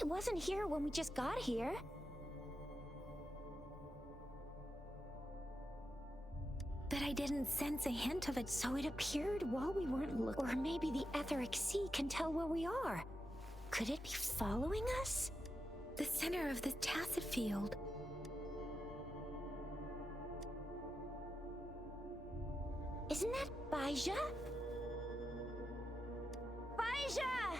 It wasn't here when we just got here. But I didn't sense a hint of it, so it appeared while we weren't looking. Or maybe the etheric sea can tell where we are. Could it be following us? The center of the tacit field. Isn't that Baija? Baija!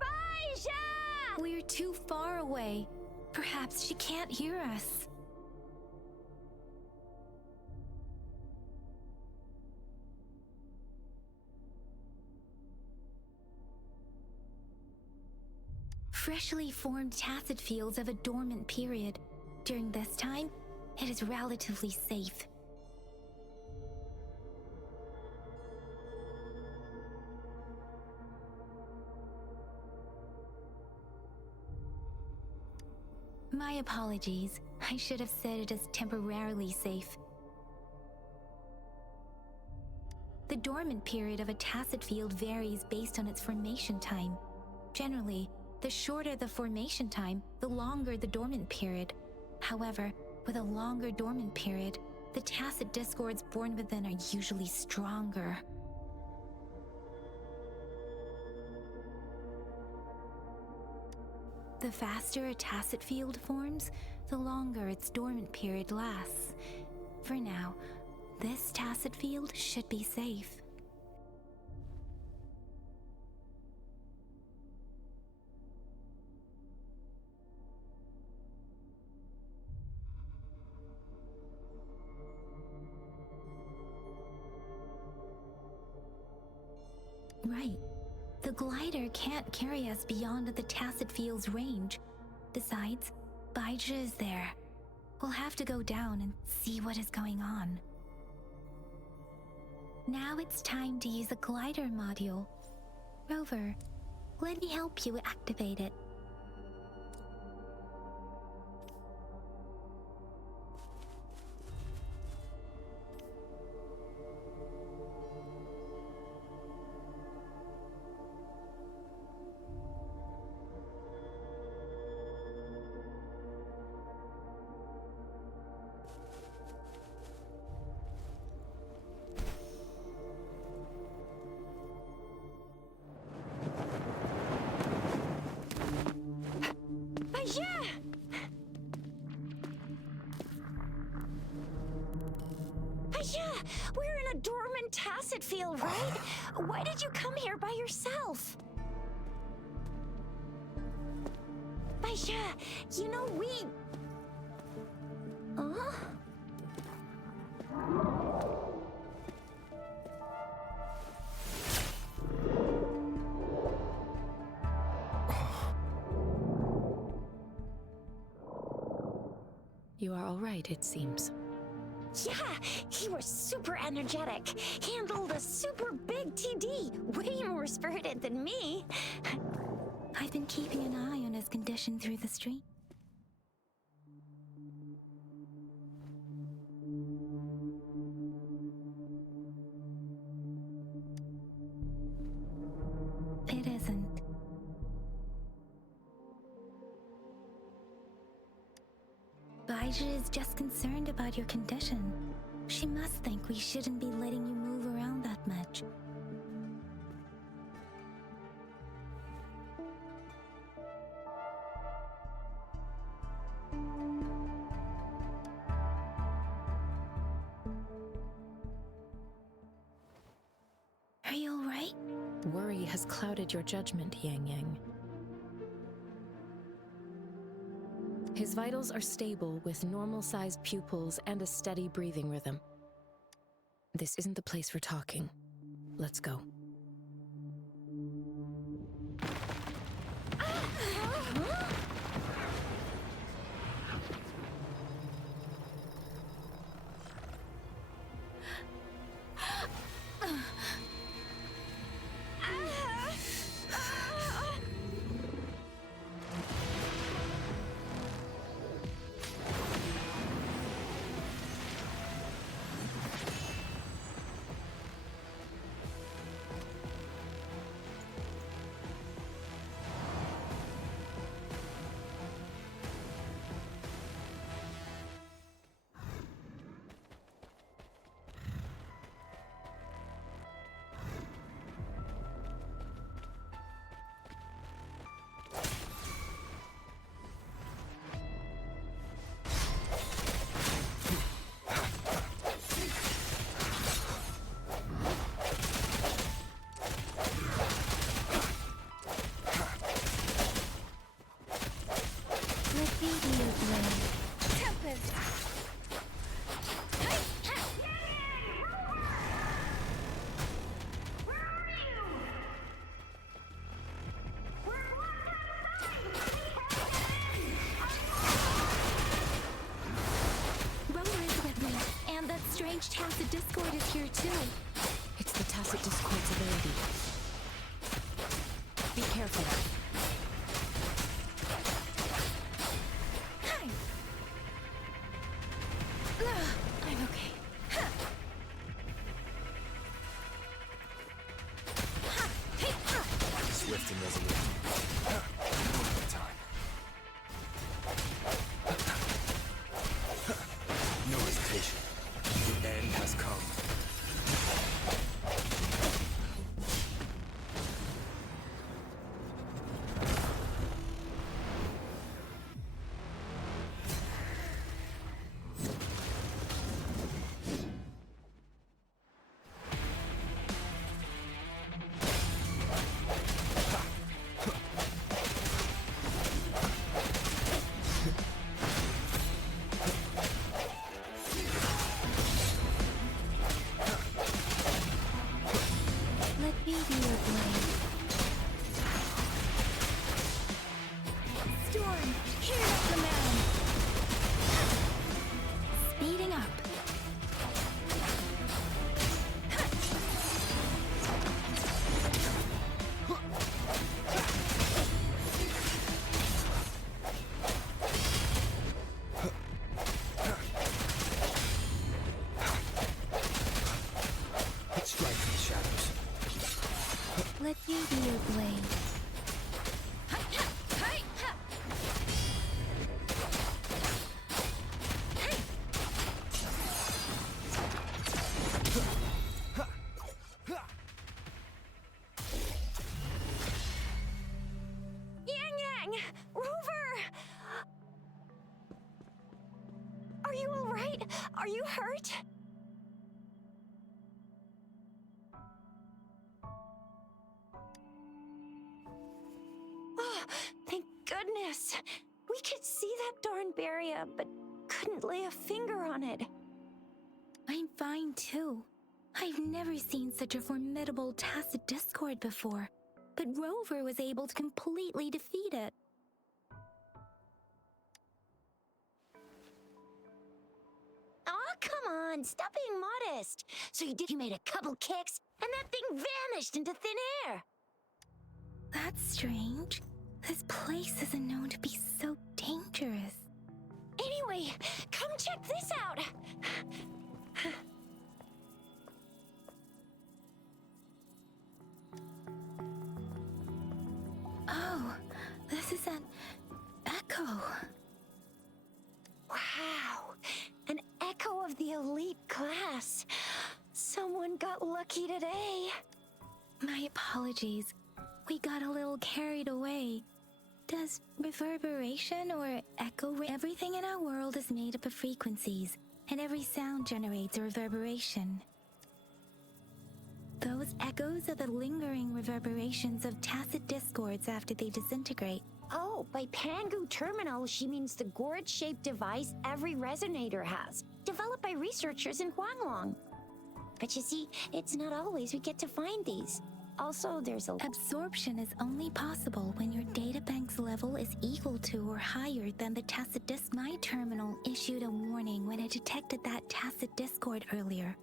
Baija! We're too far away. Perhaps she can't hear us. Freshly formed tacit fields have a dormant period. During this time, it is relatively safe. My apologies. I should have said it is temporarily safe. The dormant period of a tacit field varies based on its formation time. Generally, the shorter the formation time, the longer the dormant period. However, with a longer dormant period, the tacit discords born within are usually stronger. The faster a tacit field forms, the longer its dormant period lasts. For now, this tacit field should be safe. Right. The glider can't carry us beyond the tacit field's range. Besides, Baija is there. We'll have to go down and see what is going on. Now it's time to use the glider module. Rover, let me help you activate it. We're in a dormant tacit field, right? Why did you come here by yourself? Baija, you know we... Huh? You are all right, it seems. Yeah, he was super energetic. Handled a super big TD. Way more spirited than me. I've been keeping an eye on his condition through the stream. It isn't. Baija is just concerned about your condition. She must think we shouldn't be letting you move around that much. Are you all right? Worry has clouded your judgment, Yang Yang. His vitals are stable with normal-sized pupils and a steady breathing rhythm. This isn't the place for talking. Let's go. Tacit Discord is here too. It's the Tacit Discord's ability. Be careful. I'm okay. Swift and resolute. One at a time. No hesitation. The end has come. Let me be your blade. Storm, here up the mound. Speeding up. Strike from the shadows. Let me be your blade. Yang! Rover! Are you alright? Are you hurt? Oh, thank goodness. We could see that darn barrier, but couldn't lay a finger on it. I'm fine too. I've never seen such a formidable Tacit Discord before, but Rover was able to completely defeat it. Aw, come on, stop being modest. So you made a couple kicks, and that thing vanished into thin air. That's strange. This place isn't known to be so dangerous. Anyway, come check this out. Oh, this is an echo. Wow, an echo of the elite class. Someone got lucky today. My apologies. We got a little carried away. Does reverberation or echo... Everything in our world is made up of frequencies, and every sound generates a reverberation. Those echoes are the lingering reverberations of Tacit Discords after they disintegrate. Oh, by Pangu Terminal, she means the gourd-shaped device every resonator has, developed by researchers in Guanglong. But you see, it's not always we get to find these. Also, there's a... Absorption is only possible when your databank's level is equal to or higher than the Tacit Disc. My terminal issued a warning when it detected that Tacit Discord earlier.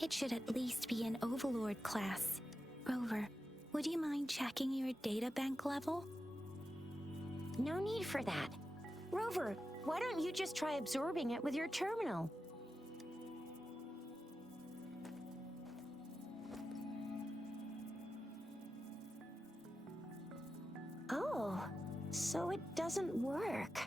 It should at least be an Overlord class. Rover, would you mind checking your databank level? No need for that. Rover, why don't you just try absorbing it with your terminal? Oh, so it doesn't work.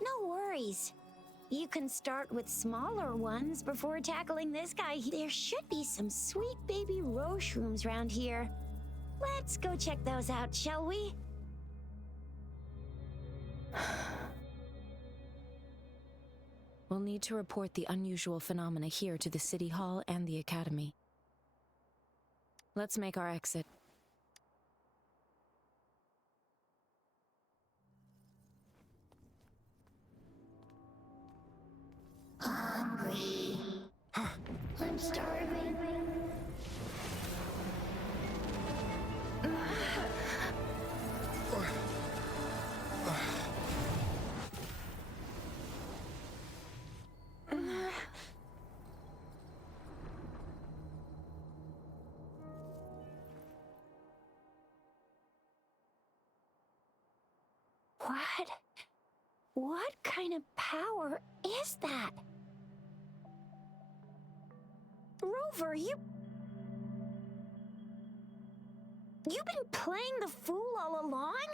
No worries. You can start with smaller ones before tackling this guy. There should be some sweet baby Roche rooms around here. Let's go check those out, shall we? We'll need to report the unusual phenomena here to the City Hall and the Academy. Let's make our exit. Hungry. I'm starving. What? What kind of power is that? Rover, you've been playing the fool all along?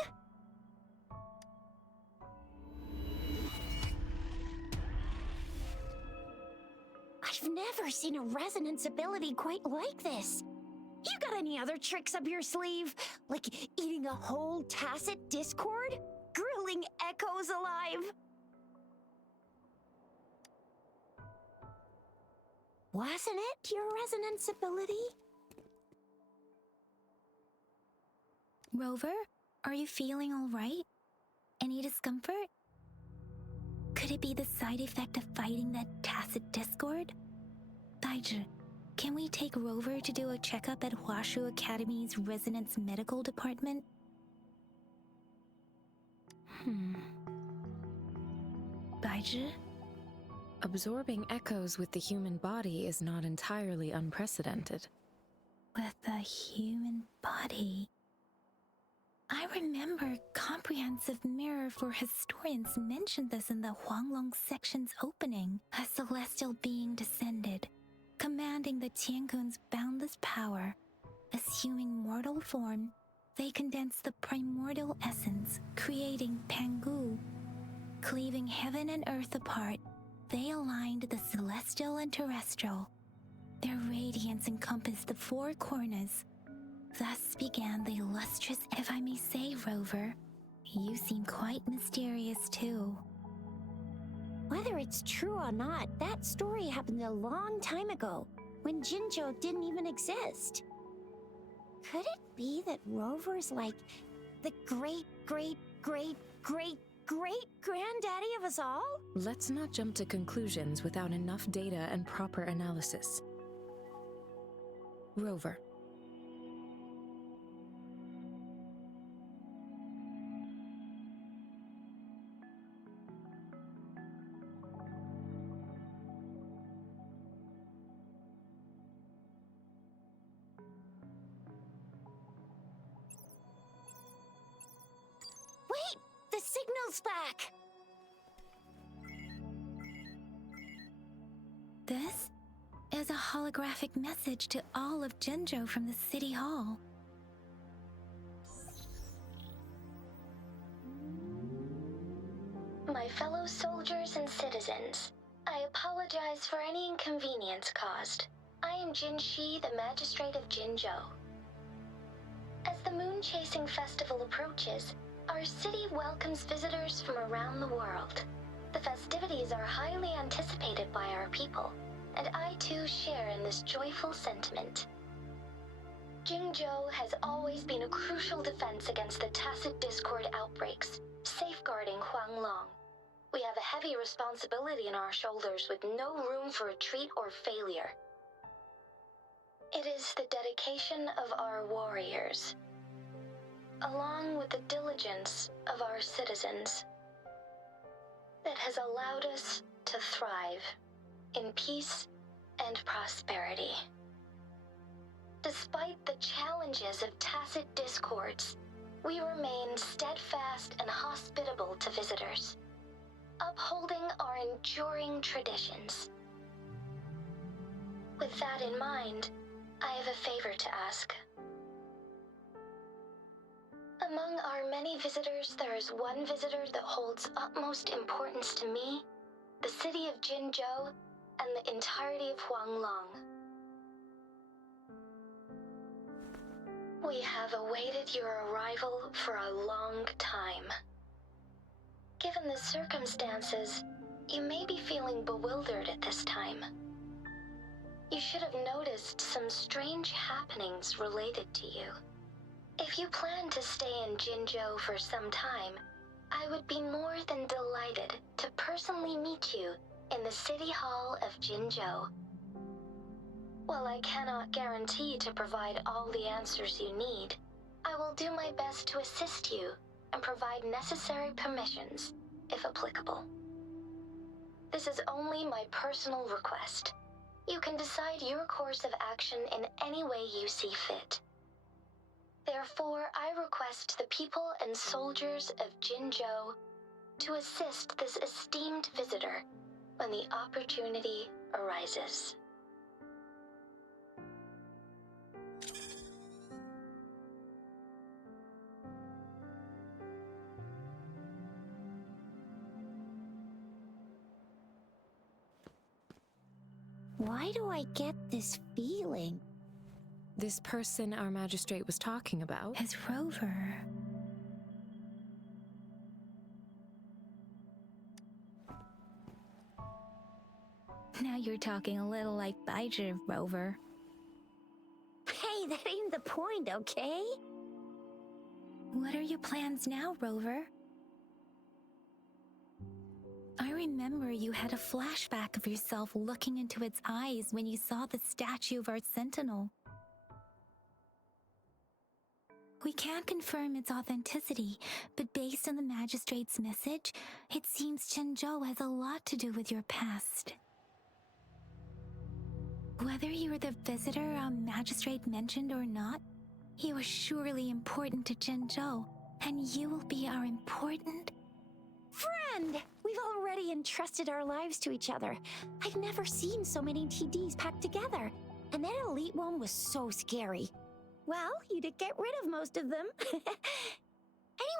I've never seen a resonance ability quite like this. You got any other tricks up your sleeve? Like eating a whole tacit discord? Grilling echoes alive? Wasn't it your resonance ability? Rover, are you feeling all right? Any discomfort? Could it be the side effect of fighting that tacit discord? Daiju, can we take Rover to do a checkup at Hwashu Academy's Resonance Medical Department? Daiju? Absorbing echoes with the human body is not entirely unprecedented. With the human body. I remember Comprehensive Mirror for Historians mentioned this in the Huanglong section's opening. A celestial being descended, commanding the Tiankun's boundless power. Assuming mortal form, they condensed the primordial essence, creating Pangu. Cleaving heaven and earth apart, they aligned the celestial and terrestrial. Their radiance encompassed the four corners. Thus began the illustrious, if I may say, Rover. You seem quite mysterious too. Whether it's true or not, that story happened a long time ago, when Jinzhou didn't even exist. Could it be that Rover's like the great granddaddy of us all? Let's not jump to conclusions without enough data and proper analysis. Rover. Wait! The signal's back! This is a holographic message to all of Jinzhou from the City Hall. My fellow soldiers and citizens, I apologize for any inconvenience caused. I am Jin Shi, the Magistrate of Jinzhou. As the Moon-Chasing Festival approaches, our city welcomes visitors from around the world. The festivities are highly anticipated by our people, and I too share in this joyful sentiment. Jingzhou has always been a crucial defense against the tacit discord outbreaks, safeguarding Huanglong. We have a heavy responsibility on our shoulders with no room for retreat or failure. It is the dedication of our warriors, along with the diligence of our citizens, that has allowed us to thrive in peace and prosperity. Despite the challenges of tacit discords, we remain steadfast and hospitable to visitors, upholding our enduring traditions. With that in mind, I have a favor to ask. Among our many visitors, there is one visitor that holds utmost importance to me, the city of Jinzhou, and the entirety of Huanglong. We have awaited your arrival for a long time. Given the circumstances, you may be feeling bewildered at this time. You should have noticed some strange happenings related to you. If you plan to stay in Jinzhou for some time, I would be more than delighted to personally meet you in the City Hall of Jinzhou. While I cannot guarantee to provide all the answers you need, I will do my best to assist you and provide necessary permissions, if applicable. This is only my personal request. You can decide your course of action in any way you see fit. Therefore, I request the people and soldiers of Jinzhou to assist this esteemed visitor when the opportunity arises. Why do I get this feeling? This person our magistrate was talking about? As Rover. Now you're talking a little like Baizhi, Rover. Hey, that ain't the point, okay? What are your plans now, Rover? I remember you had a flashback of yourself looking into its eyes when you saw the statue of our sentinel. We can't confirm its authenticity, but based on the magistrate's message, it seems Jinzhou has a lot to do with your past. Whether you were the visitor our magistrate mentioned or not, you are surely important to Jinzhou, and you will be our important Friend! We've already entrusted our lives to each other. I've never seen so many TDs packed together, and that elite one was so scary. Well, you did get rid of most of them.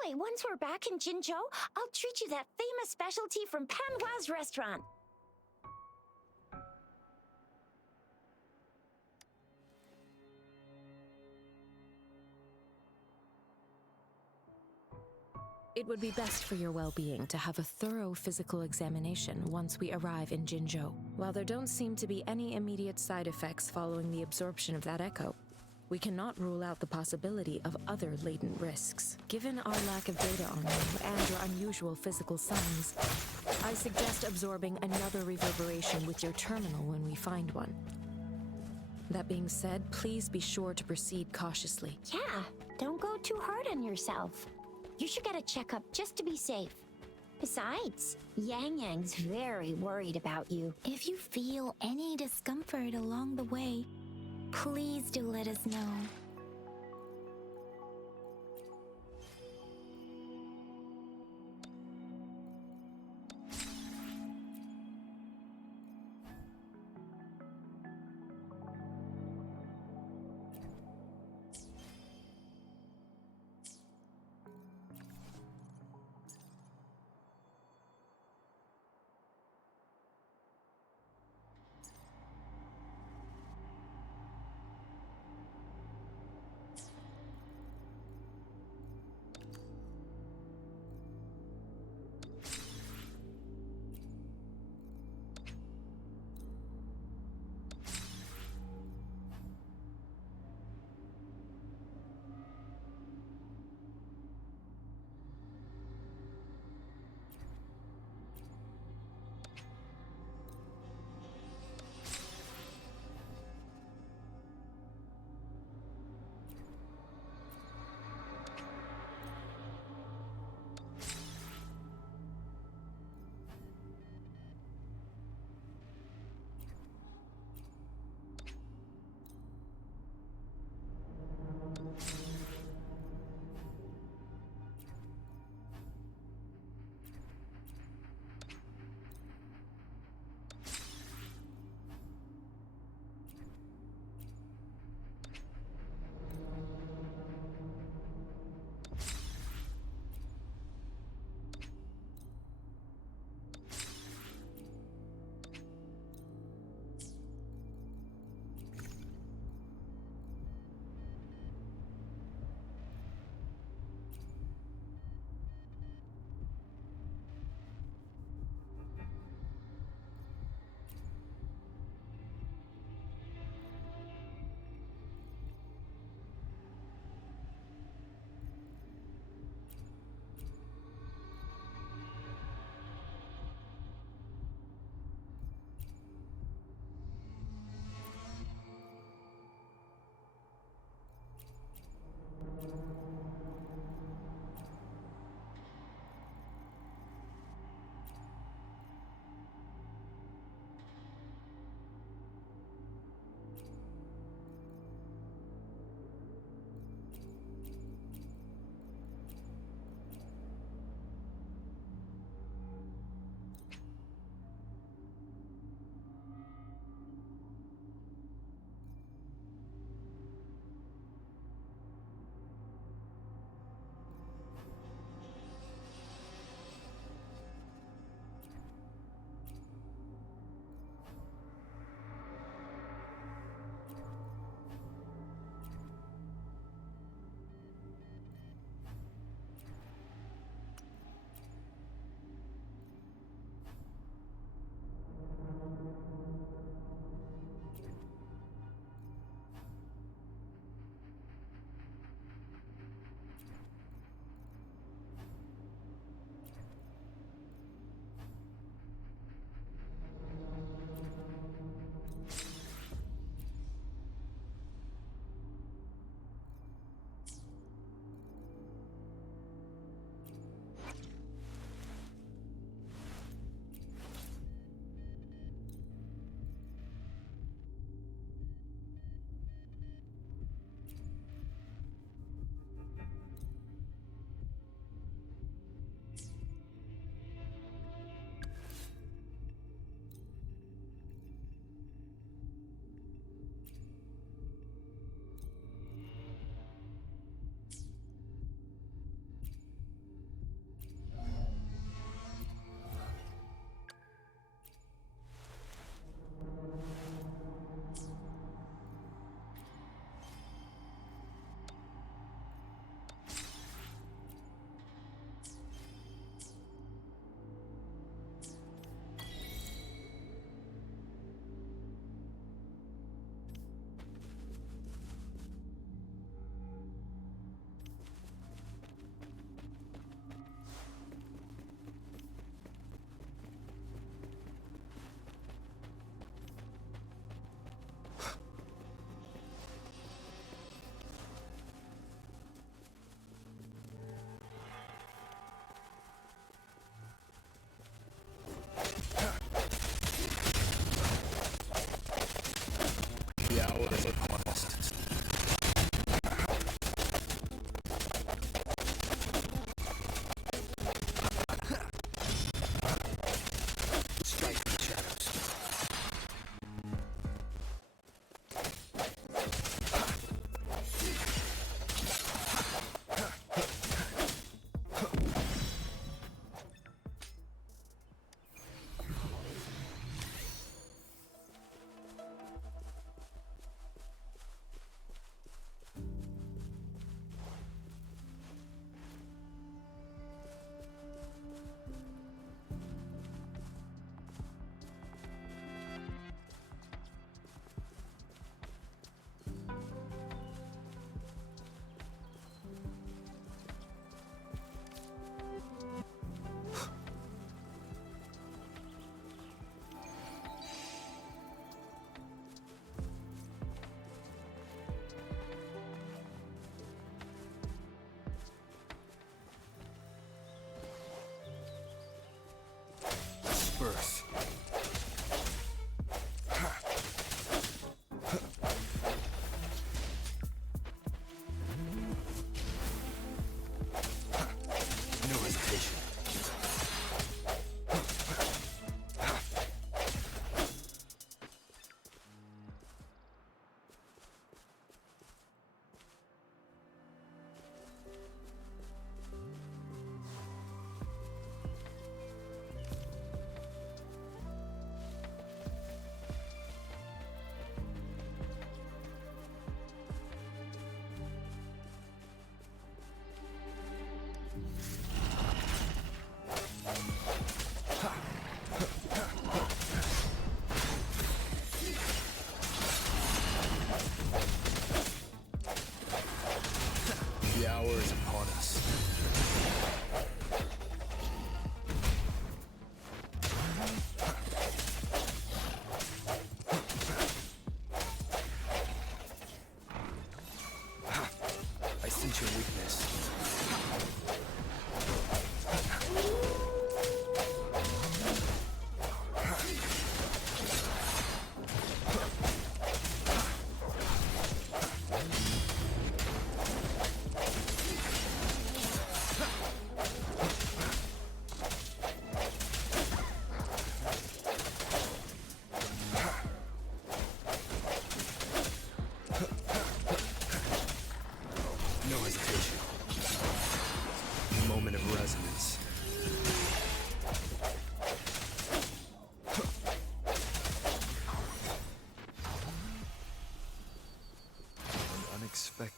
Anyway, once we're back in Jinzhou, I'll treat you that famous specialty from Panhua's restaurant. It would be best for your well-being to have a thorough physical examination once we arrive in Jinzhou. While there don't seem to be any immediate side effects following the absorption of that echo, we cannot rule out the possibility of other latent risks. Given our lack of data on you and your unusual physical signs, I suggest absorbing another reverberation with your terminal when we find one. That being said, please be sure to proceed cautiously. Yeah, don't go too hard on yourself. You should get a checkup just to be safe. Besides, Yang Yang's very worried about you. If you feel any discomfort along the way, please do let us know.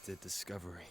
unexpected discovery.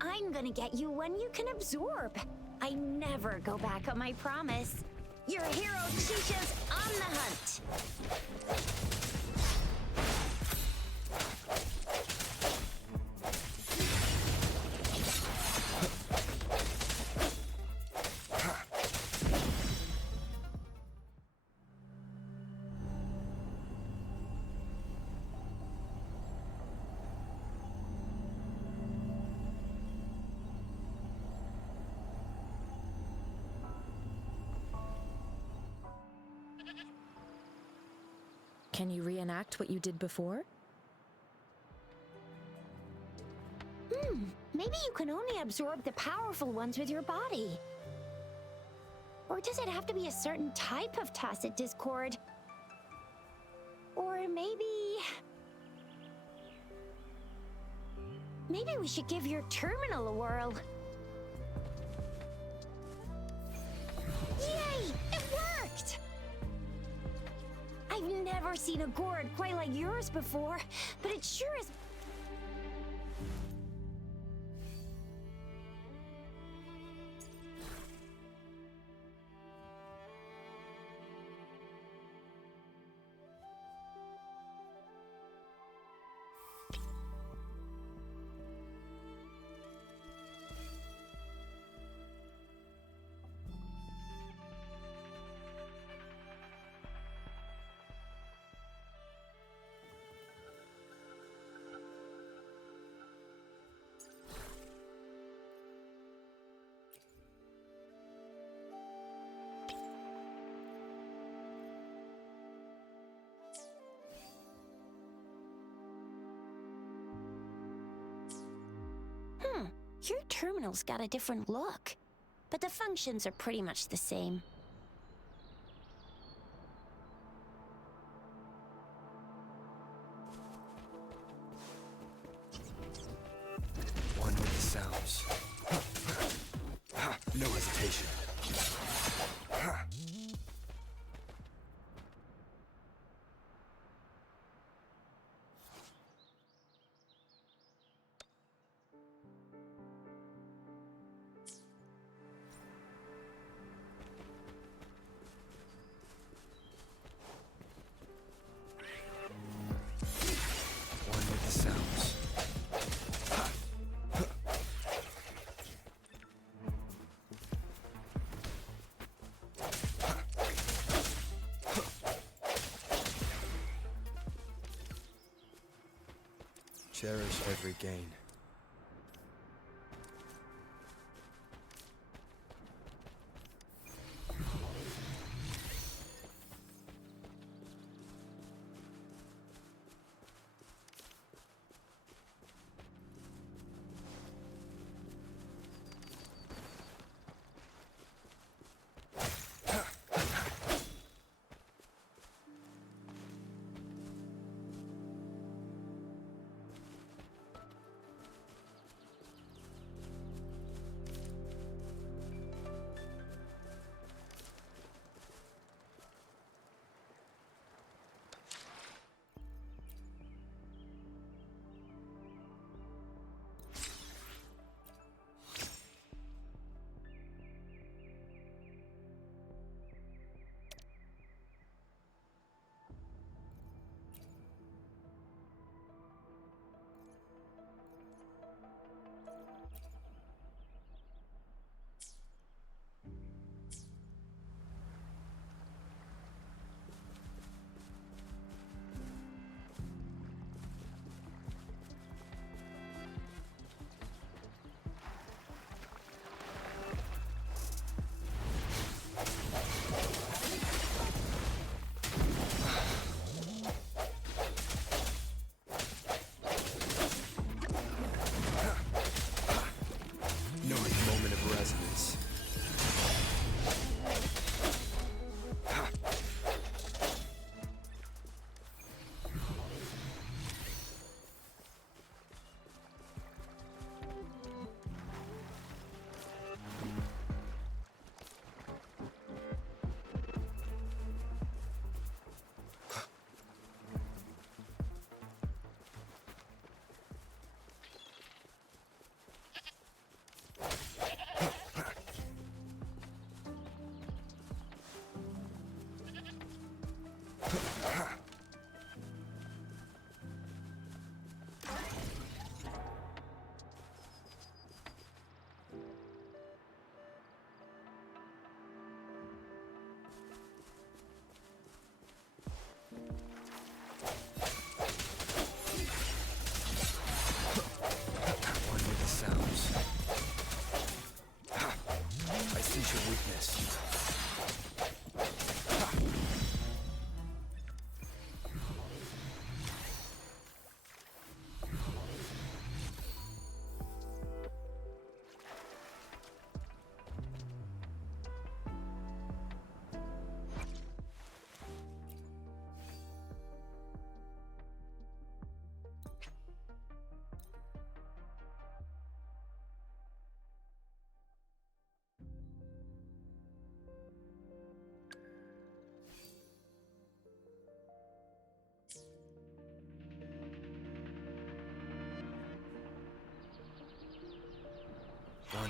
I'm gonna get you one you can absorb. I never go back on my promise. Your hero Chisha's on the hunt. Can you reenact what you did before? Maybe you can only absorb the powerful ones with your body. Or does it have to be a certain type of tacit discord? Or maybe we should give your terminal a whirl. Yay! It worked! I've never seen a gourd quite like yours before, but it sure is. Your terminal's got a different look, but the functions are pretty much the same. One with the sounds. No hesitation. Cherish every gain.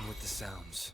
One with the sounds.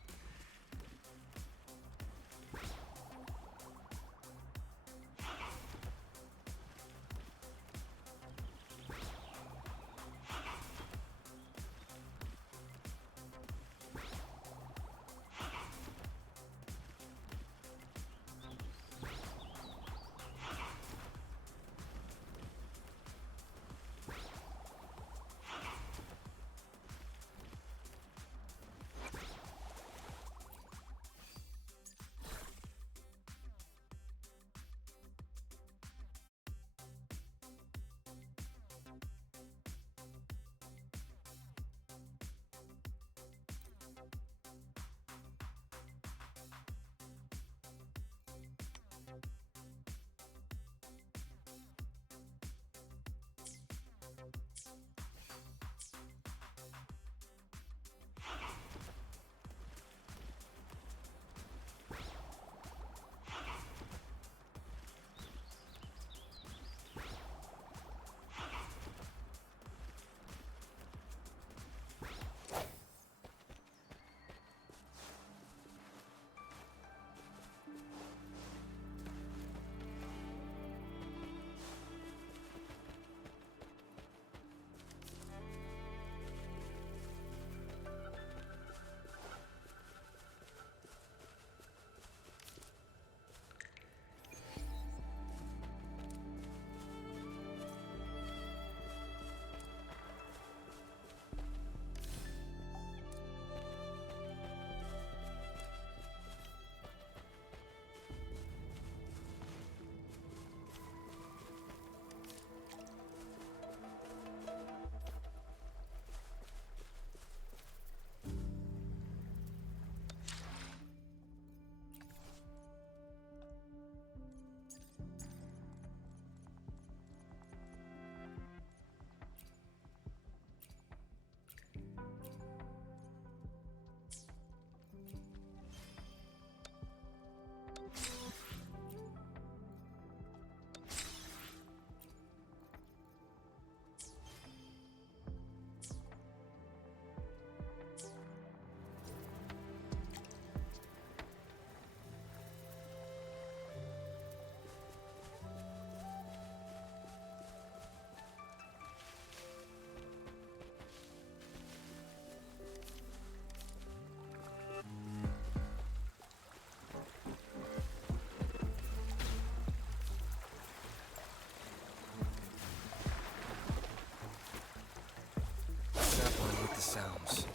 That one with the sounds.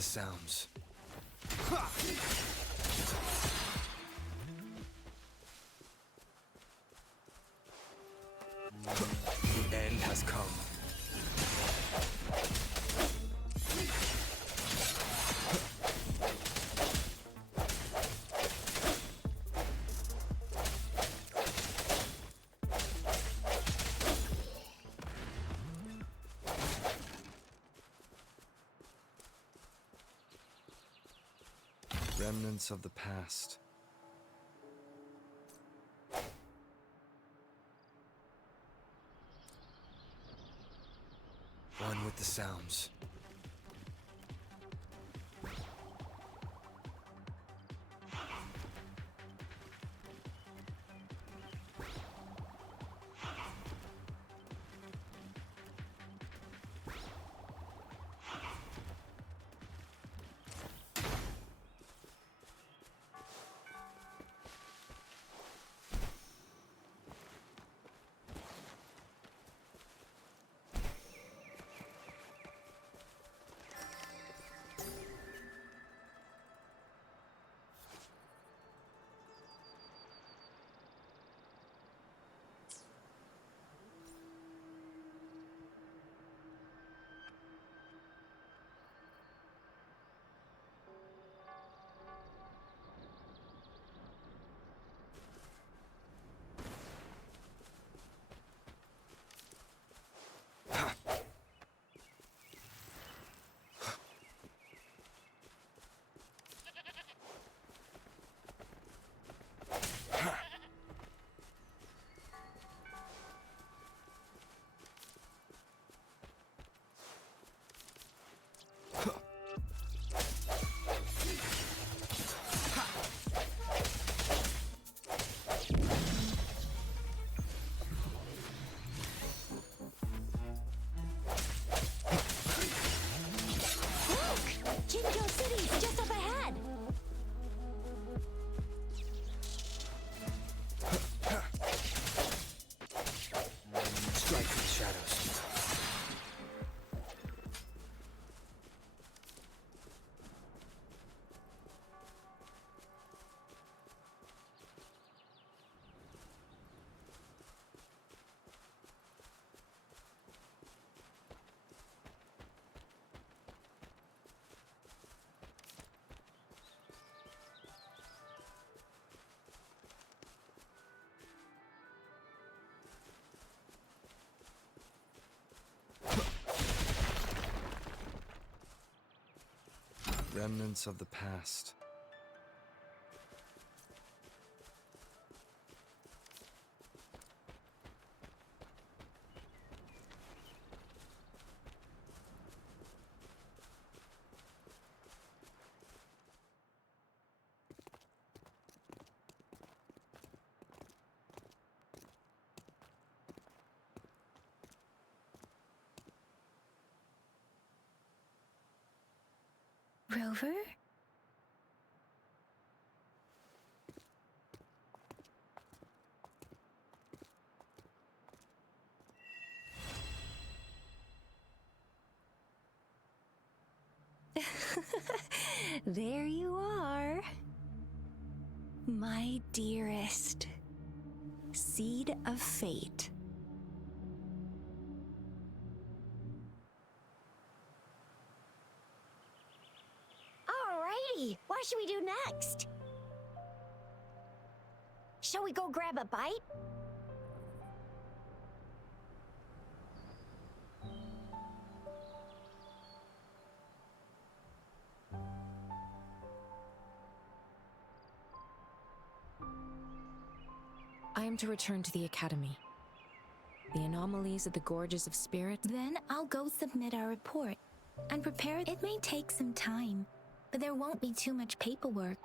Sounds. The end has come. Remnants of the past. One with the sounds. Jinjo City, just up ahead! Strike through the shadows. Remnants of the past. Rover? There you are. My dearest. Seed of fate. Alrighty, what should we do next? Shall we go grab a bite? I am to return to the Academy. The anomalies of the Gorges of Spirit. Then I'll go submit our report and prepare. It may take some time, but there won't be too much paperwork.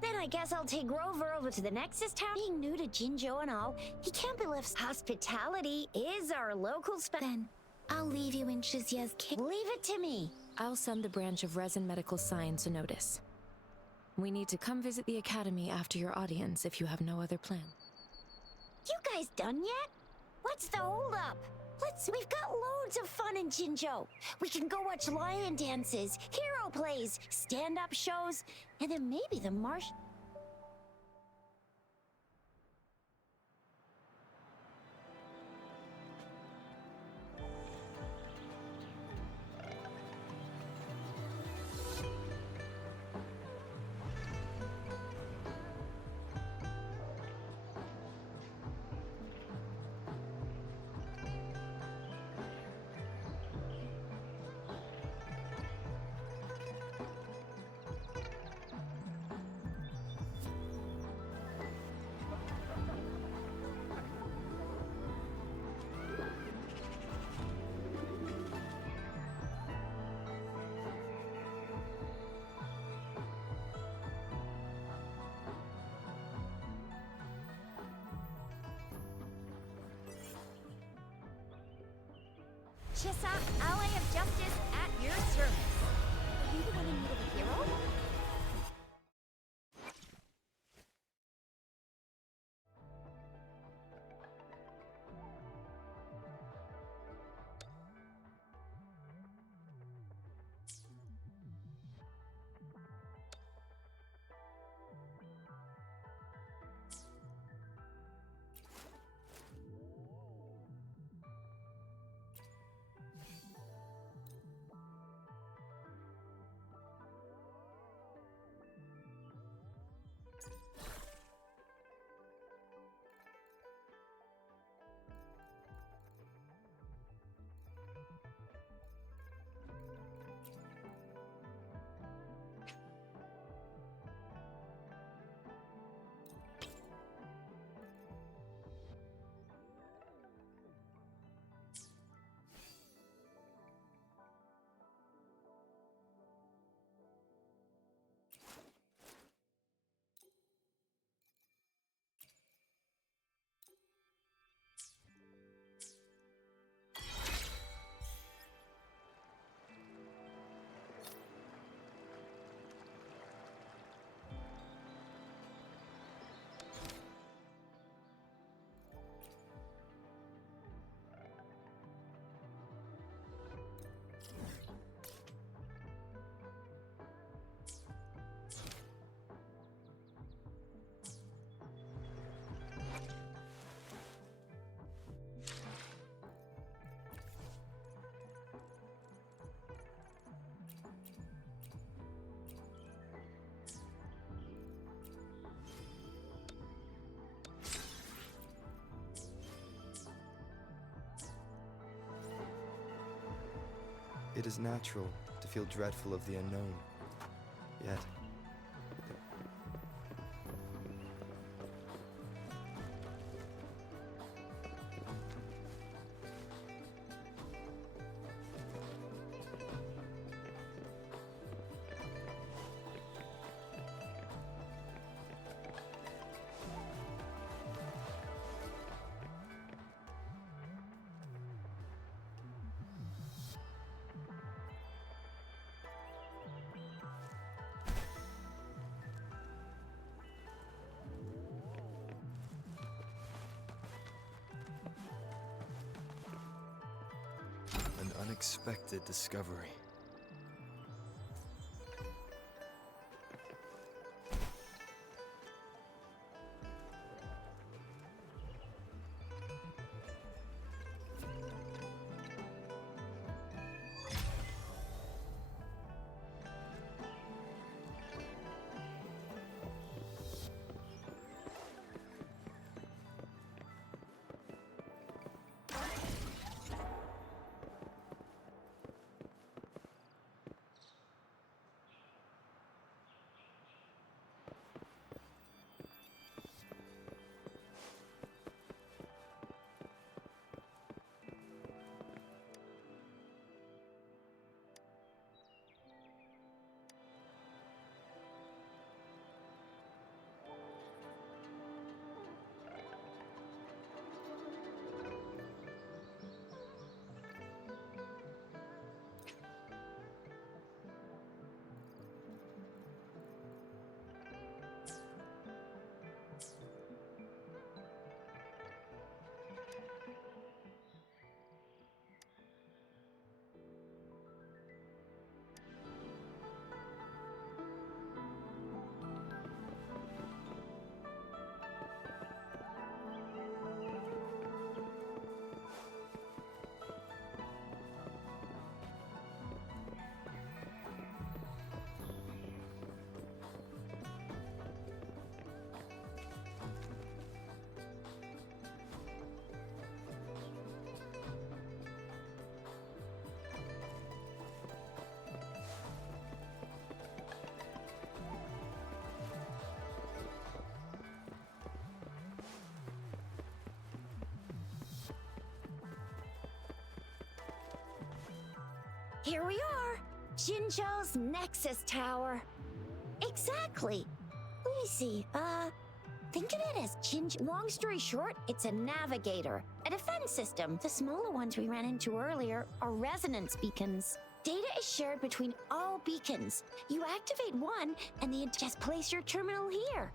Then I guess I'll take Grover over to the Nexus Tower. Being new to Jinjo and all, he can't be left. Hospitality is our local Then I'll leave you in Shizia's care. Leave it to me. I'll send the branch of Resin Medical Science a notice. We need to come visit the Academy after your audience if you have no other plan. You guys done yet? What's the holdup? We've got loads of fun in Jinjo. We can go watch lion dances, hero plays, stand-up shows, and then maybe the marsh... Chissa, Ally of Justice, at your service. Are you the one in need of a hero? It is natural to feel dreadful of the unknown. Yet, an unexpected discovery. Here we are! Jinzhou's Nexus Tower. Exactly. Let me see, Think of it as long story short, it's a navigator, a defense system. The smaller ones we ran into earlier are resonance beacons. Data is shared between all beacons. You activate one, and just place your terminal here.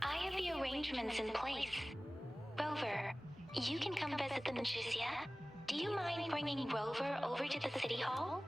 I have the arrangements in place. Rover, you can come visit the Magician. Do you mind bringing Rover over to the City Hall?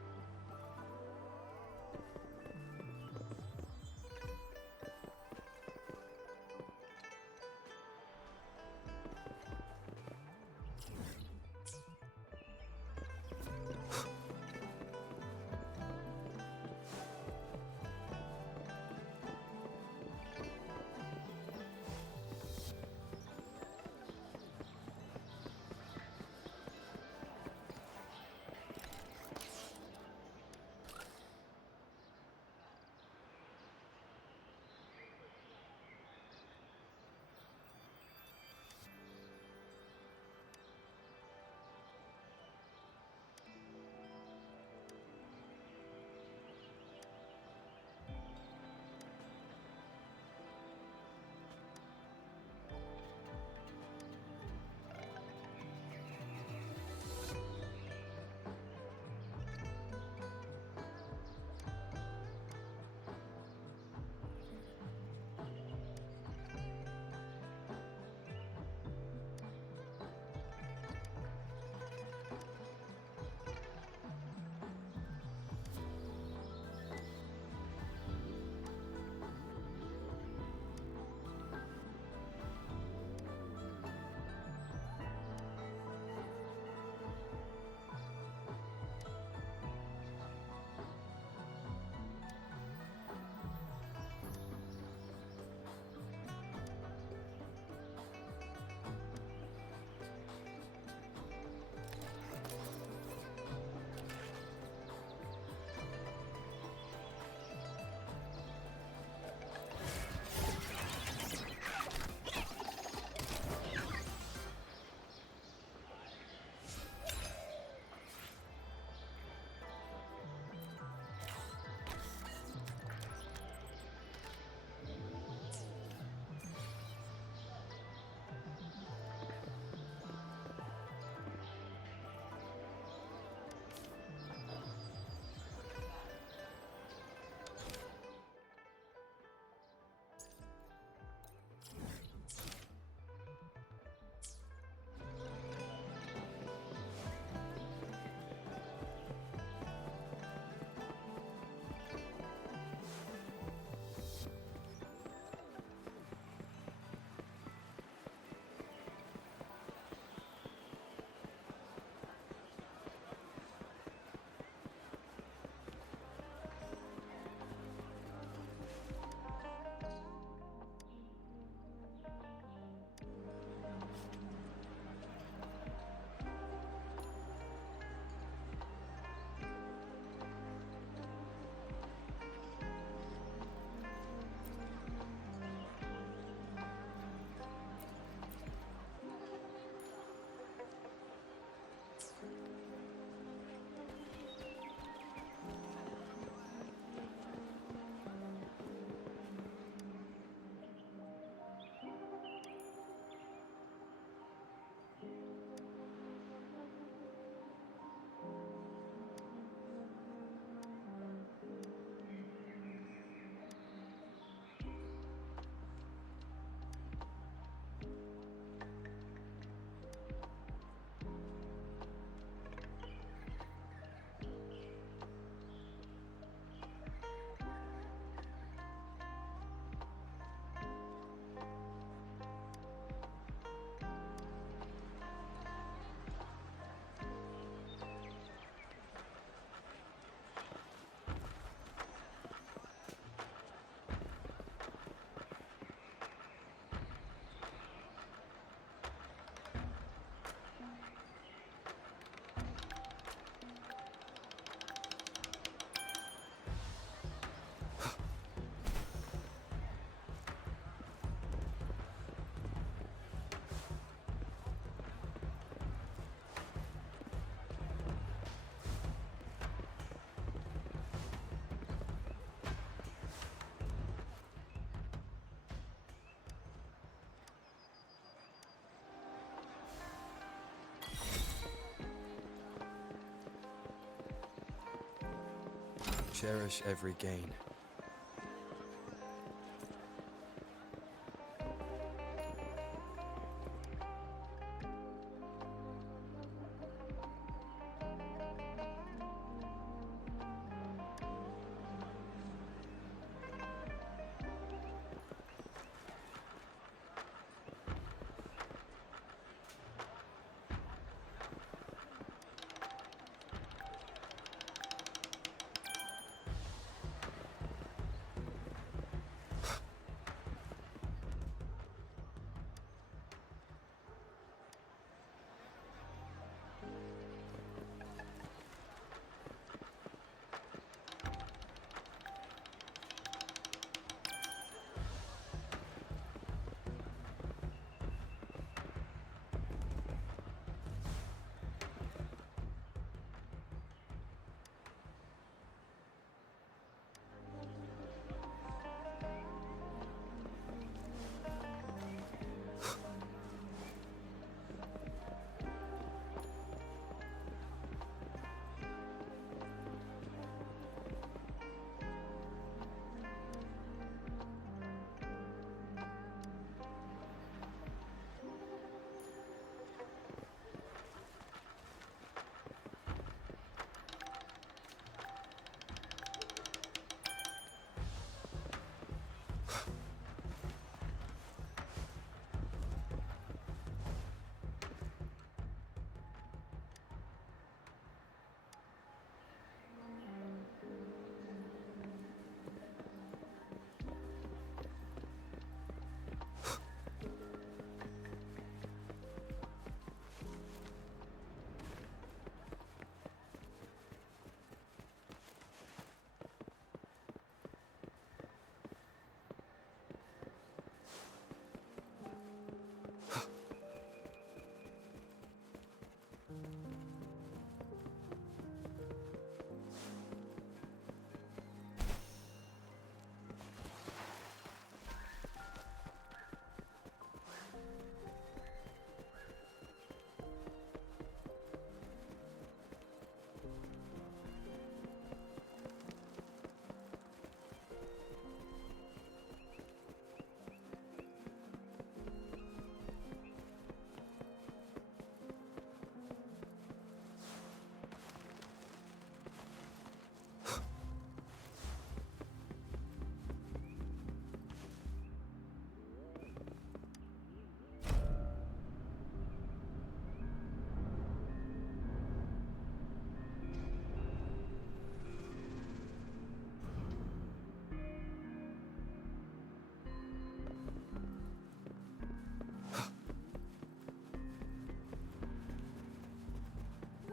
Cherish every gain.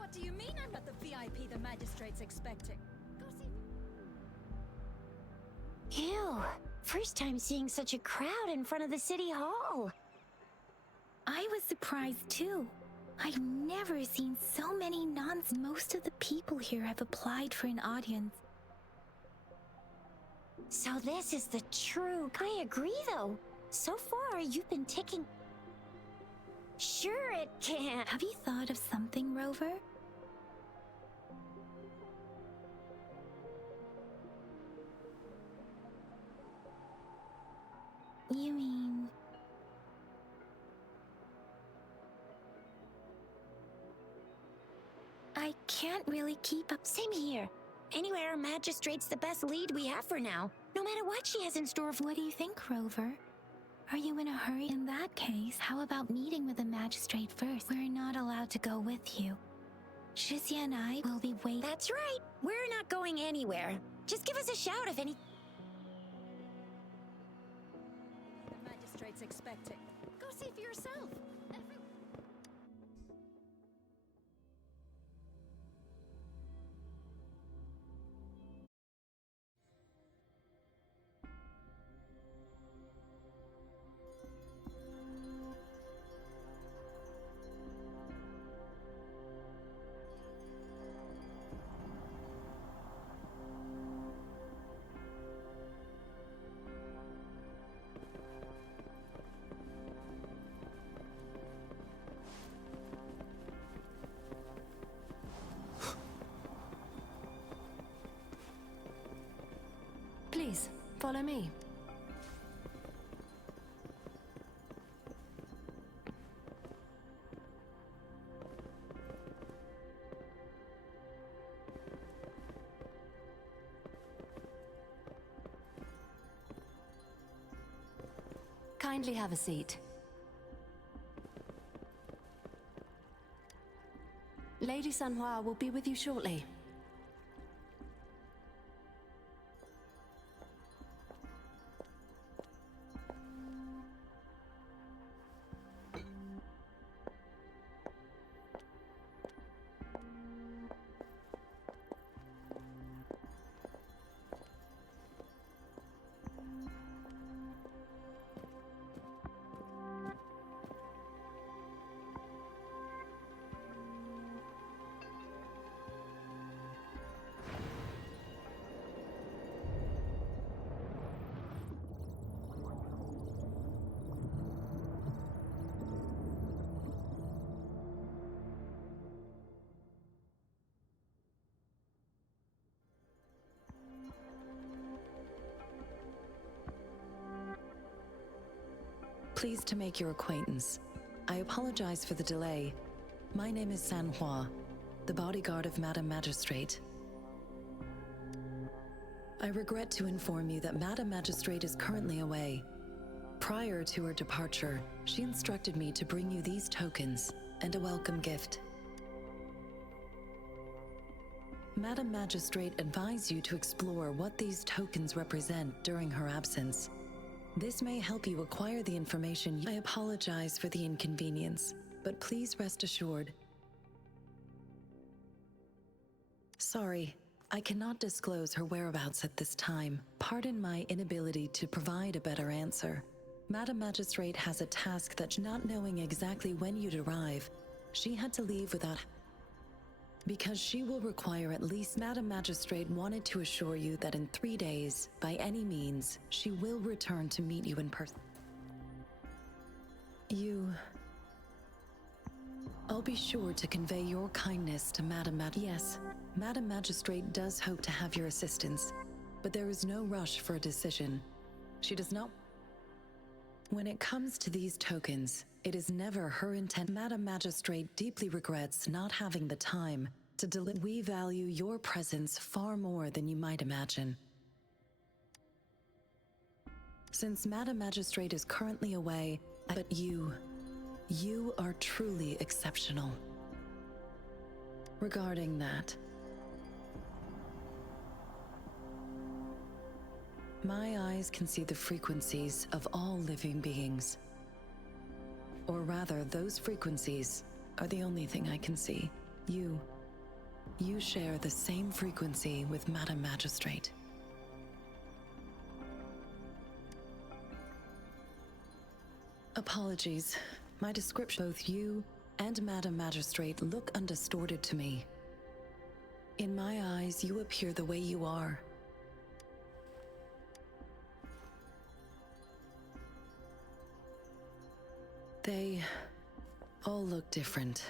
What do you mean I'm not the VIP the magistrate's expecting? Go see. Ew. First time seeing such a crowd in front of the city hall. I was surprised too. I've never seen so many nuns. Most of the people here have applied for an audience. So this is the true... I agree, though. So far, you've been ticking... Sure it can. Have you thought of something, Rover? You mean... I can't really keep up. Same here. Anyway, our magistrate's the best lead we have for now. No matter what she has in store for... What do you think, Rover? Are you in a hurry? In that case, how about meeting with the magistrate first? We're not allowed to go with you. Shizia and I will be waiting. That's right. We're not going anywhere. Just give us a shout if any... The magistrate's expecting. Go see for yourself. follow me? Kindly have a seat. Lady Sanhua will be with you shortly. Pleased to make your acquaintance. I apologize for the delay. My name is Sanhua, the bodyguard of Madam Magistrate. I regret to inform you that Madam Magistrate is currently away. Prior to her departure, she instructed me to bring you these tokens and a welcome gift. Madam Magistrate advised you to explore what these tokens represent during her absence. This may help you acquire the information. I apologize for the inconvenience, but please rest assured. Sorry, I cannot disclose her whereabouts at this time. Pardon my inability to provide a better answer. Madam Magistrate has a task that, not knowing exactly when you'd arrive, she had to leave without... Because she will require at least... Madam Magistrate wanted to assure you that in 3 days, by any means, she will return to meet you in person. I'll be sure to convey your kindness to Yes, Madam Magistrate does hope to have your assistance, but there is no rush for a decision. She does not... When it comes to these tokens, it is never her intent. Madam Magistrate deeply regrets not having the time to deliver. We value your presence far more than you might imagine. Since Madam Magistrate is currently away, but you are truly exceptional. Regarding that, my eyes can see the frequencies of all living beings. Or rather, those frequencies are the only thing I can see. You share the same frequency with Madam Magistrate. Apologies. My description, both you and Madam Magistrate look undistorted to me. In my eyes, you appear the way you are. They all look different.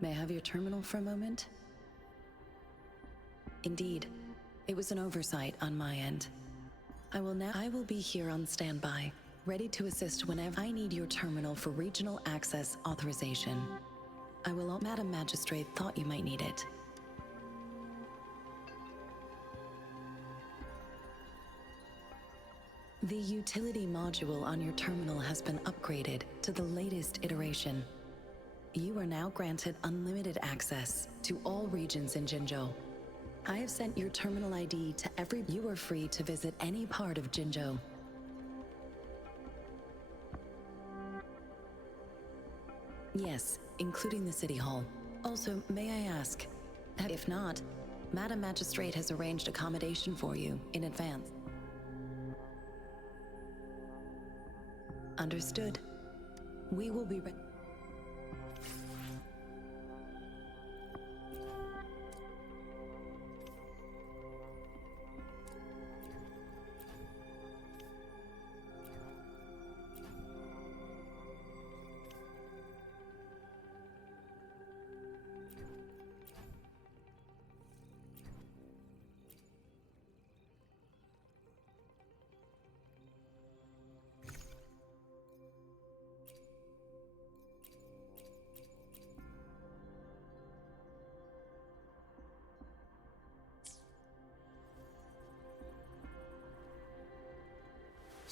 May I have your terminal for a moment? Indeed, it was an oversight on my end. I will be here on standby, ready to assist whenever I need your terminal for regional access authorization. Madam Magistrate thought you might need it. The utility module on your terminal has been upgraded to the latest iteration. You are now granted unlimited access to all regions in Jinzhou. I have sent your terminal ID to every... You are free to visit any part of Jinzhou. Yes, including the City Hall. Also, may I ask, if not, Madam Magistrate has arranged accommodation for you in advance. Understood. We will be ready.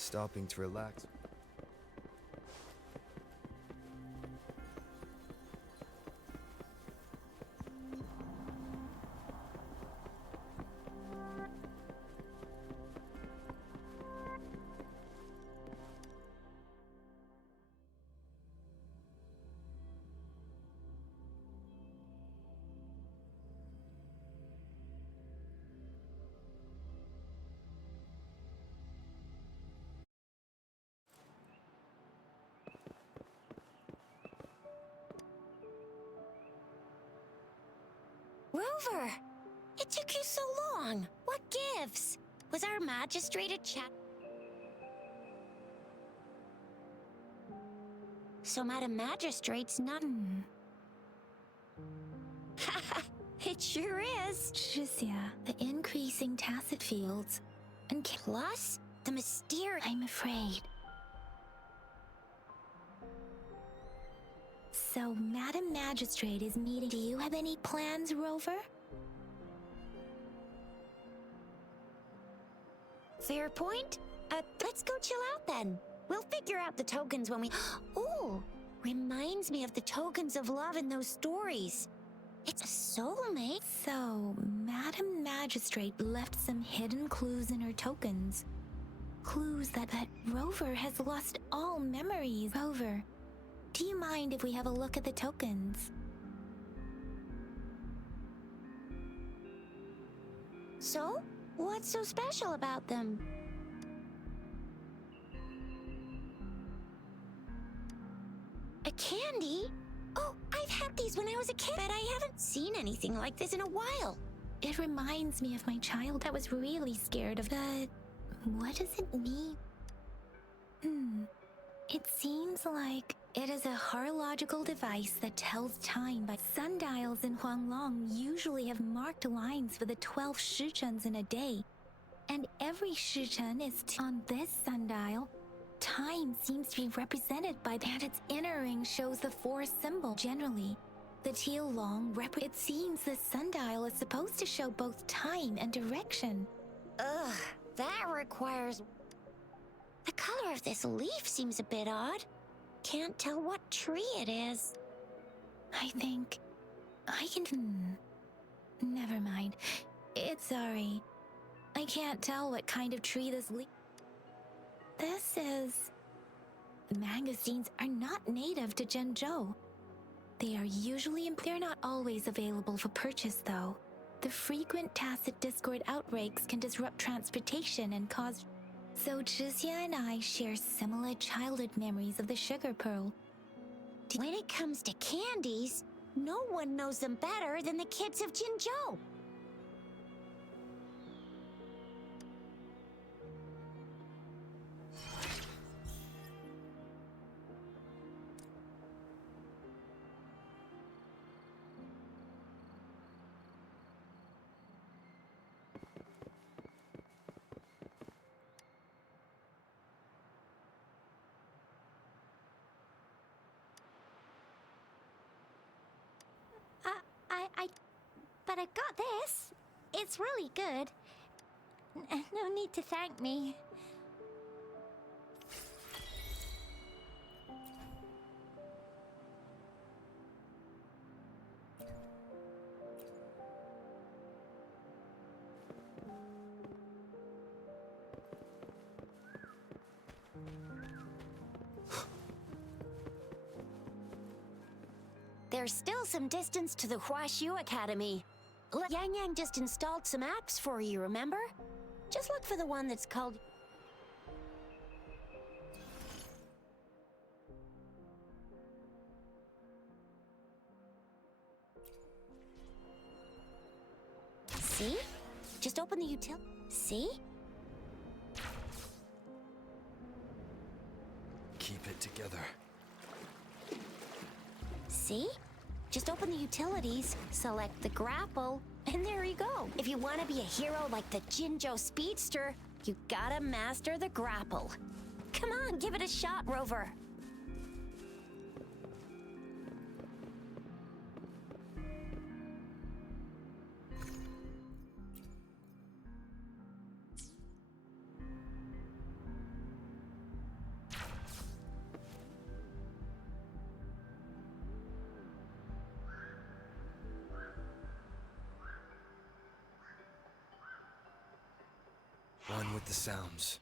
stopping to relax. Rover! It took you so long. What gives? Was our magistrate a chap? So Madam Magistrate's not... It sure is. Tricia, the increasing tacit fields, and Plus, the mysterious... I'm afraid. So, Madam Magistrate is meeting. Do you have any plans, Rover? Fair point. Let's go chill out then. We'll figure out the tokens when we... Ooh, reminds me of the tokens of love in those stories. It's a soulmate. So, Madam Magistrate left some hidden clues in her tokens. Clues that Rover has lost all memories. Rover, do you mind if we have a look at the tokens? So, what's so special about them? A candy? Oh, I've had these when I was a kid, but I haven't seen anything like this in a while. It reminds me of my child that was really scared of the... What does it mean? It seems like it is a horological device that tells time by sundials in Huanglong usually have marked lines for the 12 shichuns in a day. And every shichun is on this sundial. Time seems to be represented by that. Its inner ring shows the 4 symbol. Generally, the teal long it seems the sundial is supposed to show both time and direction. Ugh, that requires... The color of this leaf seems a bit odd. Can't tell what tree it is. I think I can... Never mind. It's sorry. I can't tell what kind of tree this leaf... This is... Magazines are not native to Zhengzhou. They are usually... They're not always available for purchase, though. The frequent tacit discord outbreaks can disrupt transportation and cause... So Tricia and I share similar childhood memories of the sugar pearl. When it comes to candies, no one knows them better than the kids of Jinzhou. But I've got this. It's really good. No need to thank me. There's still some distance to the Huaxiu Academy. Yang Yang just installed some apps for you, remember? Just look for the one that's called... See? Just open the utility. See? Keep it together. See? Just open the utilities, select the grapple, and there you go. If you want to be a hero like the Jinzhou Speedster, you gotta master the grapple. Come on, give it a shot, Rover. the sounds.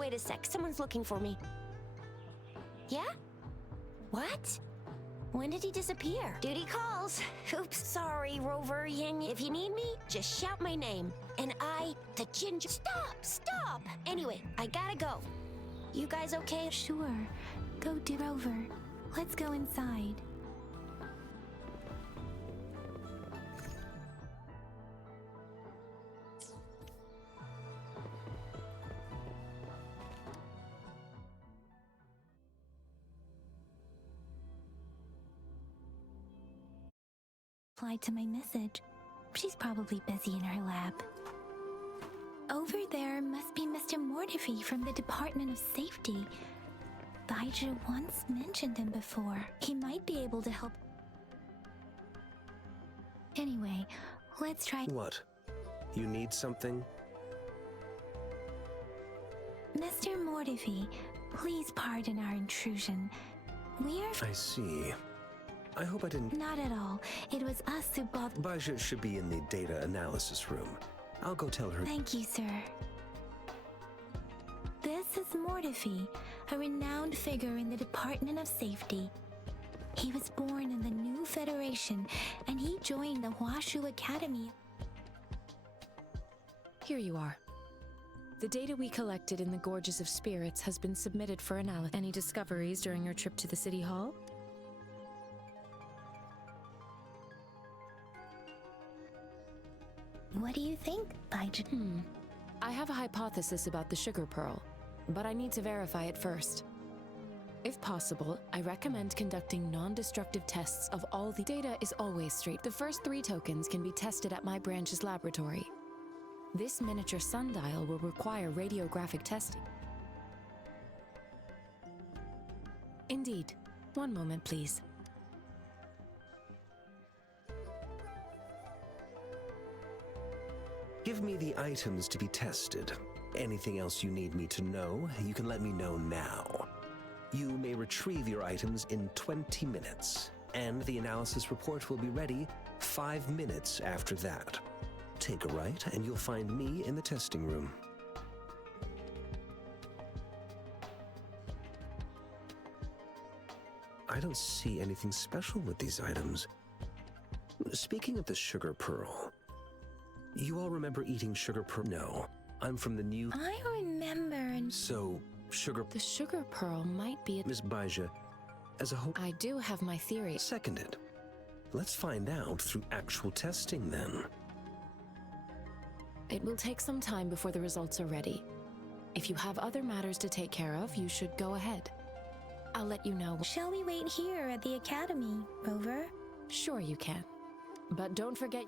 Wait a sec, someone's looking for me. Yeah? What? When did he disappear? Duty calls. Oops, sorry, Rover. If you need me, just shout my name. And the ginger... Stop! Anyway, I gotta go. You guys okay? Sure. Go do over. Let's go inside. Replied to my message. She's probably busy in her lab. Over there must be Mr. Mortifi from the Department of Safety. Baiju once mentioned him before. He might be able to help. Anyway, let's try. What? You need something? Mr. Mortifi, please pardon our intrusion. We are. I see. I hope I didn't... Not at all. It was us who bothered. Baja should be in the data analysis room. I'll go tell her. Thank you, sir. This is Mortifi, a renowned figure in the Department of Safety. He was born in the new Federation, and he joined the Huashu Academy. Here you are. The data we collected in the Gorges of Spirits has been submitted for analysis. Any discoveries during your trip to the City Hall? What do you think, Baiju? I have a hypothesis about the sugar pearl, but I need to verify it first. If possible, I recommend conducting non-destructive tests of all the data is always straight. The first 3 tokens can be tested at my branch's laboratory. This miniature sundial will require radiographic testing. Indeed. One moment, please. Give me the items to be tested. Anything else you need me to know, you can let me know now. You may retrieve your items in 20 minutes, and the analysis report will be ready 5 minutes after that. Take a right, and you'll find me in the testing room. I don't see anything special with these items. Speaking of the sugar pearl, you all remember eating sugar pearl? No, I'm from the new... I remember. So, sugar... The sugar pearl might be... Miss Baija, as a whole... I do have my theory. Seconded. Let's find out through actual testing then. It will take some time before the results are ready. If you have other matters to take care of, you should go ahead. I'll let you know. Shall we wait here at the academy, Rover? Sure you can. But don't forget...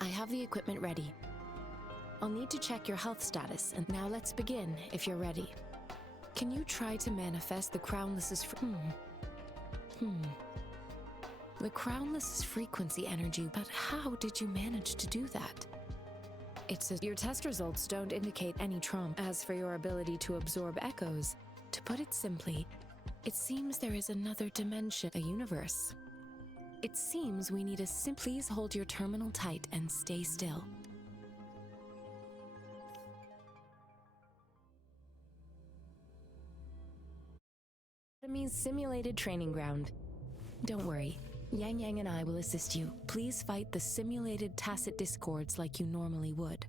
I have the equipment ready. I'll need to check your health status, and now let's begin, if you're ready. Can you try to manifest the Crownless's The Crownless's frequency energy, but how did you manage to do that? Your test results don't indicate any trauma. As for your ability to absorb echoes, To put it simply, it seems there is another dimension, a universe. It seems we need a please hold your terminal tight and stay still. Enemy's simulated training ground. Don't worry, Yang Yang and I will assist you. Please fight the simulated tacit discords like you normally would.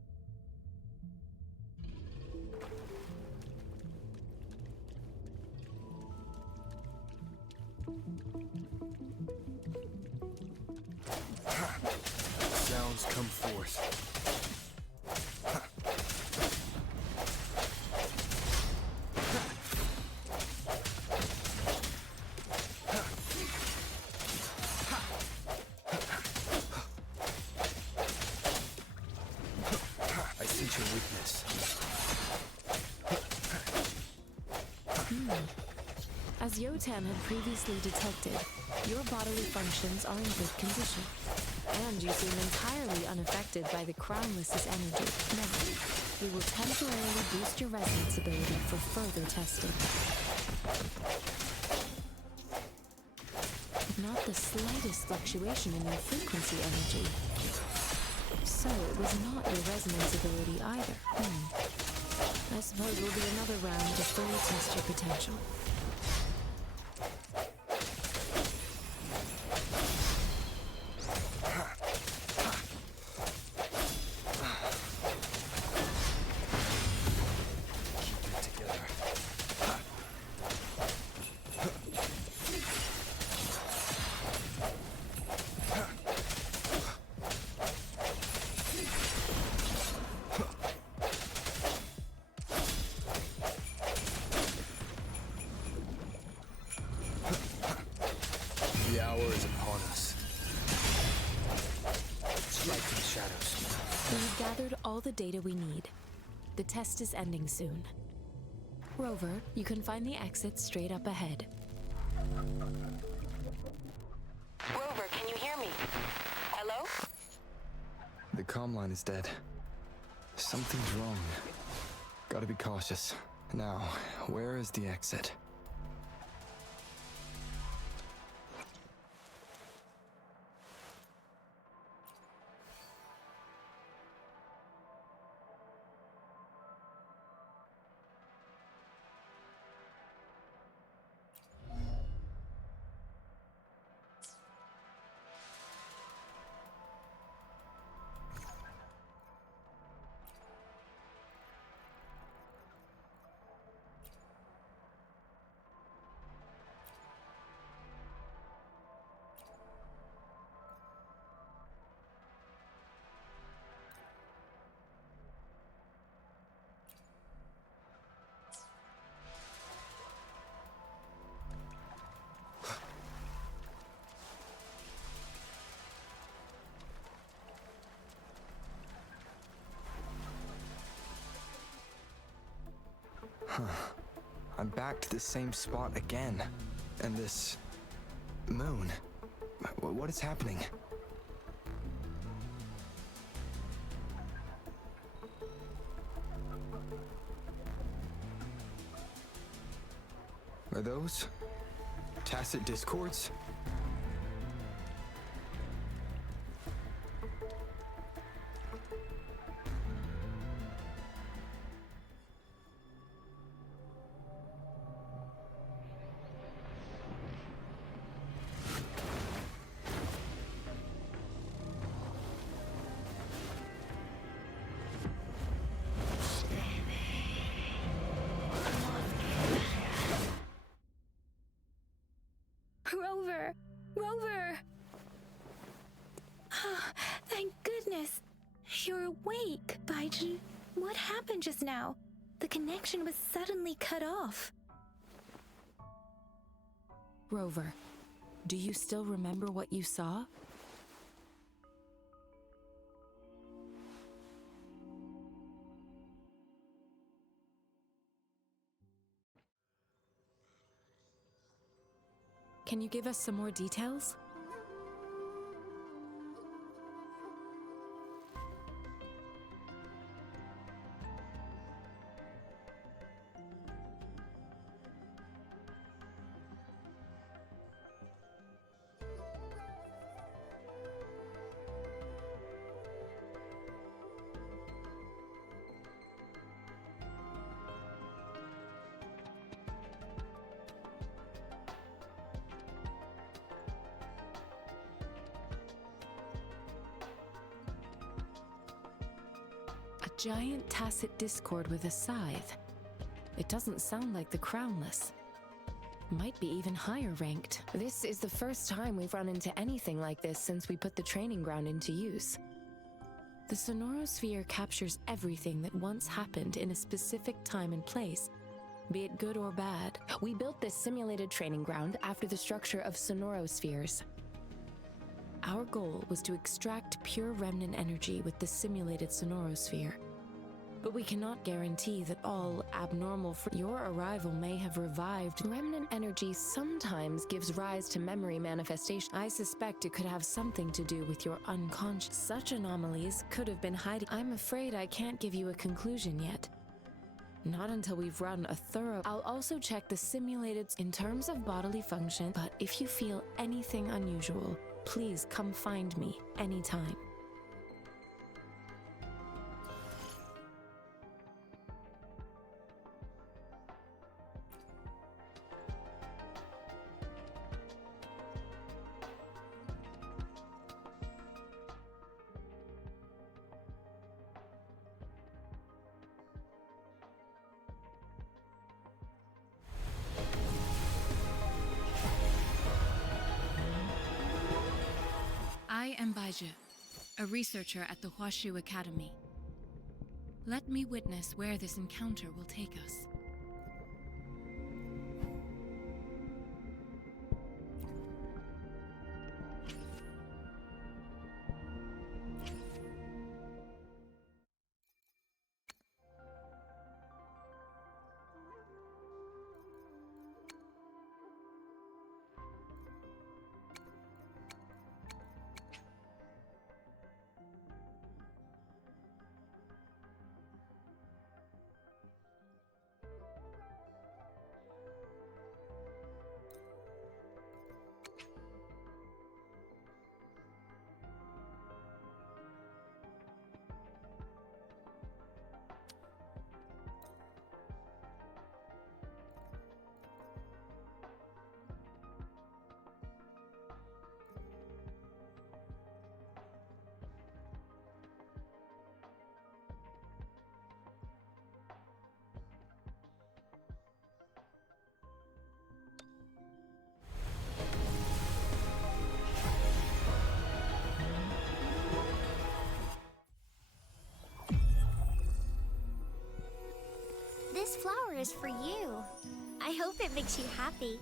Sounds come forth. I sense your weakness. As Yotan had previously detected, your bodily functions are in good condition, and you seem entirely unaffected by the Crownless's energy. Now, we will temporarily boost your resonance ability for further testing. Not the slightest fluctuation in your frequency energy. So it was not your resonance ability either. I suppose we'll do another round to fully test your potential. The hour is upon us. Strike to the shadows. We've gathered all the data we need. The test is ending soon. Rover, you can find the exit straight up ahead. Rover, can you hear me? Hello? The comm line is dead. Something's wrong. Gotta be cautious. Now, where is the exit? I'm back to the same spot again. And this moon. What is happening? Are those tacit discords? Rover! Rover! Thank goodness! You're awake, Baijin. What happened just now? The connection was suddenly cut off. Rover, do you still remember what you saw? Can you give us some more details? giant tacet discord with a scythe. It doesn't sound like the Crownless. Might be even higher ranked. This is the first time we've run into anything like this since we put the training ground into use. The Sonorosphere captures everything that once happened in a specific time and place, be it good or bad. We built this simulated training ground after the structure of Sonorospheres. Our goal was to extract pure remnant energy with the simulated Sonorosphere. But we cannot guarantee that all abnormal your arrival may have revived. Remnant energy sometimes gives rise to memory manifestation. I suspect it could have something to do with your unconscious. Such anomalies could have been hiding. I'm afraid I can't give you a conclusion yet. Not until we've run a thorough... I'll also check the simulated in terms of bodily function, but if you feel anything unusual, please come find me anytime. I am Baizhi, a researcher at the Huashu Academy. Let me witness where this encounter will take us. This flower is for you. I hope it makes you happy.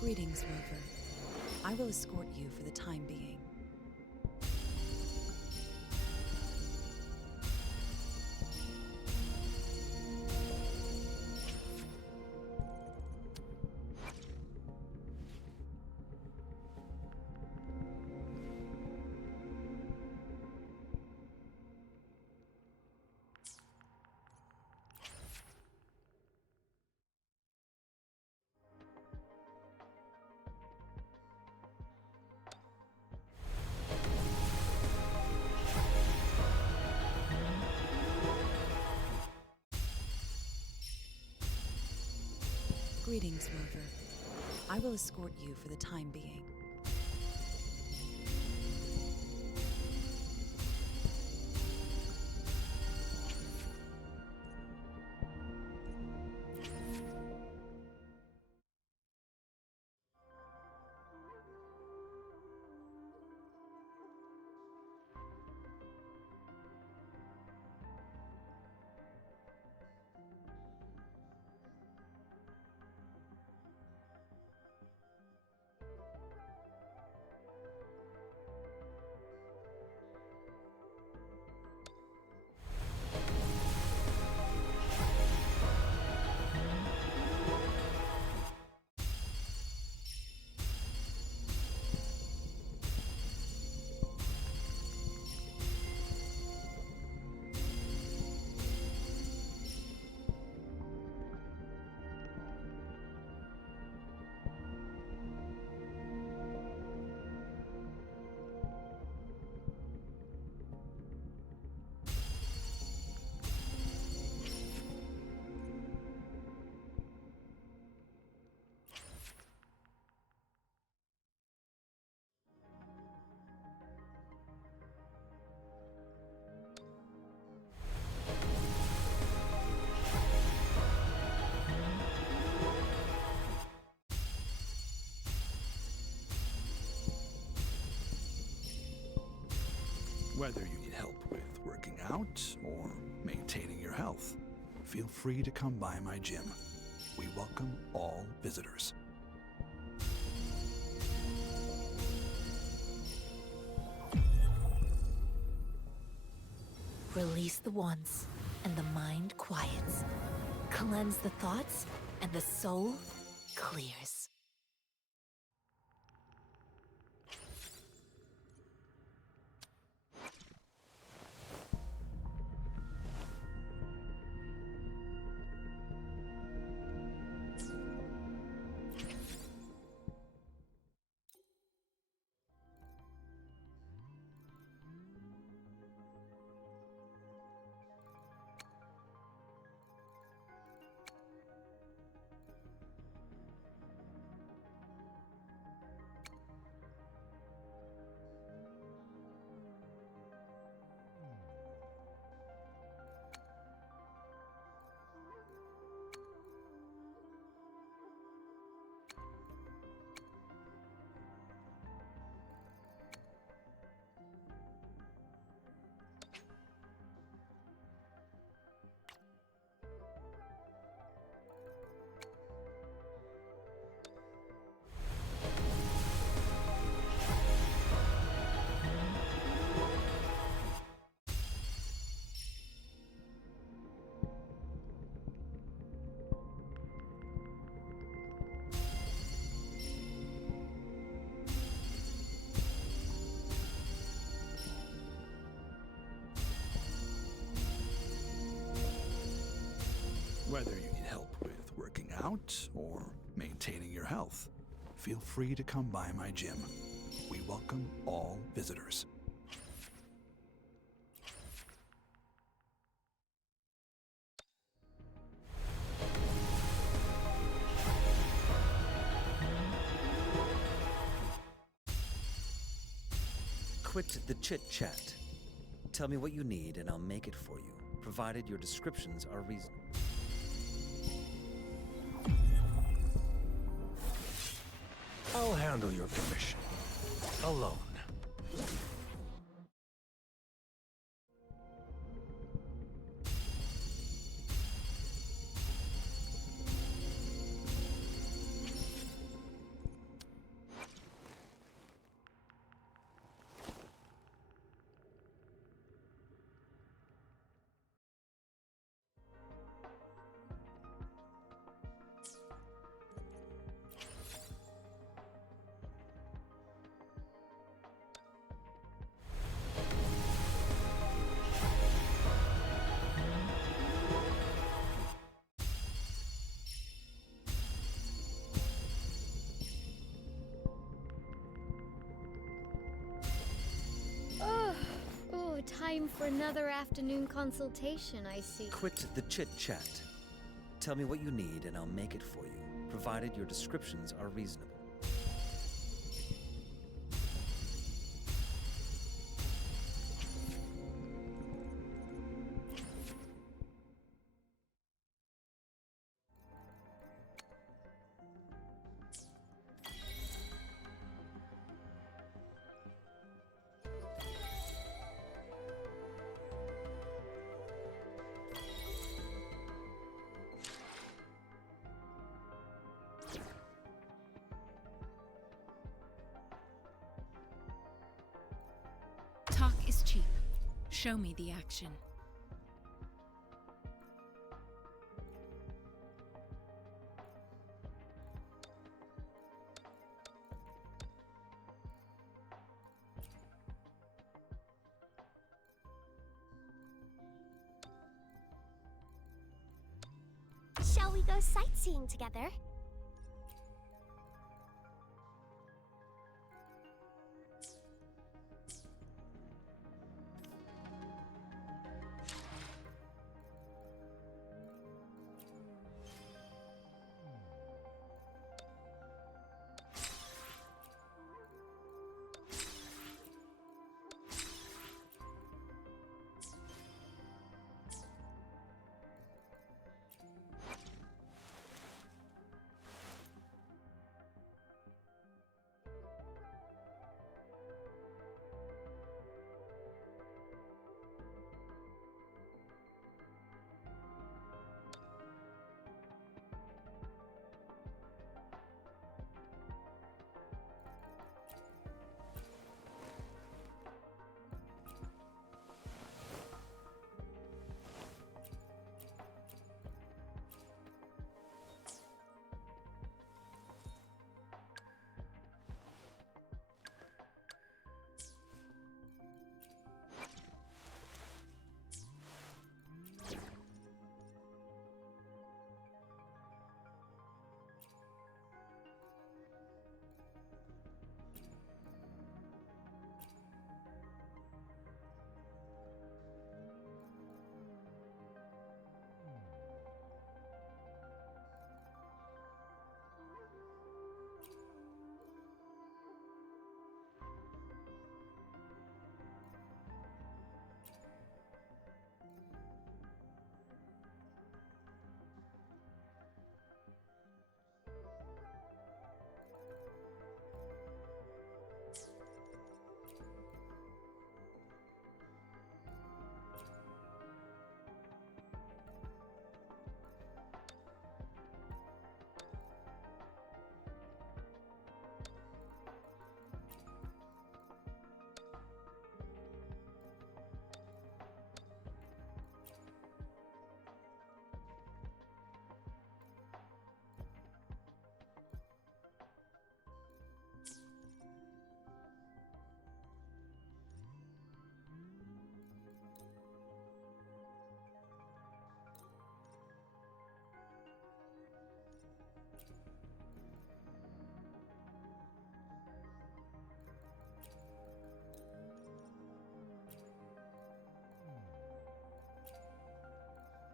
Greetings, Rover. I will escort you for the time being. Greetings, Rover. I will escort you for the time being. Whether you need help with working out or maintaining your health, feel free to come by my gym. We welcome all visitors. Release the wands, and the mind quiets. Cleanse the thoughts, and the soul clears. Whether you need help with working out or maintaining your health, feel free to come by my gym. We welcome all visitors. Quit the chit-chat. Tell me what you need and I'll make it for you, provided your descriptions are reasonable. I'll handle your commission. Alone. Time for another afternoon consultation, I see. Quit the chit-chat. Tell me what you need and I'll make it for you, provided your descriptions are reasonable. Talk is cheap. Show me the action. Shall we go sightseeing together?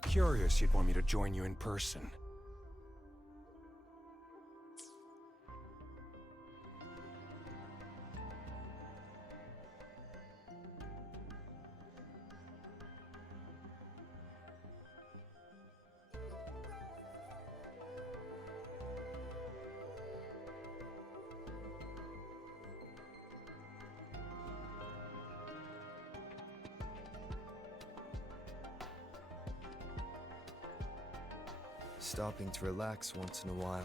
Curious you'd want me to join you in person. Stopping to relax once in a while.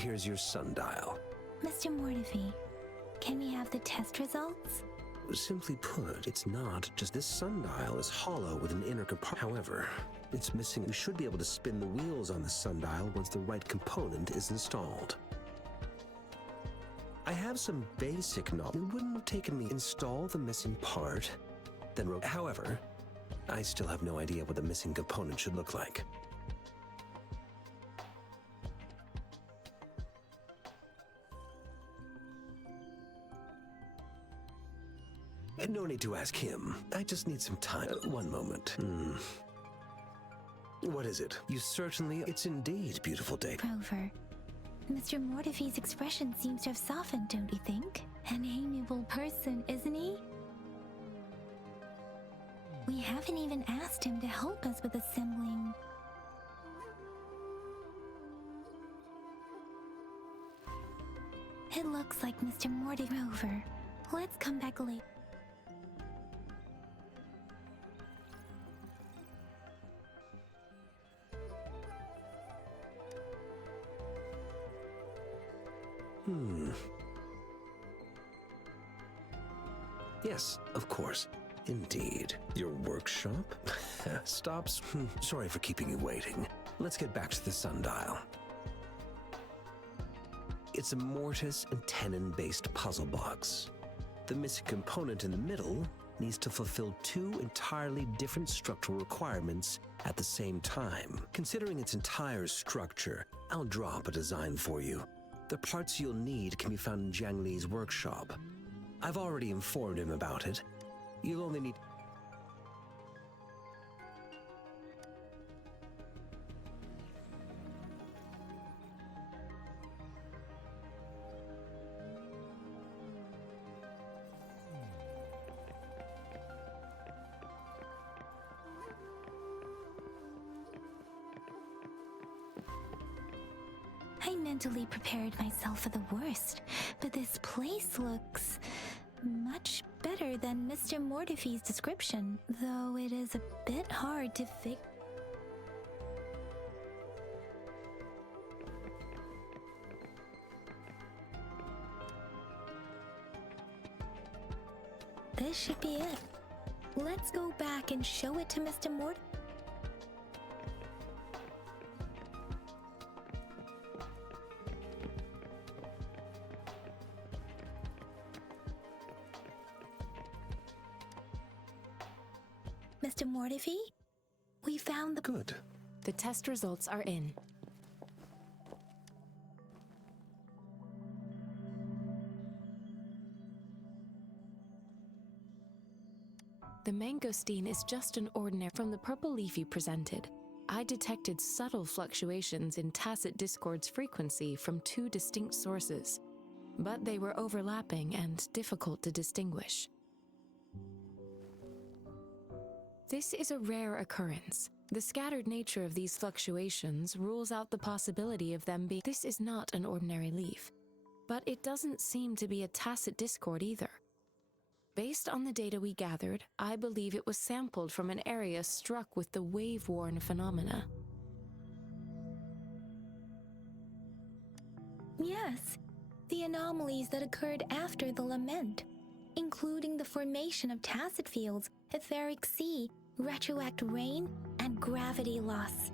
Here's your sundial. Mr. Mortefi, can we have the test results? Simply put, it's not just this sundial is hollow with an inner compartment. However, it's missing. You should be able to spin the wheels on the sundial once the right component is installed. I have some basic knowledge. It wouldn't have taken me to install the missing part, then however, I still have no idea what the missing component should look like. No need to ask him. I just need some time. One moment. What is it? You certainly... It's indeed beautiful day. Rover, Mr. Mortefi's expression seems to have softened, don't you think? An amiable person, isn't he? We haven't even asked him to help us with assembling. It looks like Mr. Mortefi. Rover, let's come back later. Yes, of course. Indeed. Your workshop? Stops? Sorry for keeping you waiting. Let's get back to the sundial. It's a mortise and tenon-based puzzle box. The missing component in the middle needs to fulfill two entirely different structural requirements at the same time. Considering its entire structure, I'll drop a design for you. The parts you'll need can be found in Jiang Li's workshop. I've already informed him about it. You'll only need... I mentally prepared myself for the worst, but this place looks much better than Mr. Mortefi's description, though it is a bit hard to figure. This should be it. Let's go back and show it to Mr. Mortefi. Mr. Mortefi, we found the... Good. The test results are in. The mangosteen is just an ordinary... From the purple leaf you presented, I detected subtle fluctuations in tacit discord's frequency from two distinct sources, but they were overlapping and difficult to distinguish. This is a rare occurrence. The scattered nature of these fluctuations rules out the possibility of them being... This is not an ordinary leaf, but it doesn't seem to be a tacit discord either. Based on the data we gathered, I believe it was sampled from an area struck with the wave-worn phenomena. Yes, the anomalies that occurred after the lament, including the formation of tacit fields, etheric sea, retroact rain, and gravity loss.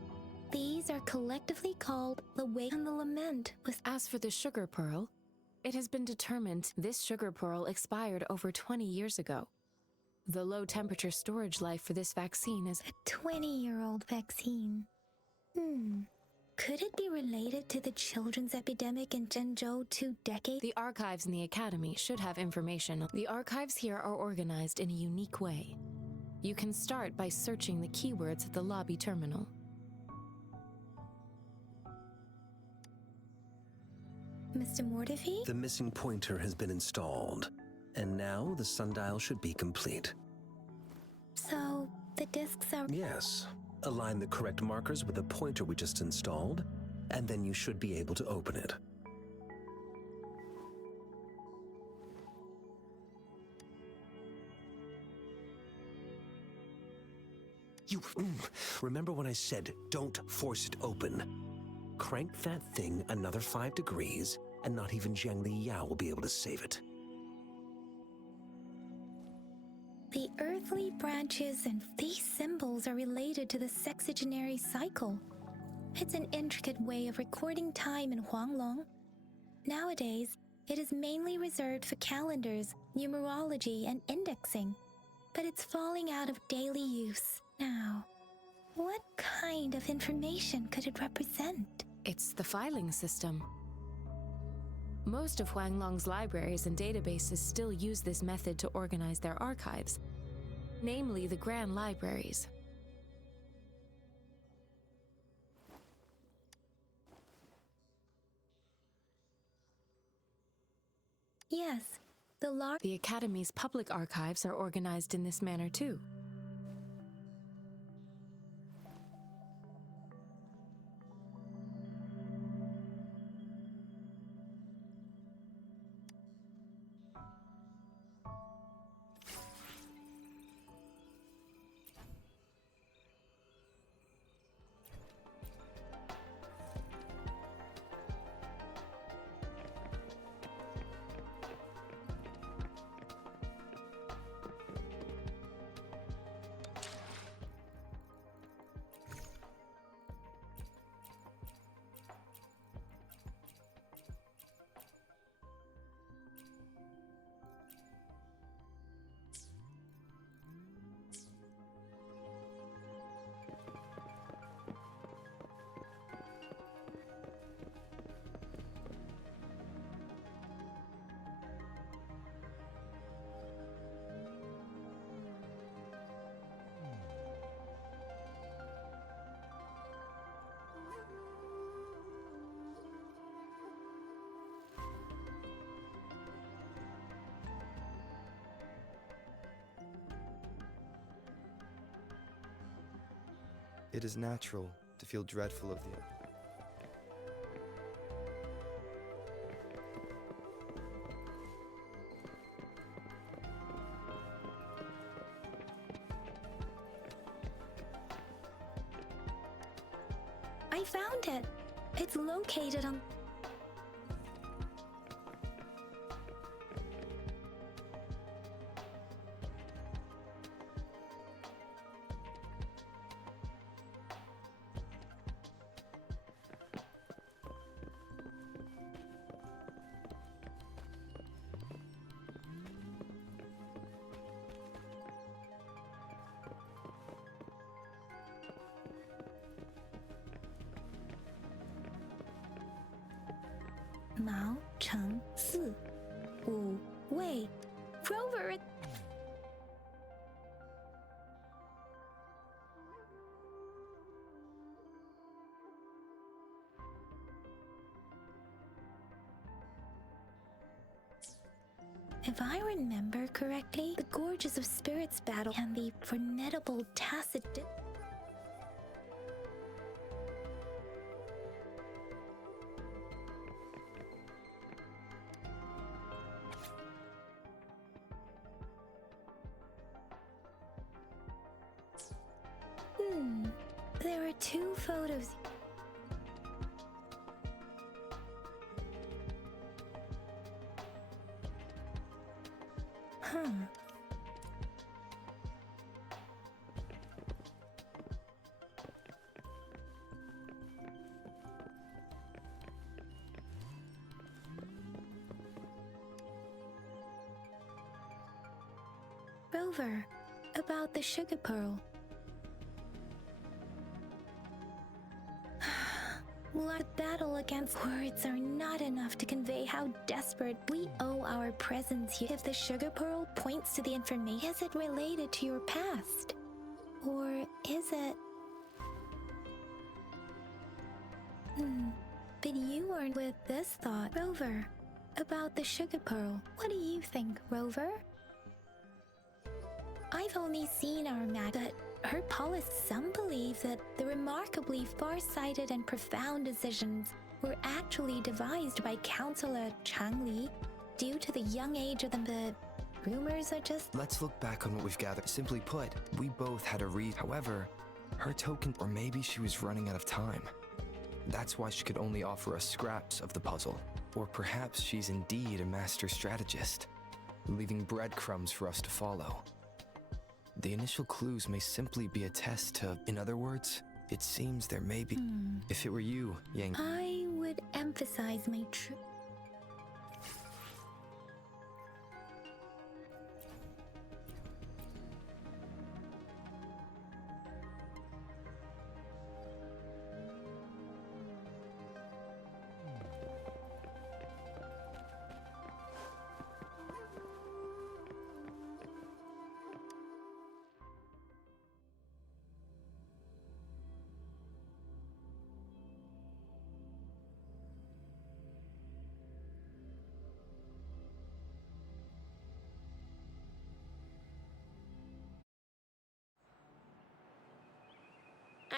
These are collectively called the wave and the lament. As for the sugar pearl, it has been determined this sugar pearl expired over 20 years ago. The low-temperature storage life for this vaccine is... A 20-year-old vaccine. Could it be related to the children's epidemic in Zhengzhou 2 decades? The archives in the Academy should have information. The archives here are organized in a unique way. You can start by searching the keywords at the lobby terminal. Mr. Mortefi? The missing pointer has been installed, and now the sundial should be complete. So, the discs are... Yes. Align the correct markers with the pointer we just installed, and then you should be able to open it. Remember when I said, don't force it open? Crank that thing another 5 degrees, and not even Zhang Li Yao will be able to save it. The earthly branches and these symbols are related to the sexagenary cycle. It's an intricate way of recording time in Huanglong. Nowadays, it is mainly reserved for calendars, numerology, and indexing, but it's falling out of daily use now. What kind of information could it represent? It's the filing system. Most of Huanglong's libraries and databases still use this method to organize their archives, namely the Grand Libraries. Yes, the Academy's public archives are organized in this manner too. It is natural to feel dreadful of the... I found it. It's located on... Mao Cheng Si Wu Wei Rover. If I remember correctly, the Gorges of Spirits battle and the formidable Tacit... There are 2 photos. Rover, about the sugar pearl. Our battle against words are not enough to convey how desperate we owe our presence here. If the sugar pearl points to the information, is it related to your past? Or is it... But you weren't with this thought, Rover, about the sugar pearl. What do you think, Rover? I've only seen our map, but her policy. Some believe that the remarkably far-sighted and profound decisions were actually devised by Counselor Chang Li due to the young age of them. The rumors are just... Let's look back on what we've gathered. Simply put, we both had a reason. However, her token... Or maybe she was running out of time. That's why she could only offer us scraps of the puzzle. Or perhaps she's indeed a master strategist, leaving breadcrumbs for us to follow. The initial clues may simply be a test to... In other words, it seems there may be... If it were you, Yang... I would emphasize my true...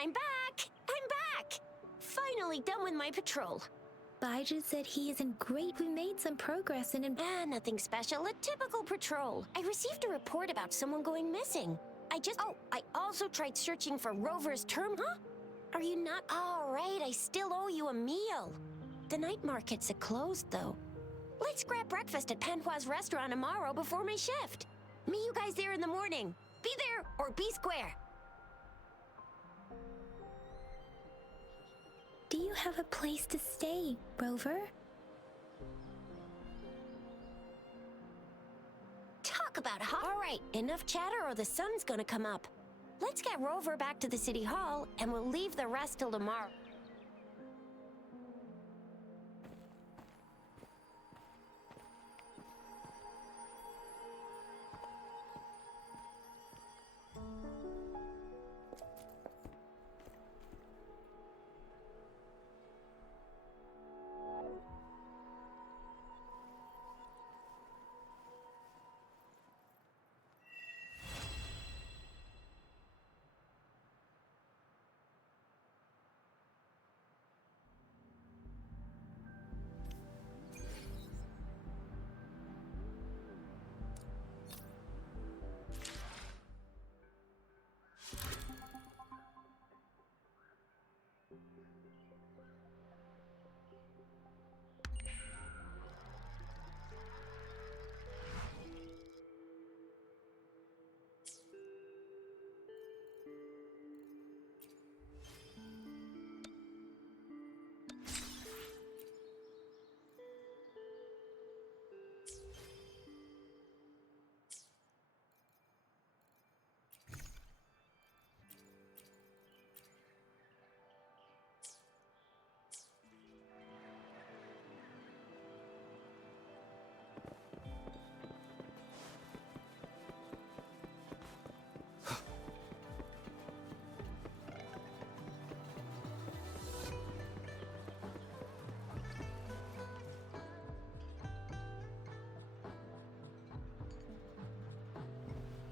I'm back! I'm back! Finally done with my patrol. Baiju said he isn't great. We made some progress in nothing special. A typical patrol. I received a report about someone going missing. I also tried searching for Rover's term. Huh? Are you not? All right, I still owe you a meal. The night markets are closed, though. Let's grab breakfast at Panhua's restaurant tomorrow before my shift. Meet you guys there in the morning. Be there or be square. Do you have a place to stay, Rover? Talk about hot. All right, enough chatter or the sun's gonna come up. Let's get Rover back to the city hall, and we'll leave the rest till tomorrow.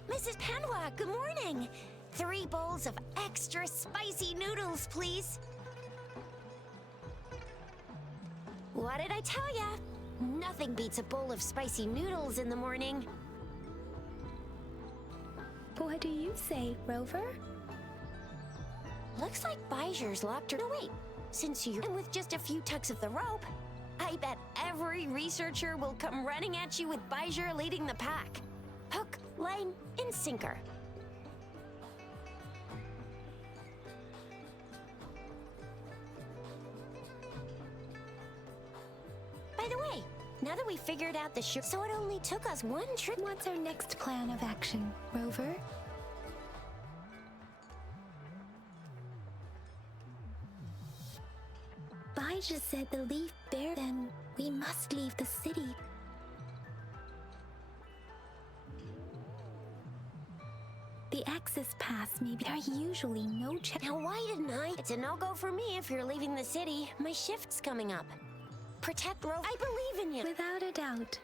Mrs. Panhua, good morning. 3 bowls of extra spicy noodles, please. What did I tell ya? Nothing beats a bowl of spicy noodles in the morning. What do you say, Rover? Looks like Baiju's locked her. No, wait. Since you're with just a few tugs of the rope, I bet every researcher will come running at you with Baiju leading the pack. Hook, line, and sinker. By the way, now that we figured out the so it only took us 1 trip. What's our next plan of action, Rover? Baiju said the leaf bear, then we must leave the city. The access pass maybe are usually no check. Now why didn't I? It's a no-go for me if you're leaving the city. My shift's coming up. Protect Rover. I believe in you. Without a doubt.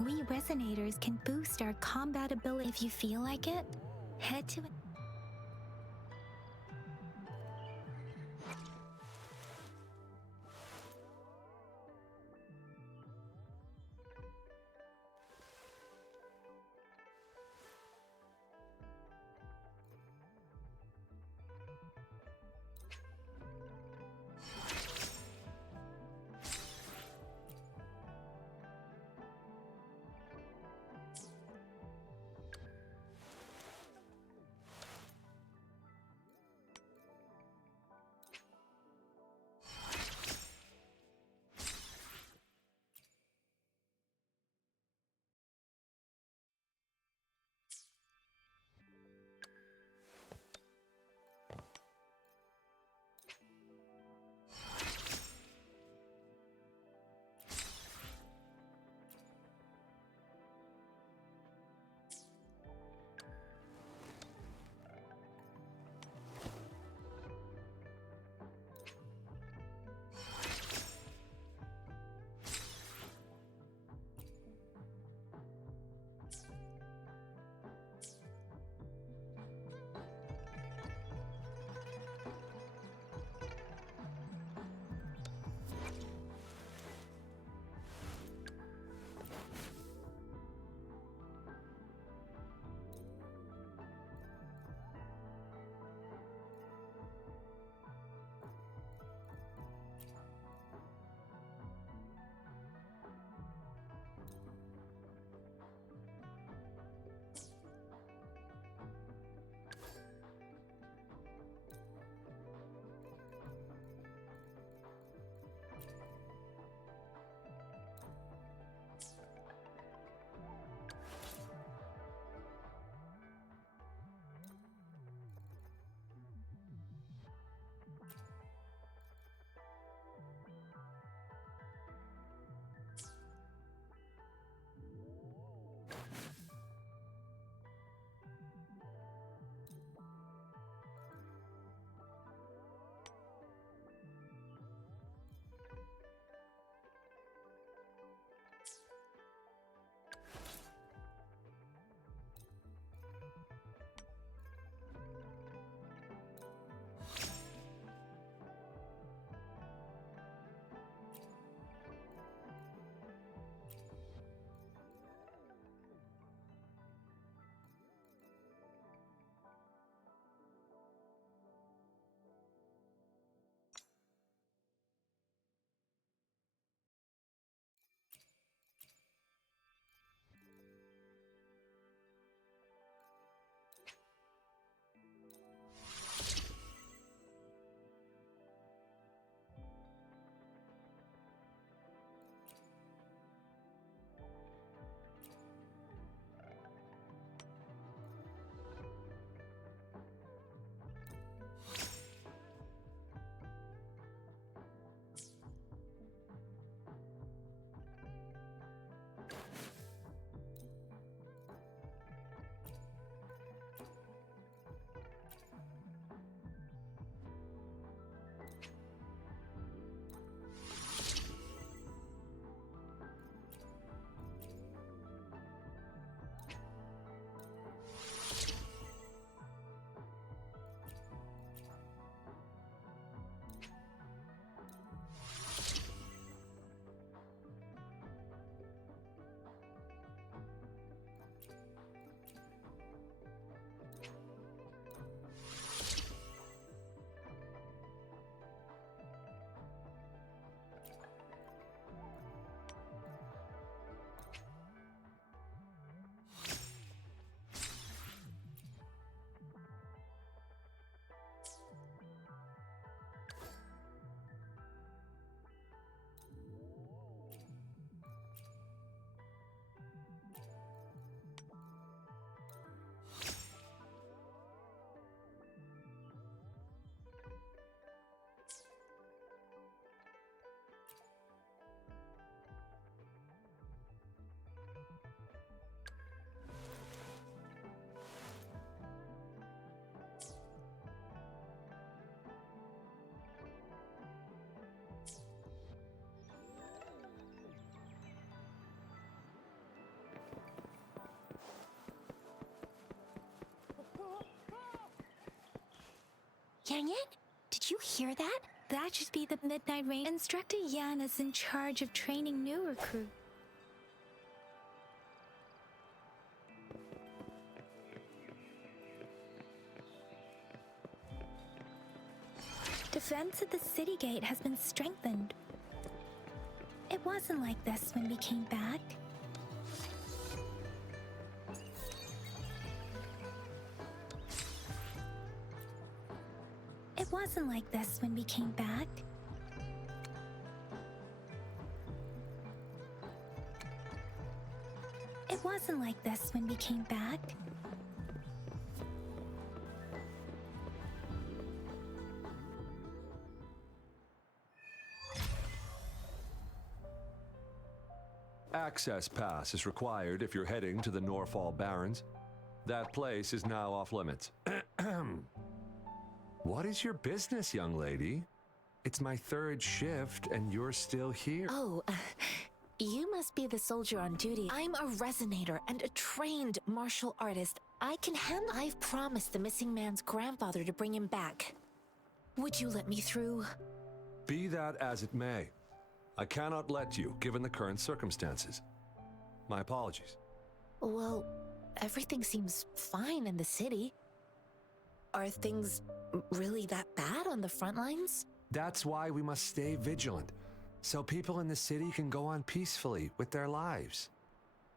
We resonators can boost our combat ability. If you feel like it, head to it. Dang it! Did you hear that? That should be the Midnight Rain. Instructor Yan is in charge of training new recruits. Defense at the city gate has been strengthened. It wasn't like this when we came back. It wasn't like this when we came back. It wasn't like this when we came back. Access pass is required if you're heading to the Norfall Barrens. That place is now off limits. What is your business, young lady? It's my third shift and you're still here. Oh, you must be the soldier on duty. I'm a resonator and a trained martial artist. I can handle. I've promised the missing man's grandfather to bring him back. Would you let me through? Be that as it may, I cannot let you, given the current circumstances. My apologies. Well, everything seems fine in the city. Are things really that bad on the front lines? That's why we must stay vigilant, so people in the city can go on peacefully with their lives.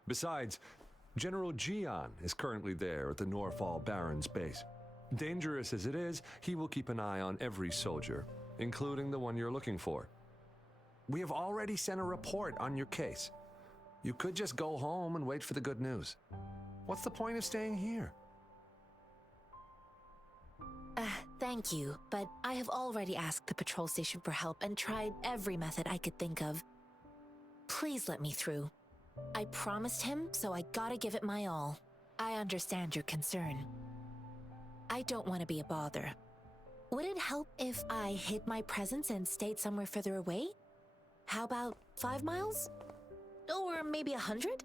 Besides, General Jian is currently there at the Norfall Barrens base. Dangerous as it is, he will keep an eye on every soldier, including the one you're looking for. We have already sent a report on your case. You could just go home and wait for the good news. What's the point of staying here? Thank you, but I have already asked the patrol station for help and tried every method I could think of. Please let me through. I promised him, so I gotta give it my all. I understand your concern. I don't want to be a bother. Would it help if I hid my presence and stayed somewhere further away? How about 5 miles? Or maybe 100?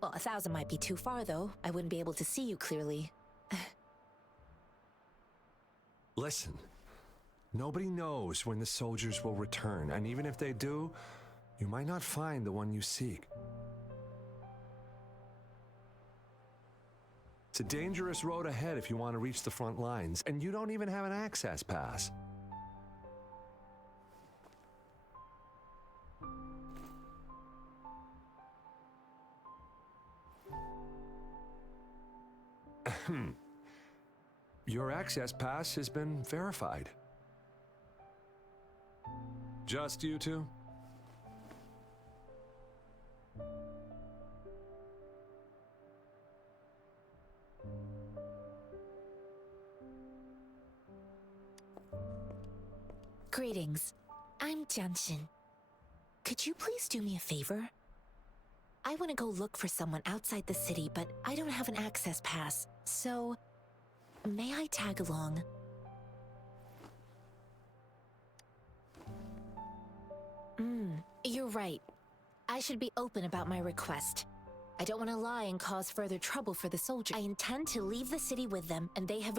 Well, 1,000 might be too far, though. I wouldn't be able to see you clearly. Listen, nobody knows when the soldiers will return, and even if they do, you might not find the one you seek. It's a dangerous road ahead if you want to reach the front lines, and you don't even have an access pass. Your access pass has been verified. Just you two? Greetings. I'm Jianshin. Could you please do me a favor? I want to go look for someone outside the city, but I don't have an access pass, so may I tag along? You're right. I should be open about my request. I don't want to lie and cause further trouble for the soldiers. I intend to leave the city with them, and they have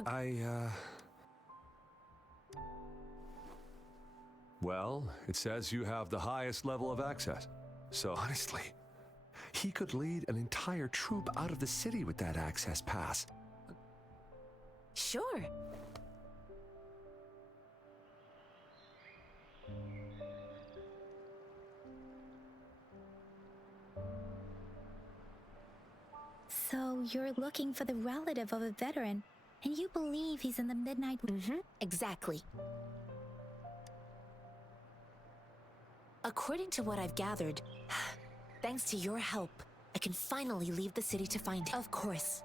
Well, it says you have the highest level of access. So honestly, he could lead an entire troop out of the city with that access pass. Sure. So you're looking for the relative of a veteran, and you believe he's in the Midnight... Exactly. According to what I've gathered, thanks to your help, I can finally leave the city to find him. Of course.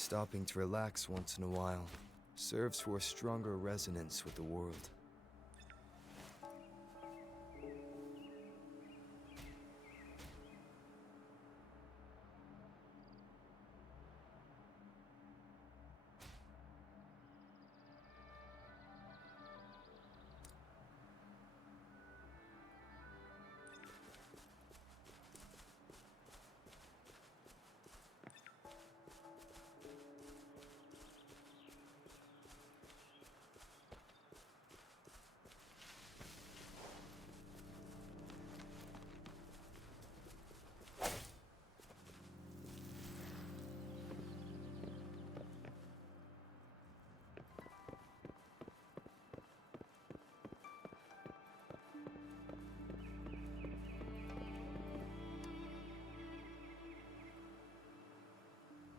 Stopping to relax once in a while serves for a stronger resonance with the world.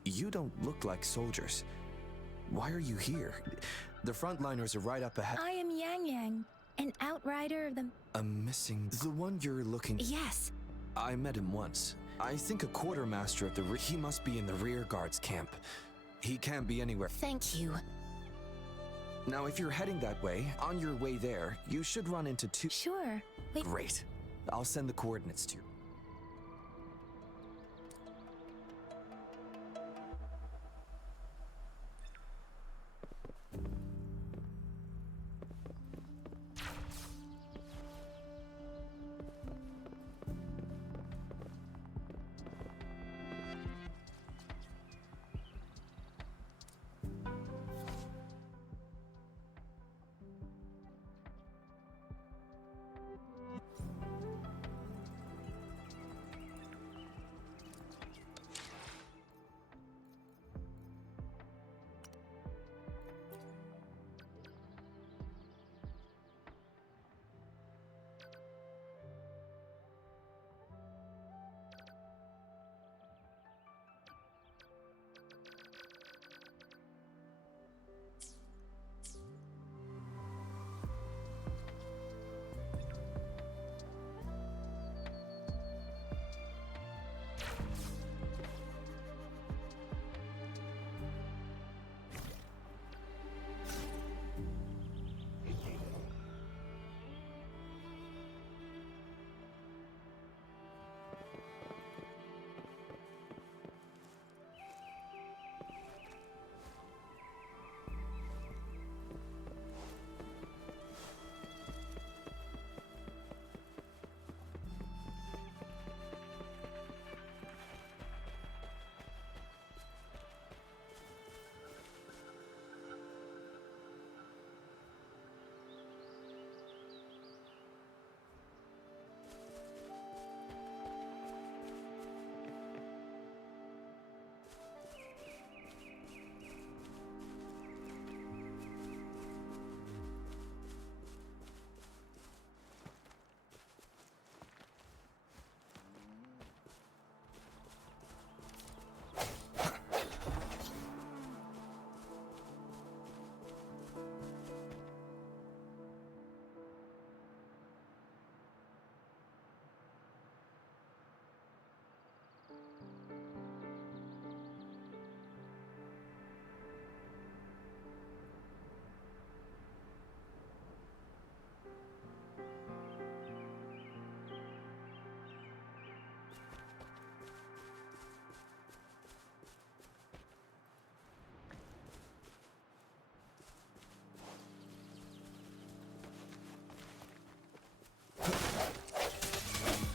You don't look like soldiers. Why are you here? The frontliners are right up ahead. I am Yang Yang, an outrider of the... The one you're looking... Yes. I met him once. I think a quartermaster at the he must be in the rear guards camp. He can't be anywhere. Thank you. Now, if you're heading that way, on your way there, you should run into two... Sure. Wait. Great. I'll send the coordinates to you.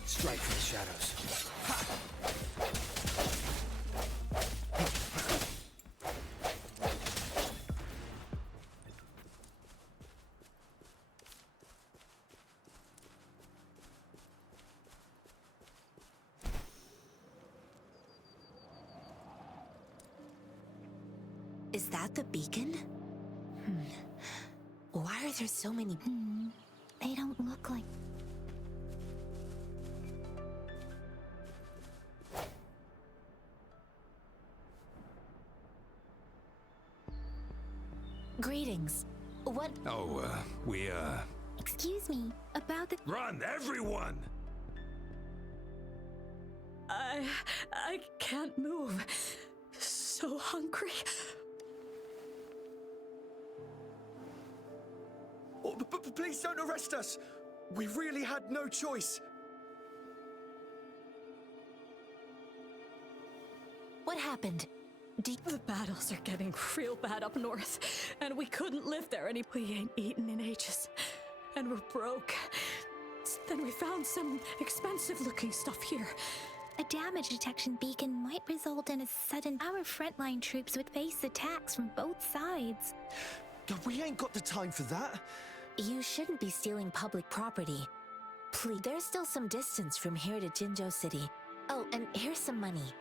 Strike from the shadows. Ha! Is that the beacon? Why are there so many? They don't look like... Greetings. What? Oh, Excuse me, about the... Run, everyone! I can't move. so hungry. Oh, please don't arrest us. We really had no choice. What happened? The battles are getting real bad up north, and we couldn't live there any. We ain't eaten in ages, and we're broke. Then we found some expensive-looking stuff here. A damage detection beacon might result in a sudden... Our frontline troops would face attacks from both sides. We ain't got the time for that. You shouldn't be stealing public property. Please, there's still some distance from here to Jinzhou City. Oh, and here's some money.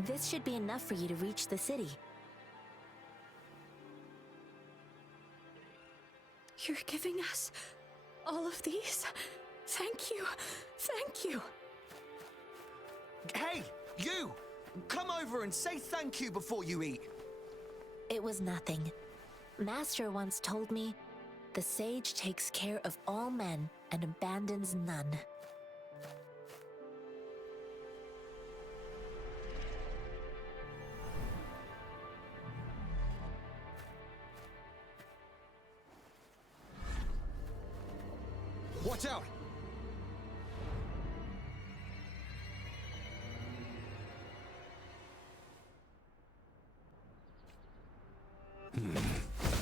This should be enough for you to reach the city. You're giving us all of these? Thank you. Thank you. Hey, you! Come over and say thank you before you eat. It was nothing. Master once told me, the sage takes care of all men and abandons none. Watch out!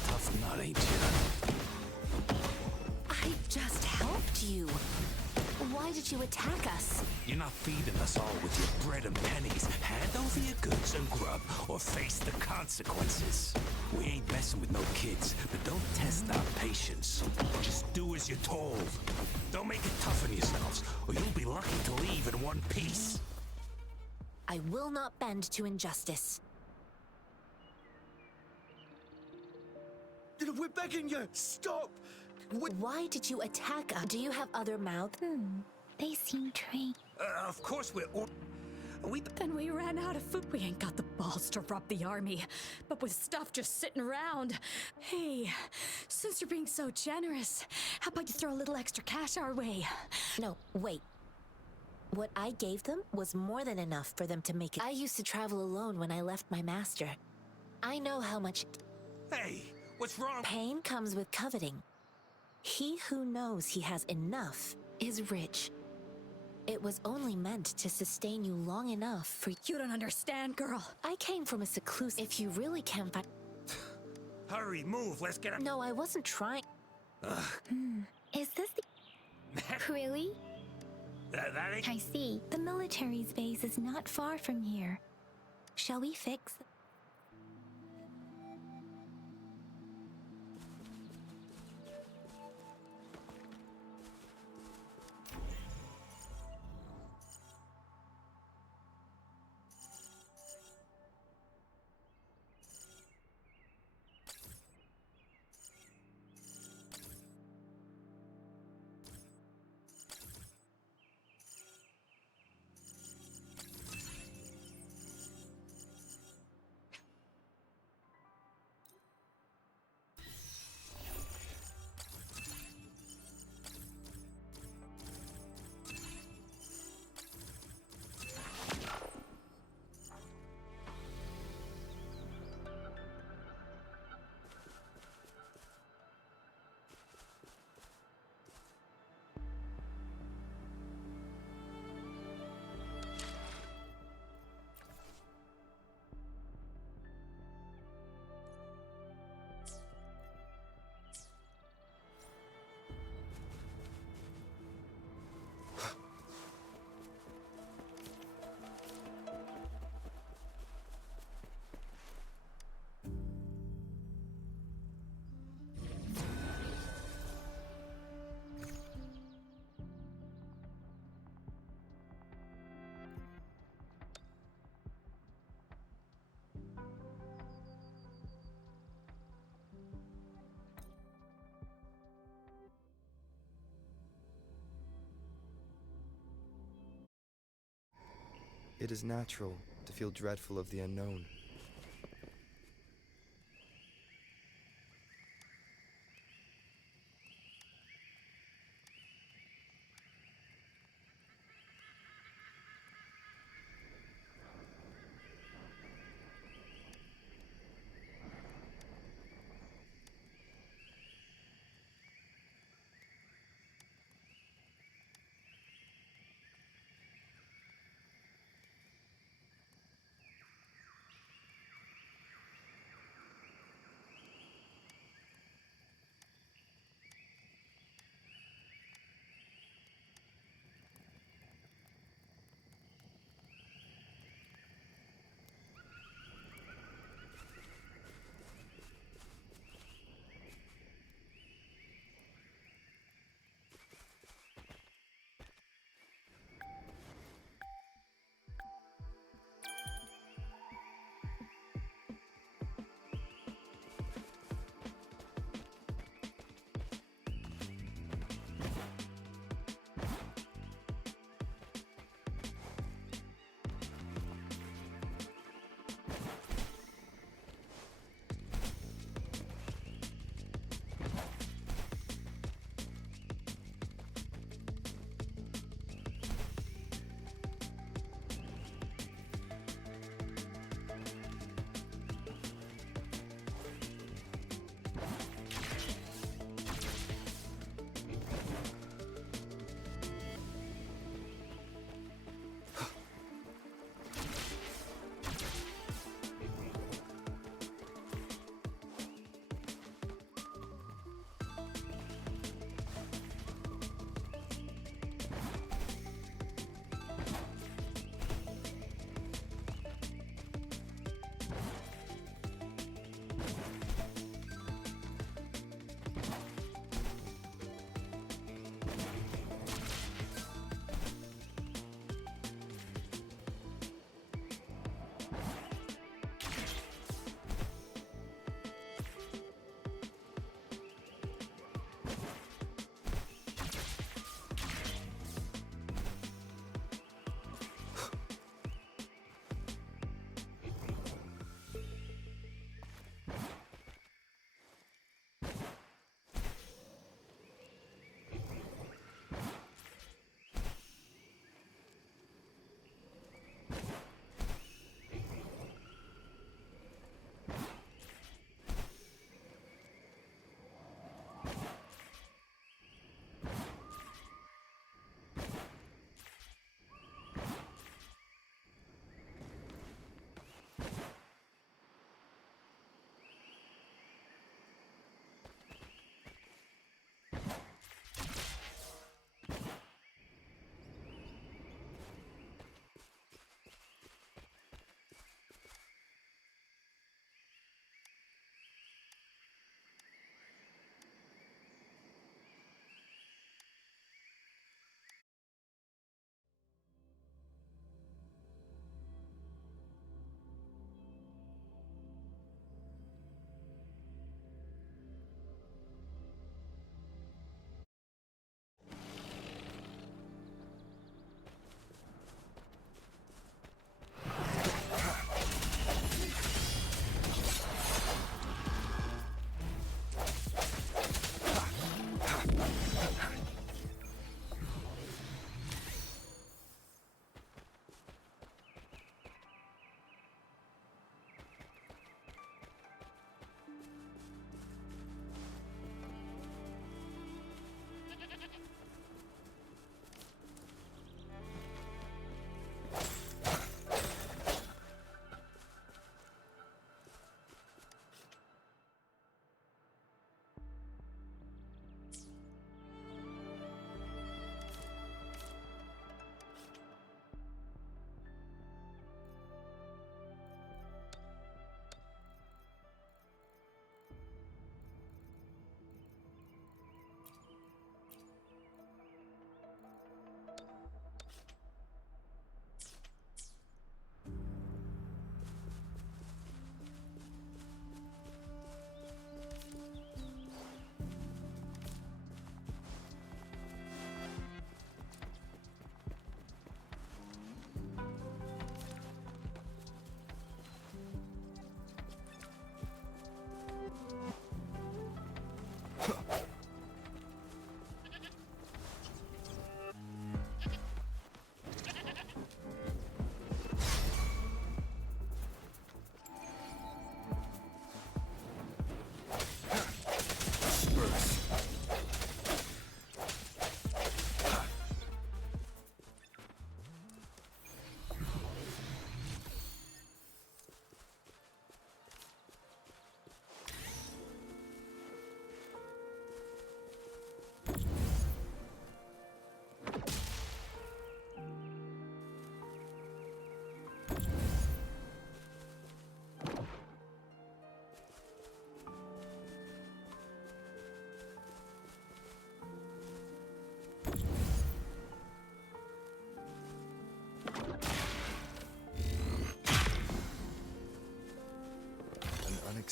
Tough nut, ain't you? I just helped you. Why did you attack us? You're not feeding us all with your bread and pennies. Hand over your goods and grub, or face the consequences. We ain't messing with no kids, but don't test our patience. Just do as you're told. Don't make it tough on yourselves, or you'll be lucky to leave in one piece. I will not bend to injustice. We're begging you, stop! Why did you attack us? Do you have other mouths? They seem trained. Of course we're... Then we ran out of food. We ain't got the balls to rob the army. But with stuff just sitting around. Hey, since you're being so generous, how about you throw a little extra cash our way? No, wait. What I gave them was more than enough for them to make it. I used to travel alone when I left my master. I know how much... Hey, what's wrong? Pain comes with coveting. He who knows he has enough is rich. It was only meant to sustain you long enough for... You don't understand, girl. I came from a seclusive... If you really can't find... Hurry, move, let's get up. No, I wasn't trying... Is this the... Really? That ain't... I see. The military's base is not far from here. Shall we fix... It is natural to feel dreadful of the unknown.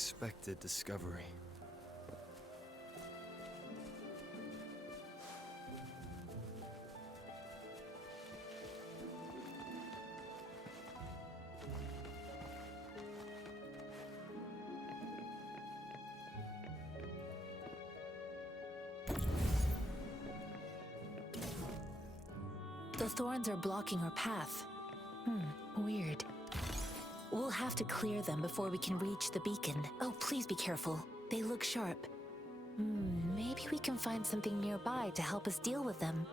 unexpected discovery. The thorns are blocking our path. Weird. We'll have to clear them before we can reach the beacon. Oh, please be careful. They look sharp. Maybe we can find something nearby to help us deal with them.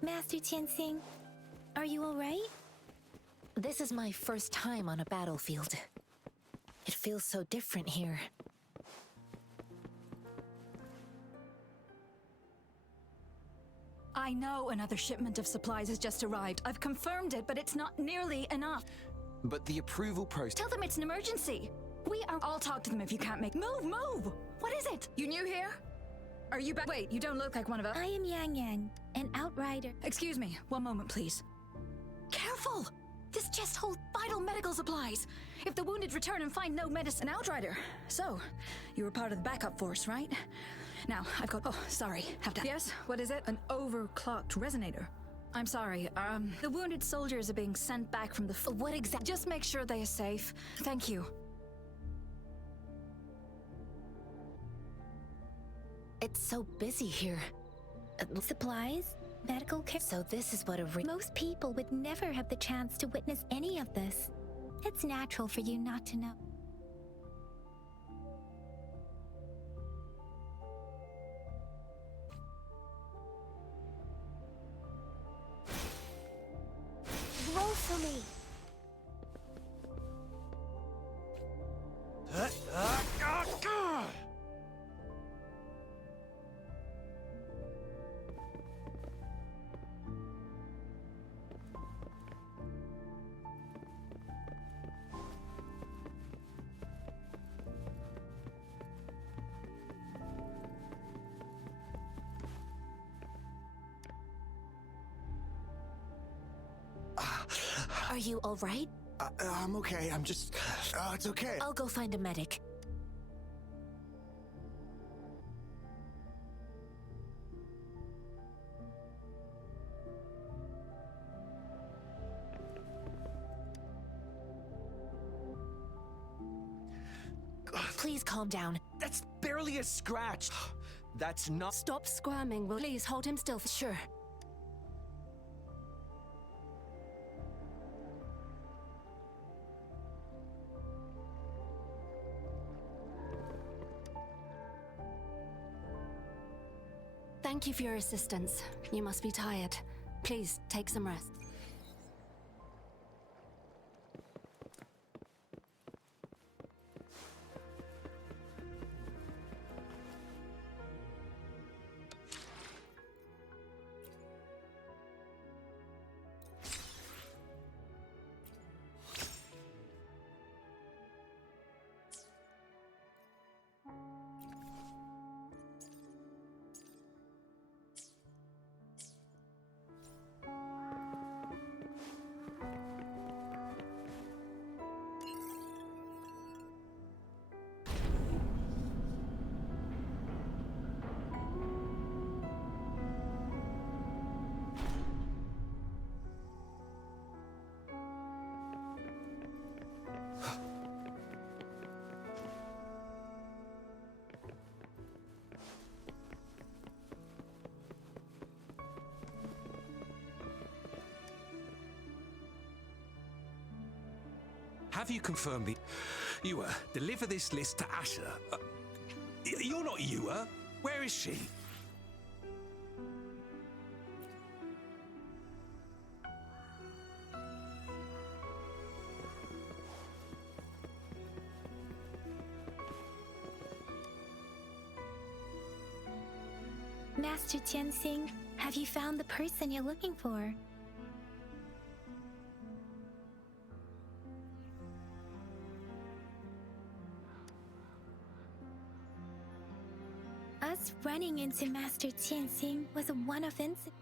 Master Tianxing, are you alright? This is my first time on a battlefield. It feels so different here. I know another shipment of supplies has just arrived. I've confirmed it, but it's not nearly enough. But the approval process... Tell them it's an emergency. I'll talk to them if you can't make... Move! What is it? You new here? Are you back? Wait, you don't look like one of us. I am Yang Yang, an outrider. Excuse me, one moment, please. Careful! This chest holds vital medical supplies. If the wounded return and find no medicine, outrider. So, you were part of the backup force, right? Now, I've got... Oh, sorry. Have to... Yes? What is it? An overclocked resonator. I'm sorry, the wounded soldiers are being sent back from the... What exactly? Just make sure they are safe. Thank you. It's so busy here. Supplies? Medical care? So this is what Most people would never have the chance to witness any of this. It's natural for you not to know. Roll for me. Are you all right? I'm okay. I'm just... it's okay. I'll go find a medic. Please calm down. That's barely a scratch. That's not... Stop squirming. Will please hold him still. Sure. Thank you for your assistance. You must be tired. Please, take some rest. have you confirmed the... Yua, deliver this list to Asher. You're not Yua. Where is she? Master Tianxing, have you found the person you're looking for? Us running into Master Tianxing was a one-off incident.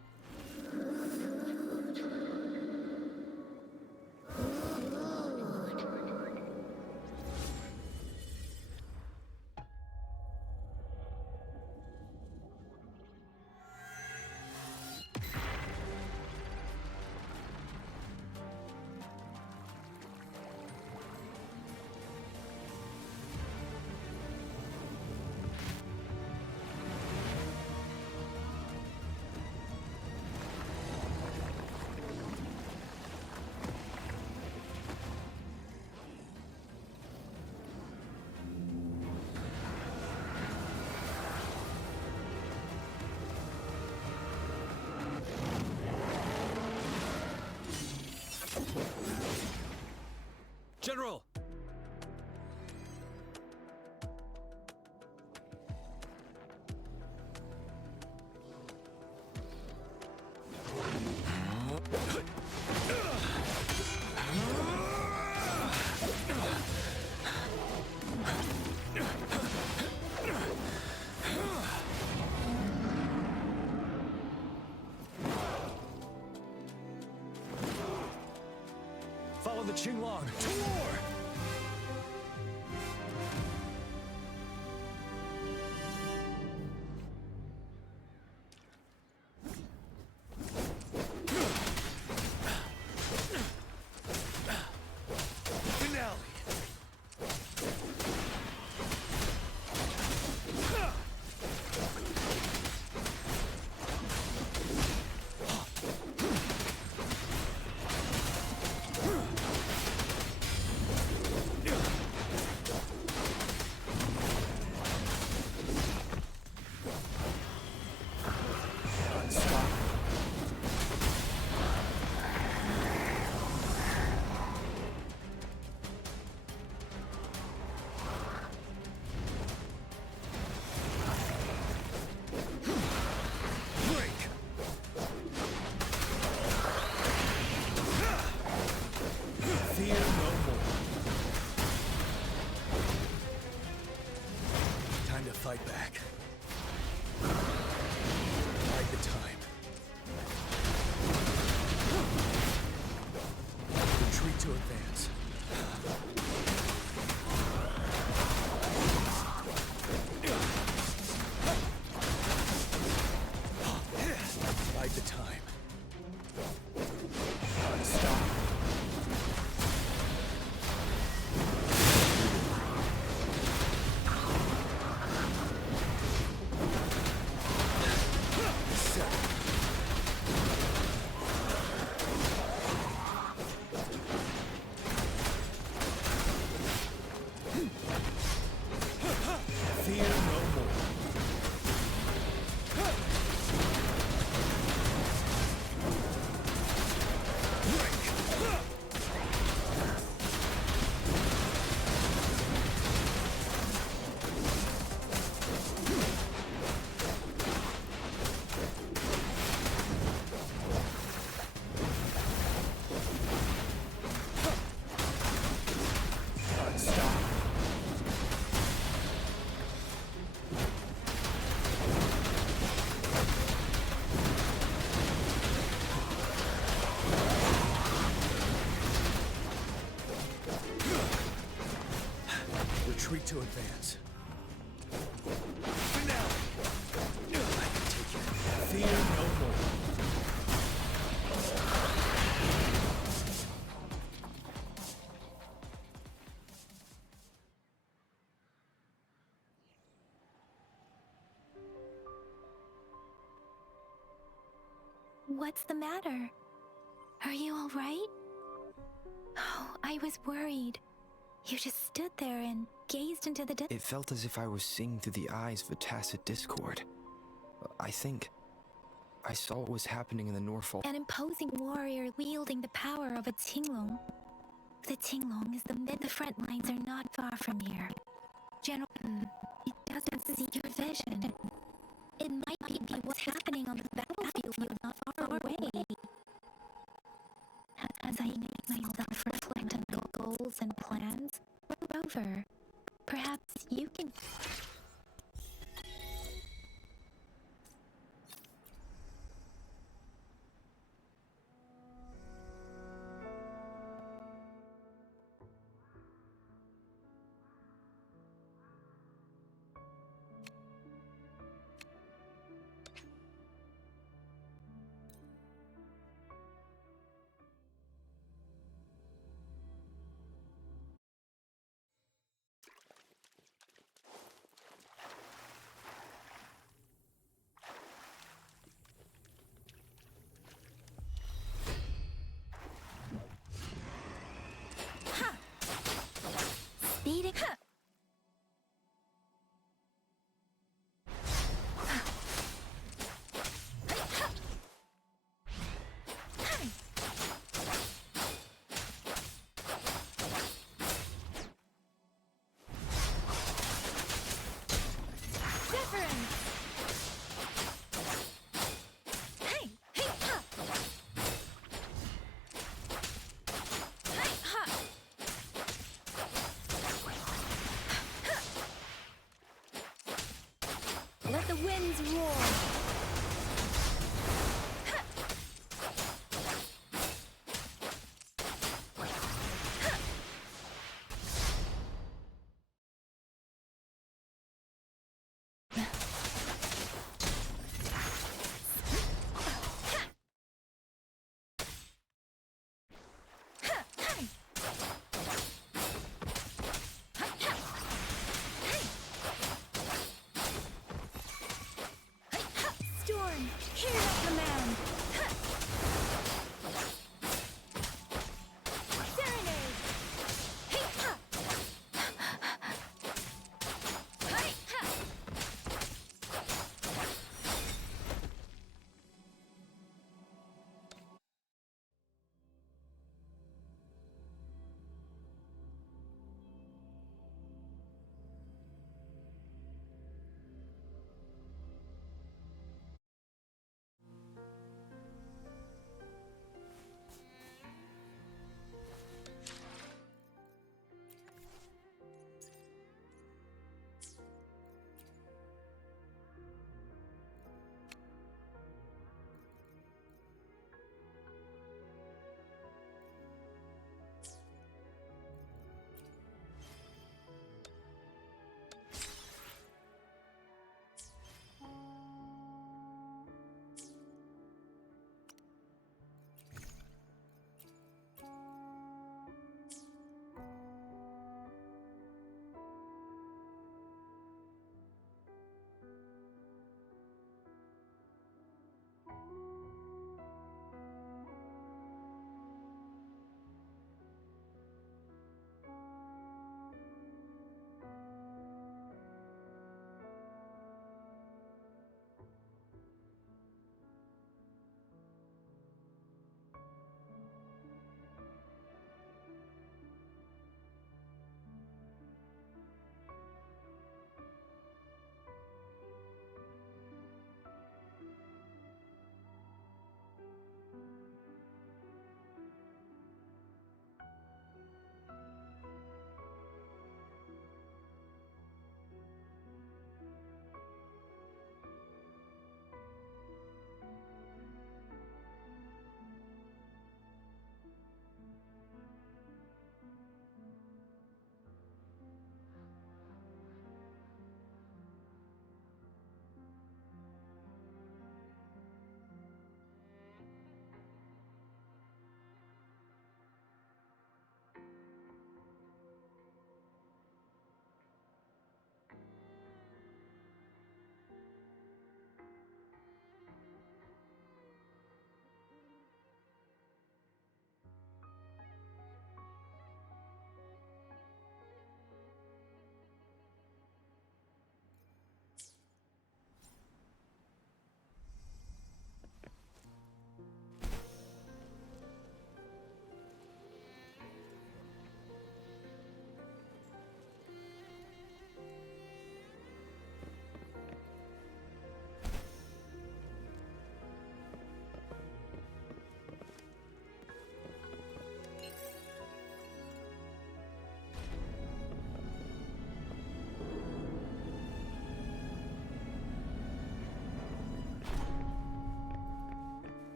General! Follow the Qinglong to war! Finale! Fight back. Bide the time. Retreat to advance. Bide the time. Stop. Retreat to advance. Finale! I can take it. Fear no more. What's the matter? Are you all right? Oh, I was worried. You just stood there and gazed into the It felt as if I was seeing through the eyes of a tacit discord. I think I saw what was happening in the Norfolk. An imposing warrior wielding the power of a Tinglong. The Tinglong is the front lines are not far from here. General, it doesn't see your vision. It might be what's happening on the battlefield not far away. As I make myself reflect on my goals and plans, Rover, perhaps you can...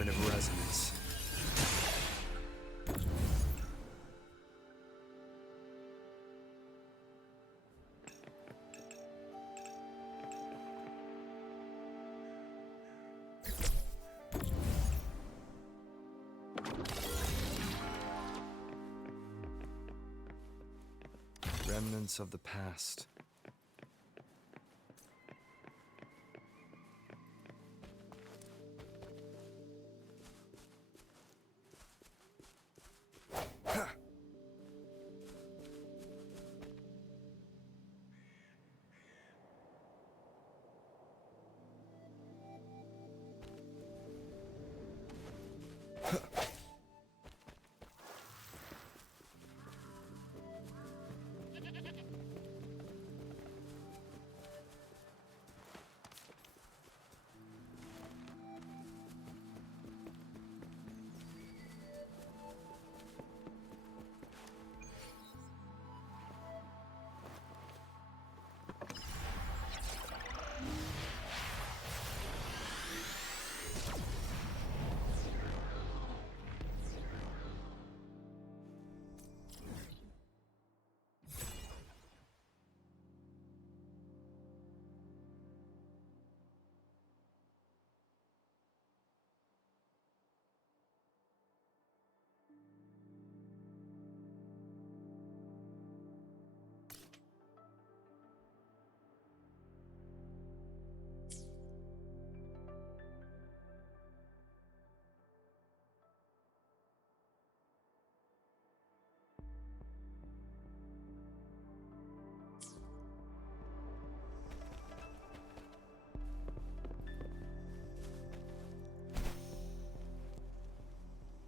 moment of resonance. Remnants of the past.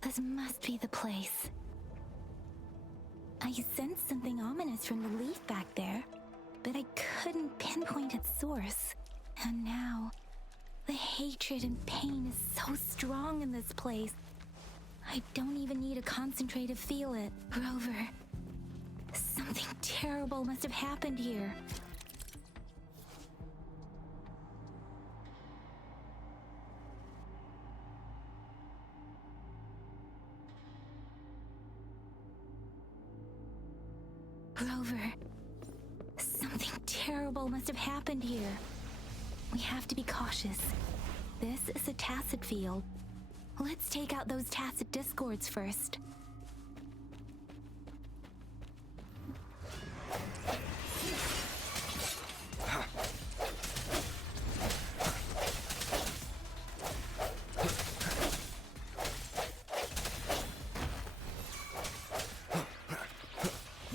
This must be the place. I sensed something ominous from the leaf back there, but I couldn't pinpoint its source. And now, the hatred and pain is so strong in this place. I don't even need to concentrate to feel it. Rover, something terrible must have happened here. Rover, something terrible must have happened here. We have to be cautious. This is a tacit field. Let's take out those tacit discords first.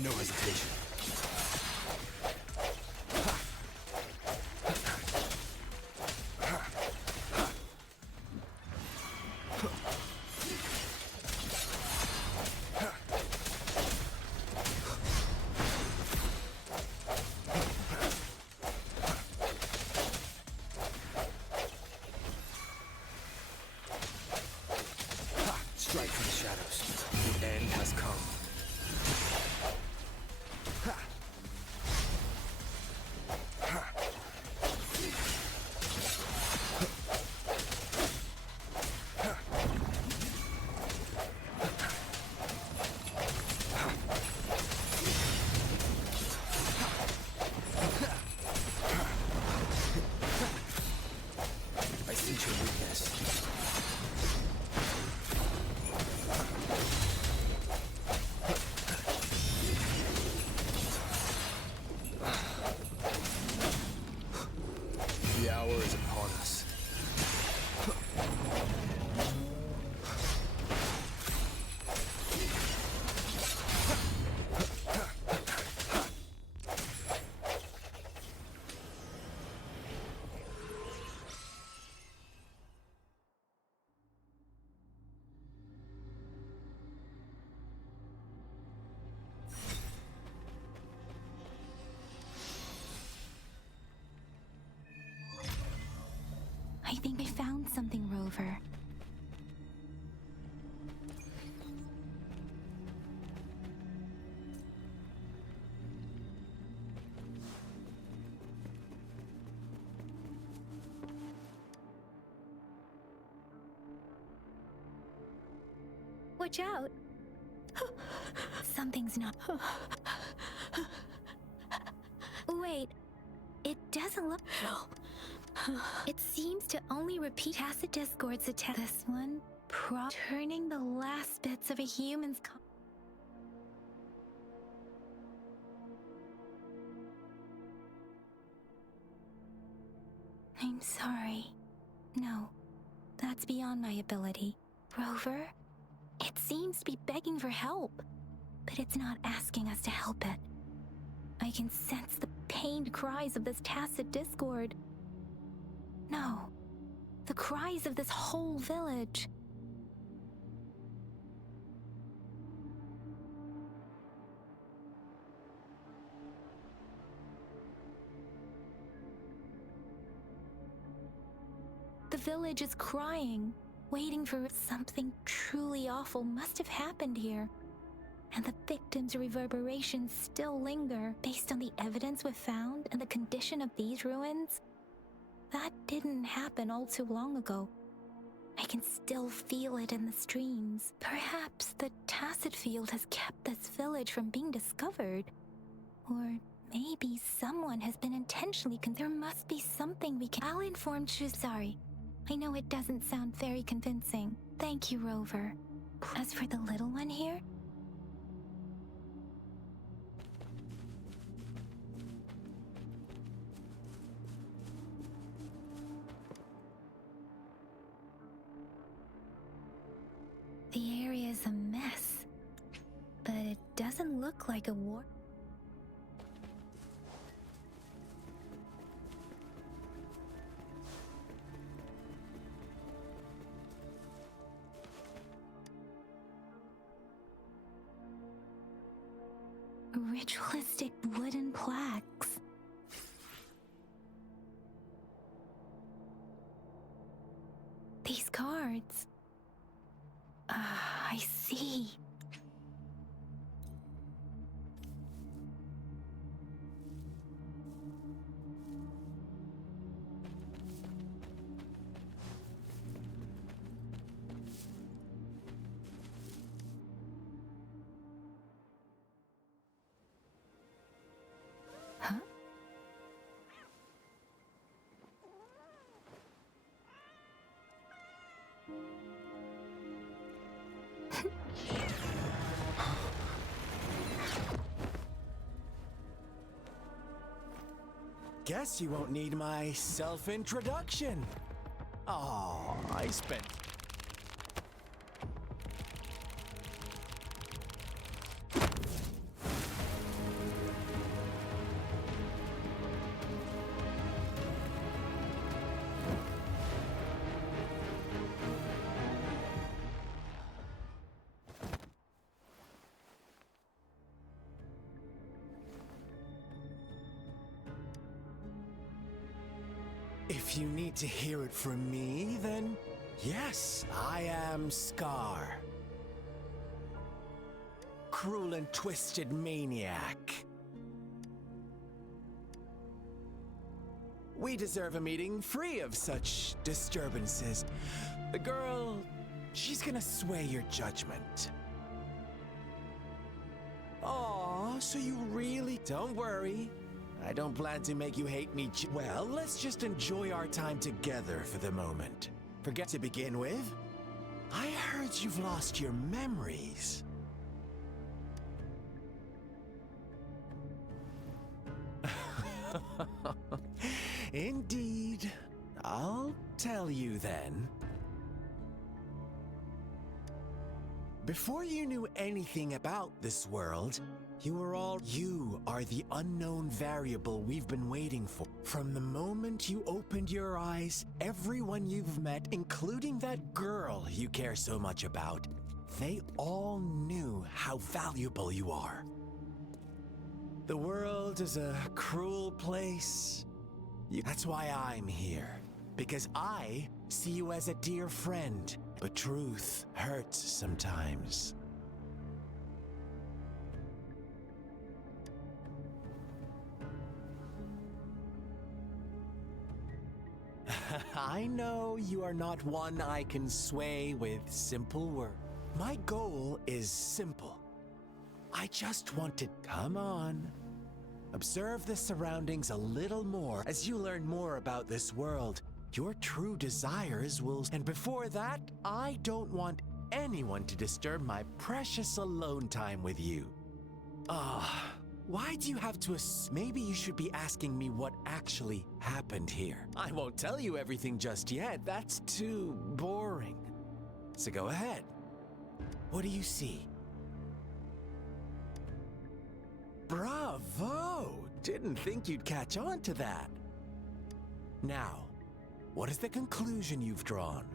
No hesitation. Strike from the shadows. The end has come. I sense your weakness. The hour is upon us. I think I found something, Rover. watch out. Something's not... Wait, it doesn't look... It seems to only repeat tacit discord's attack. This one, turning the last bits of a human's... I'm sorry. No, that's beyond my ability. Rover, it seems to be begging for help, but it's not asking us to help it. I can sense the pained cries of this tacit discord. No, the cries of this whole village. The village is crying, waiting for something truly awful must have happened here. And the victims' reverberations still linger based on the evidence we've found and the condition of these ruins. That didn't happen all too long ago. I can still feel it in the streams. Perhaps the tacit field has kept this village from being discovered. Or maybe someone has been intentionally there must be something we can... I'll inform you. Sorry. I know it doesn't sound very convincing. Thank you, Rover. As for the little one here... The area is a mess, but it doesn't look like a war... Ritualistic wooden plaques. These cards. I see. Huh? Guess you won't need my self-introduction. Oh, I spent... If you need to hear it from me, then yes, I am Scar. Cruel and twisted maniac. We deserve a meeting free of such disturbances. The girl, she's gonna sway your judgment. Aw, so you really... Don't worry. I don't plan to make you hate me. Well, let's just enjoy our time together for the moment. Forget to begin with. I heard you've lost your memories. Indeed. I'll tell you then. Before you knew anything about this world, you are the unknown variable we've been waiting for. From the moment you opened your eyes, everyone you've met, including that girl you care so much about, they all knew how valuable you are. The world is a cruel place. That's why I'm here. Because I see you as a dear friend. But truth hurts sometimes. I know you are not one I can sway with simple words. My goal is simple. I just want to come on. Observe the surroundings a little more. As you learn more about this world, your true desires will... And before that, I don't want anyone to disturb my precious alone time with you. Why do you have to maybe you should be asking me what actually happened here. I won't tell you everything just yet. That's too boring. So go ahead. What do you see? Bravo! Didn't think you'd catch on to that. Now, what is the conclusion you've drawn?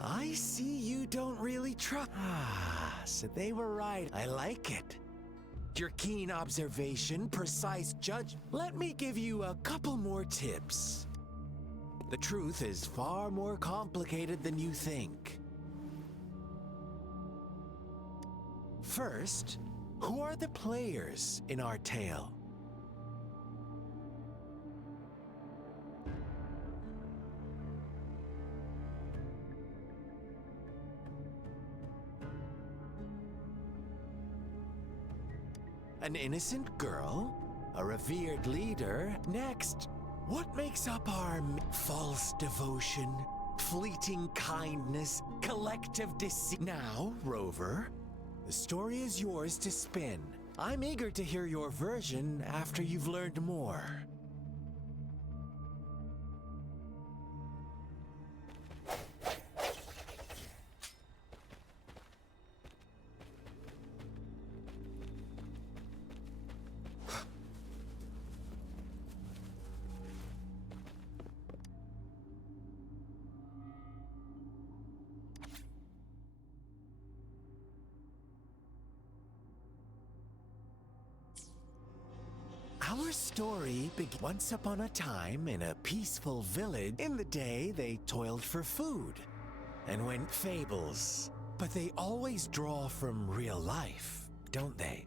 I see you don't really trust. So they were right. I like it. Your keen observation, precise judge. Let me give you a couple more tips. The truth is far more complicated than you think. First, who are the players in our tale? An innocent girl? A revered leader? Next, what makes up our false devotion, fleeting kindness, collective deceit? Now, Rover, the story is yours to spin. I'm eager to hear your version after you've learned more. Our story begins once upon a time in a peaceful village. In the day, they toiled for food and went fables. But they always draw from real life, don't they?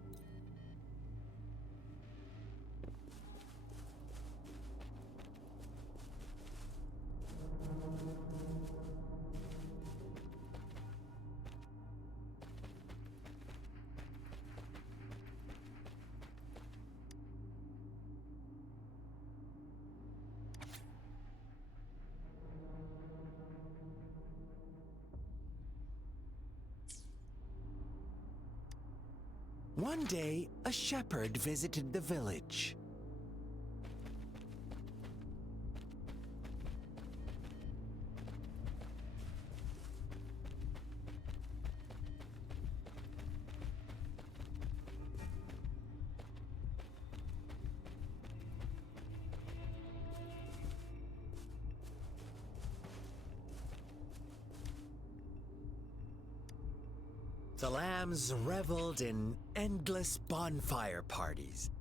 One day, a shepherd visited the village. The lambs reveled in endless bonfire parties.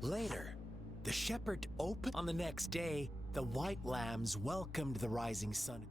Later, the shepherd opened. On the next day, the white lambs welcomed the rising sun.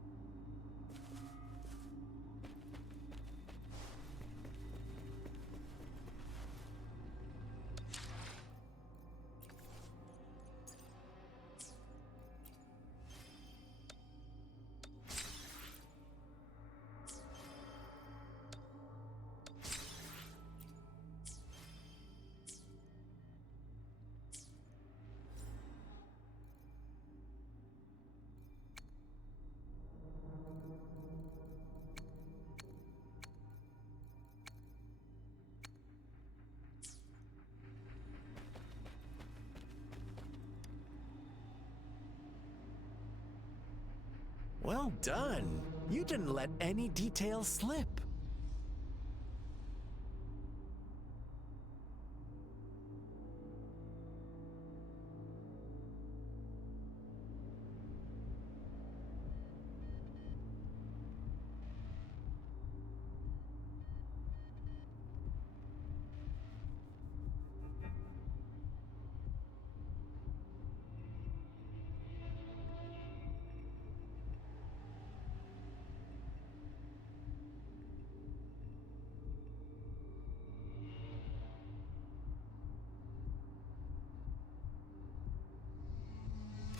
Well done. You didn't let any details slip.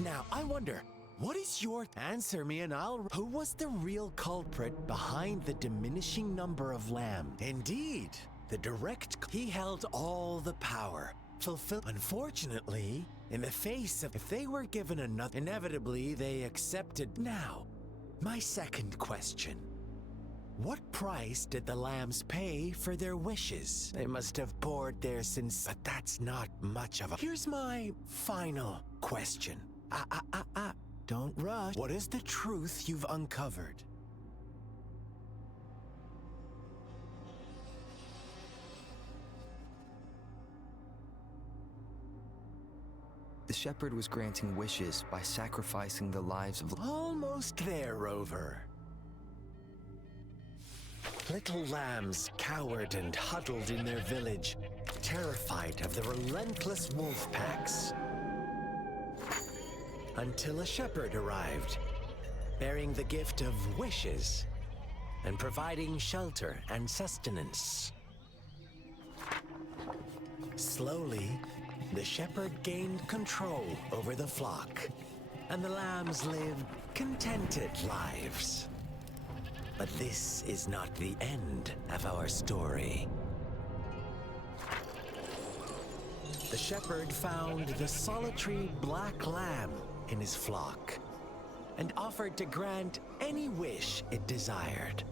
Now, I wonder, what is your answer me and who was the real culprit behind the diminishing number of lambs? Indeed, he held all the power. Unfortunately, in the face of if they were given another, inevitably they accepted. Now, my second question. What price did the lambs pay for their wishes? They must have poured their sins, but that's not much of a... Here's my final question. Don't rush. What is the truth you've uncovered? The shepherd was granting wishes by sacrificing the lives of... Almost there, Rover. Little lambs cowered and huddled in their village, terrified of the relentless wolf packs. Until a shepherd arrived, bearing the gift of wishes and providing shelter and sustenance. Slowly, the shepherd gained control over the flock, and the lambs lived contented lives. But this is not the end of our story. The shepherd found the solitary black lamb in his flock and offered to grant any wish it desired.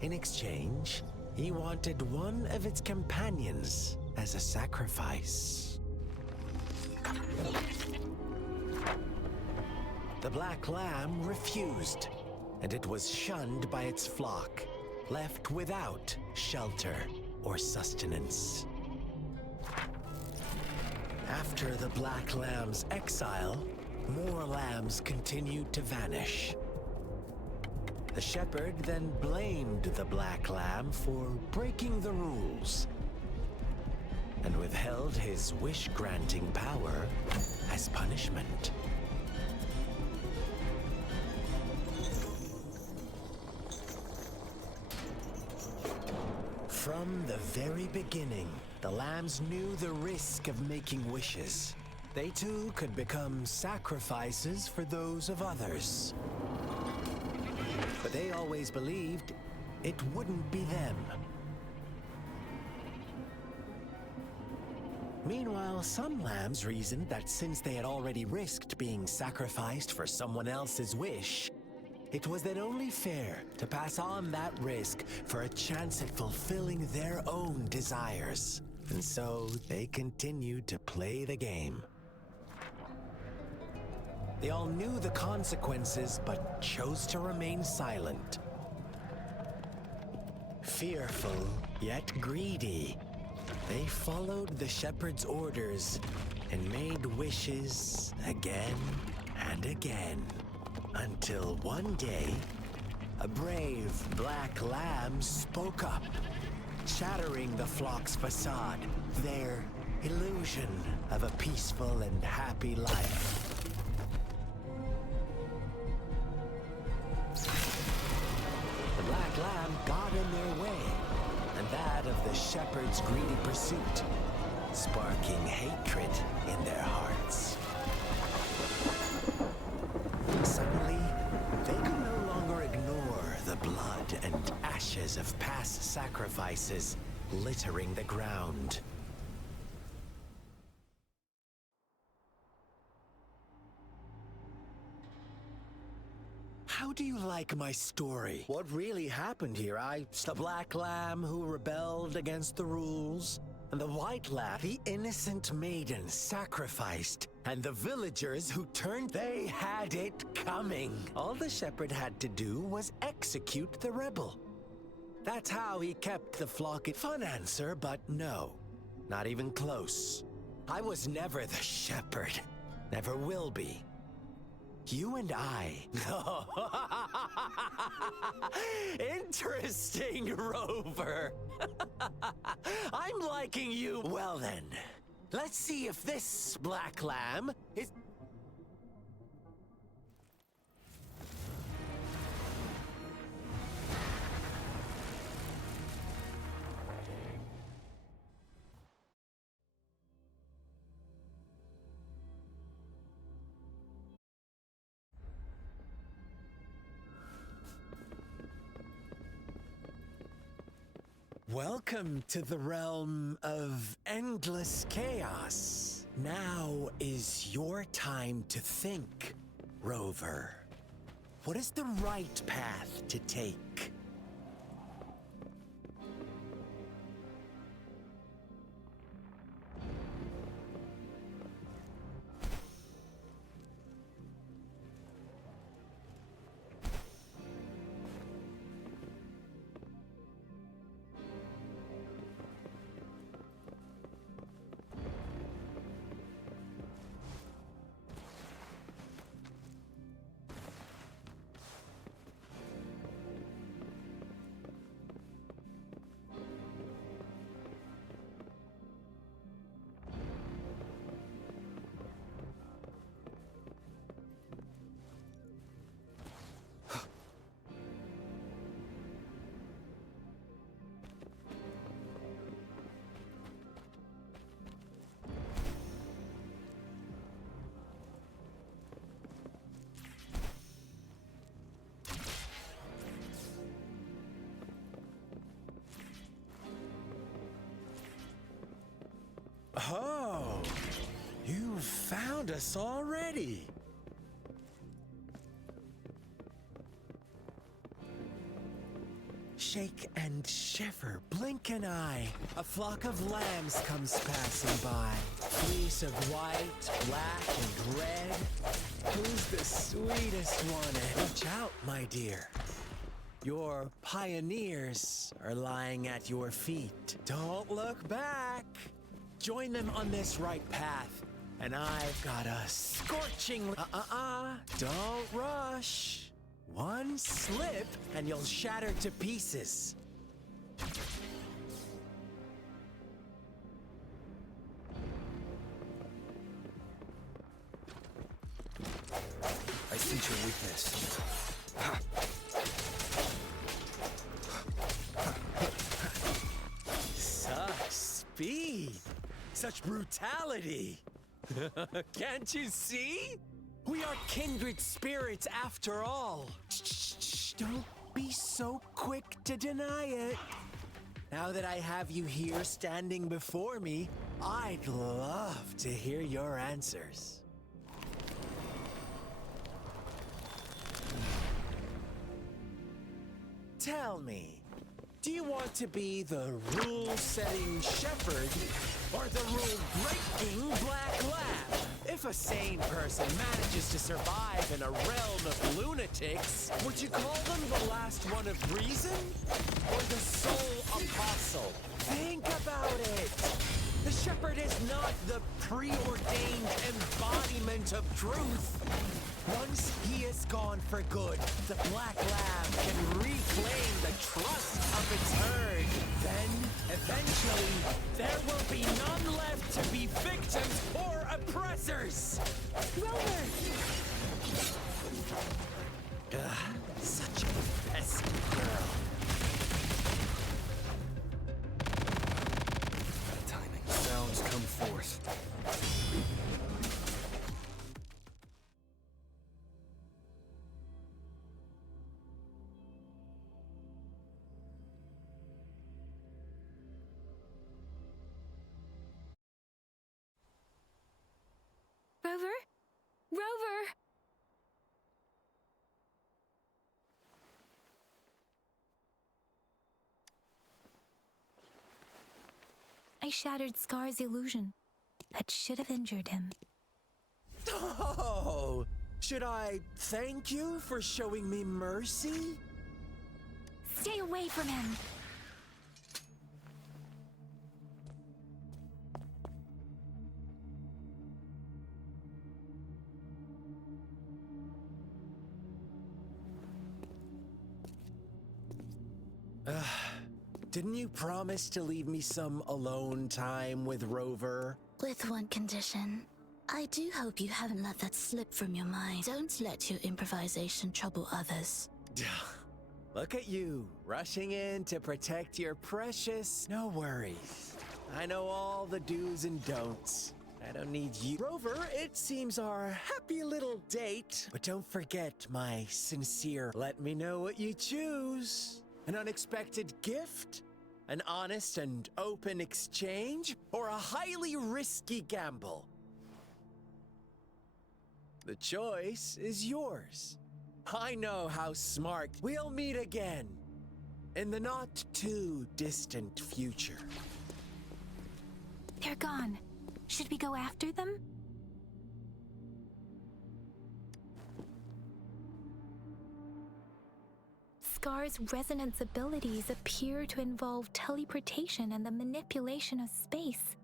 In exchange, he wanted one of its companions as a sacrifice. The black lamb refused, and it was shunned by its flock, left without shelter or sustenance. After the black lamb's exile, more lambs continued to vanish. The shepherd then blamed the black lamb for breaking the rules and withheld his wish-granting power as punishment. From the very beginning, the lambs knew the risk of making wishes. They too could become sacrifices for those of others. But they always believed it wouldn't be them. Meanwhile, some lambs reasoned that since they had already risked being sacrificed for someone else's wish, it was then only fair to pass on that risk for a chance at fulfilling their own desires. And so they continued to play the game. They all knew the consequences, but chose to remain silent. Fearful, yet greedy, they followed the shepherd's orders and made wishes again and again. Until one day, a brave black lamb spoke up, shattering the flock's facade, their illusion of a peaceful and happy life. The black lamb got in their way, and that of the shepherd's greedy pursuit, sparking hatred in their hearts. Suddenly, they could no longer ignore the blood and ashes of past sacrifices littering the ground. How do you like my story? What really happened here? The black lamb who rebelled against the rules, and the white lamb, the innocent maiden sacrificed, and the villagers who turned. They had it coming. All the shepherd had to do was execute the rebel. That's how he kept the flock. Fun answer, but no, not even close. I was never the shepherd. Never will be. You and I. Interesting, Rover. I'm liking you. Well then, let's see if this black lamb is... Welcome to the realm of endless chaos. Now is your time to think, Rover. What is the right path to take? Oh, you found us already. Shake and shiver, blink an eye. A flock of lambs comes passing by. Fleece of white, black, and red. Who's the sweetest one? Watch out, my dear. Your pioneers are lying at your feet. Don't look back. Join them on this right path, and I've got a scorching... Don't rush. One slip, and you'll shatter to pieces. I sense your weakness. Such speed! Such brutality! Can't you see? We are kindred spirits after all. Shh, don't be so quick to deny it. Now that I have you here standing before me, I'd love to hear your answers. Tell me, do you want to be the rule-setting shepherd or the rule-breaking black lab? If a sane person manages to survive in a realm of lunatics, would you call them the last one of reason? Or the sole apostle? Think about it! The shepherd is not the preordained embodiment of truth. Once he is gone for good, the Black Lab can reclaim the trust of its herd. Then, eventually, there will be none left to be victims or oppressors. Rover! Such a pesky girl. Timing. Sounds come forth. Rover? Rover! I shattered Scar's illusion. That should have injured him. Oh! Should I thank you for showing me mercy? Stay away from him! Didn't you promise to leave me some alone time with Rover? With one condition. I do hope you haven't let that slip from your mind. Don't let your improvisation trouble others. Look at you, rushing in to protect your precious... No worries. I know all the do's and don'ts. I don't need you. Rover, it seems our happy little date. But don't forget my sincere, let me know what you choose. An unexpected gift? An honest and open exchange, or a highly risky gamble? The choice is yours. I know how smart. We'll meet again in the not too distant future. They're gone. Should we go after them? Scar's resonance abilities appear to involve teleportation and the manipulation of space.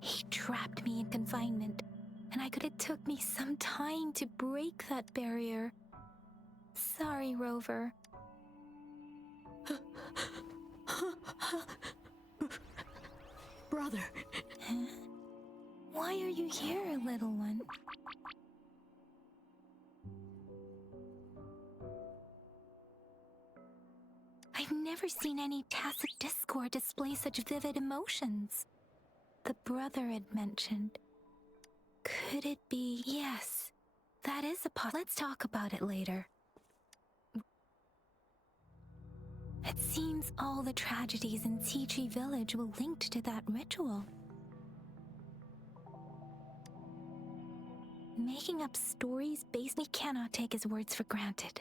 He trapped me in confinement, and it took me some time to break that barrier. Sorry, Rover. Brother. Huh? Why are you here, little one? I've never seen any tacit discord display such vivid emotions. The brother had mentioned. Could it be? Yes, that is a Let's talk about it later. It seems all the tragedies in Tea Tree Village were linked to that ritual. Making up stories based, we cannot take his words for granted.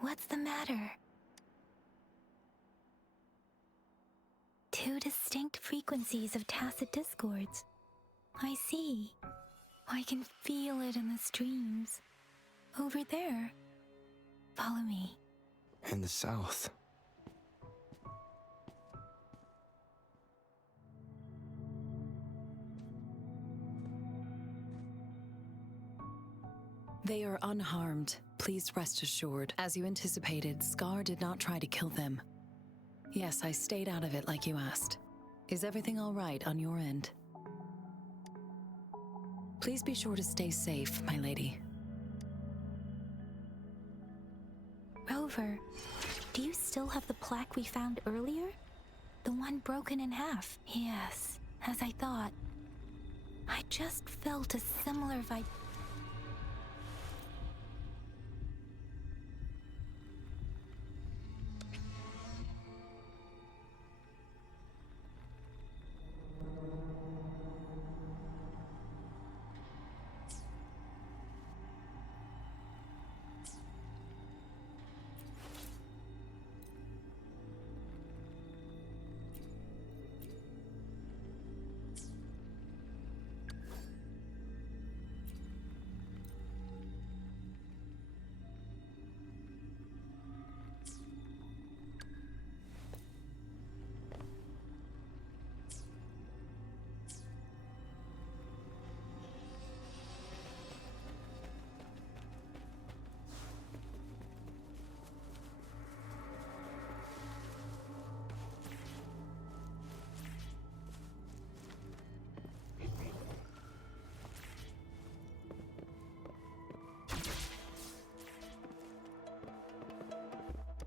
What's the matter? Two distinct frequencies of tacit discords. I see. I can feel it in the streams. Over there. Follow me. In the south. They are unharmed. Please rest assured. As you anticipated, Scar did not try to kill them. Yes, I stayed out of it like you asked. Is everything all right on your end? Please be sure to stay safe, my lady. Rover, do you still have the plaque we found earlier? The one broken in half? Yes, as I thought. I just felt a similar vibe.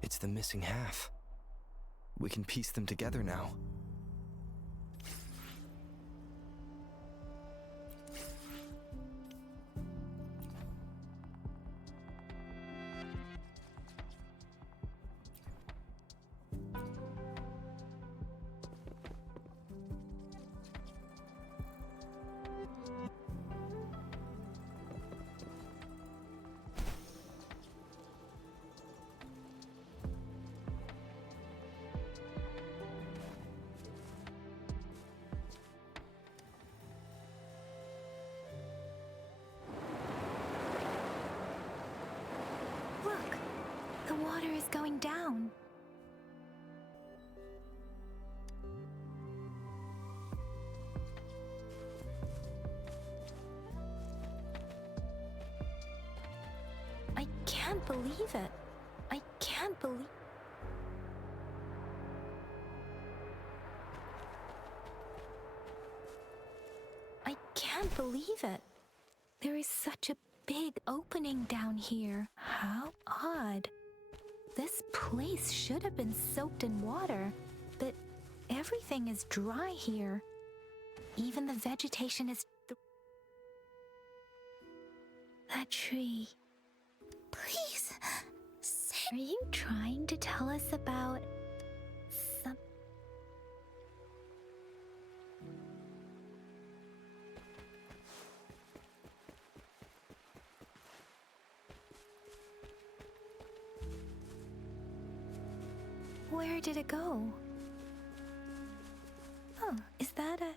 It's the missing half. We can piece them together now. The water is going down. I can't believe it. I can't believe... I can't believe it. There is such a big opening down here. How odd. This place should have been soaked in water, but everything is dry here. Even the vegetation is... That tree. Please, say. Are you trying to tell us about some... Where did it go? Oh, is that a...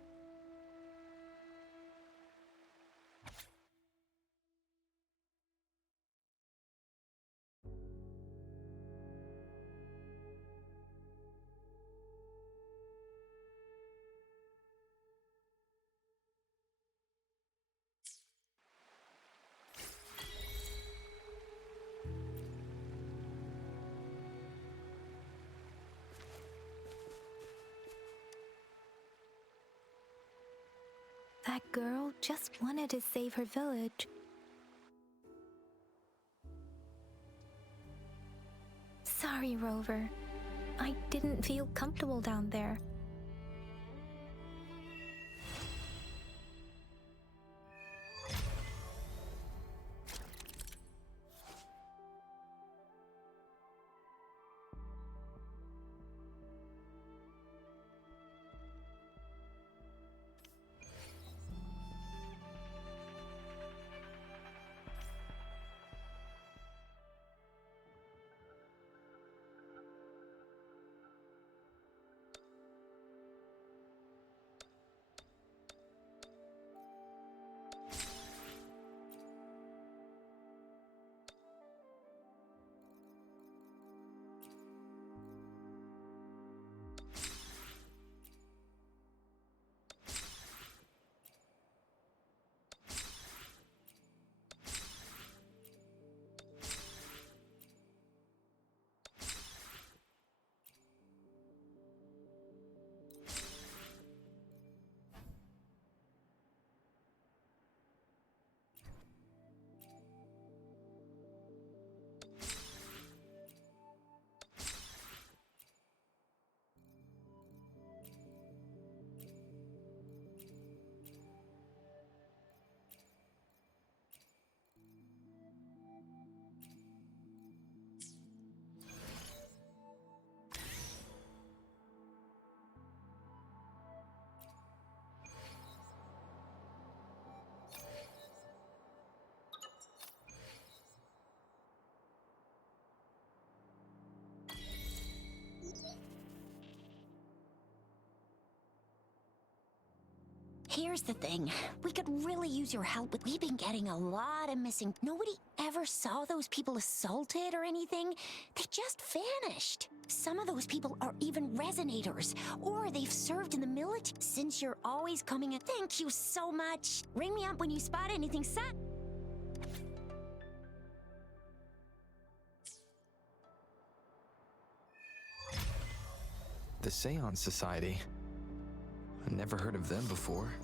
That girl just wanted to save her village. Sorry, Rover. I didn't feel comfortable down there. Here's the thing. We could really use your help. We've been getting a lot of missing. Nobody ever saw those people assaulted or anything. They just vanished. Some of those people are even resonators, or they've served in the military. Since you're always coming in, thank you so much. Ring me up when you spot anything, son. The Seance Society. I never heard of them before.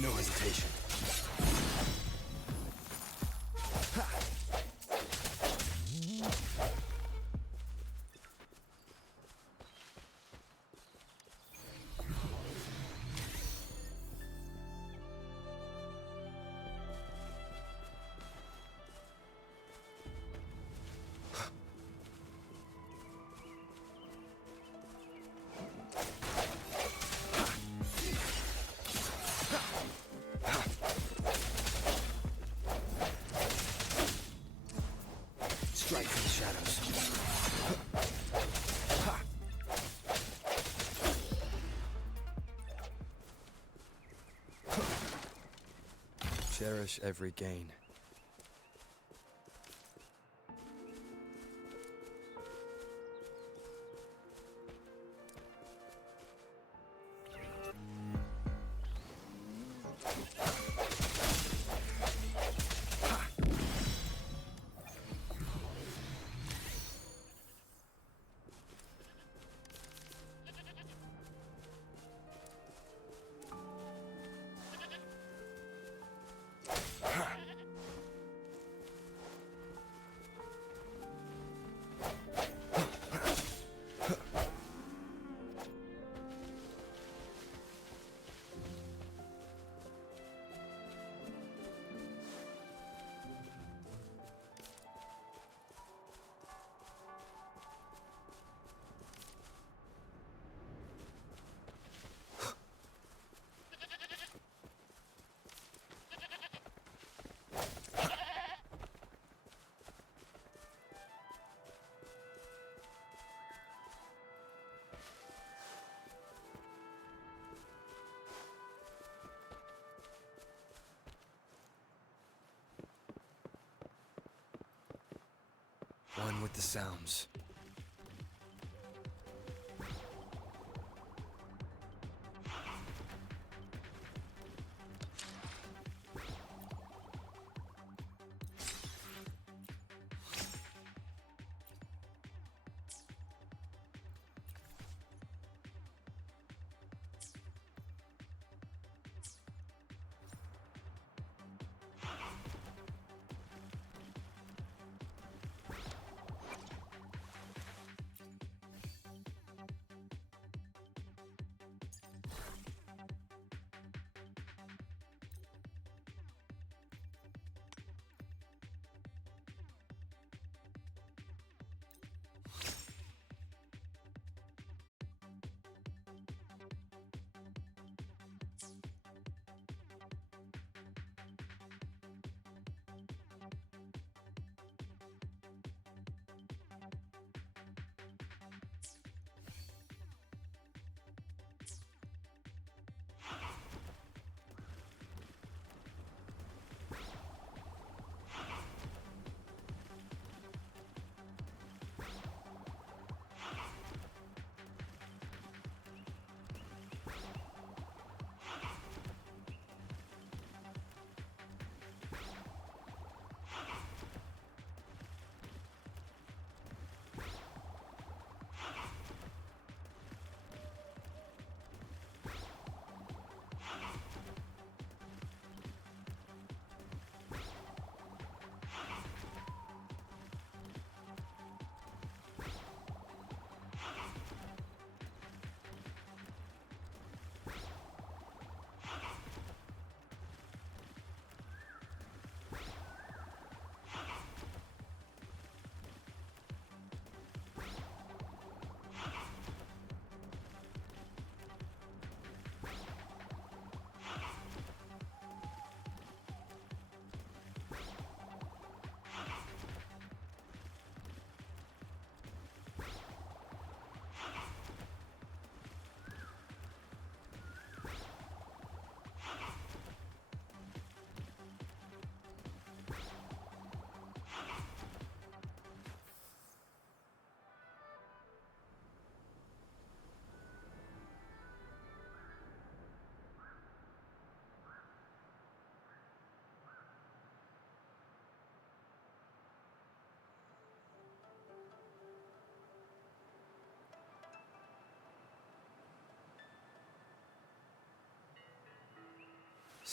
No hesitation. Strike for the shadows. Cherish every gain. One with the sounds.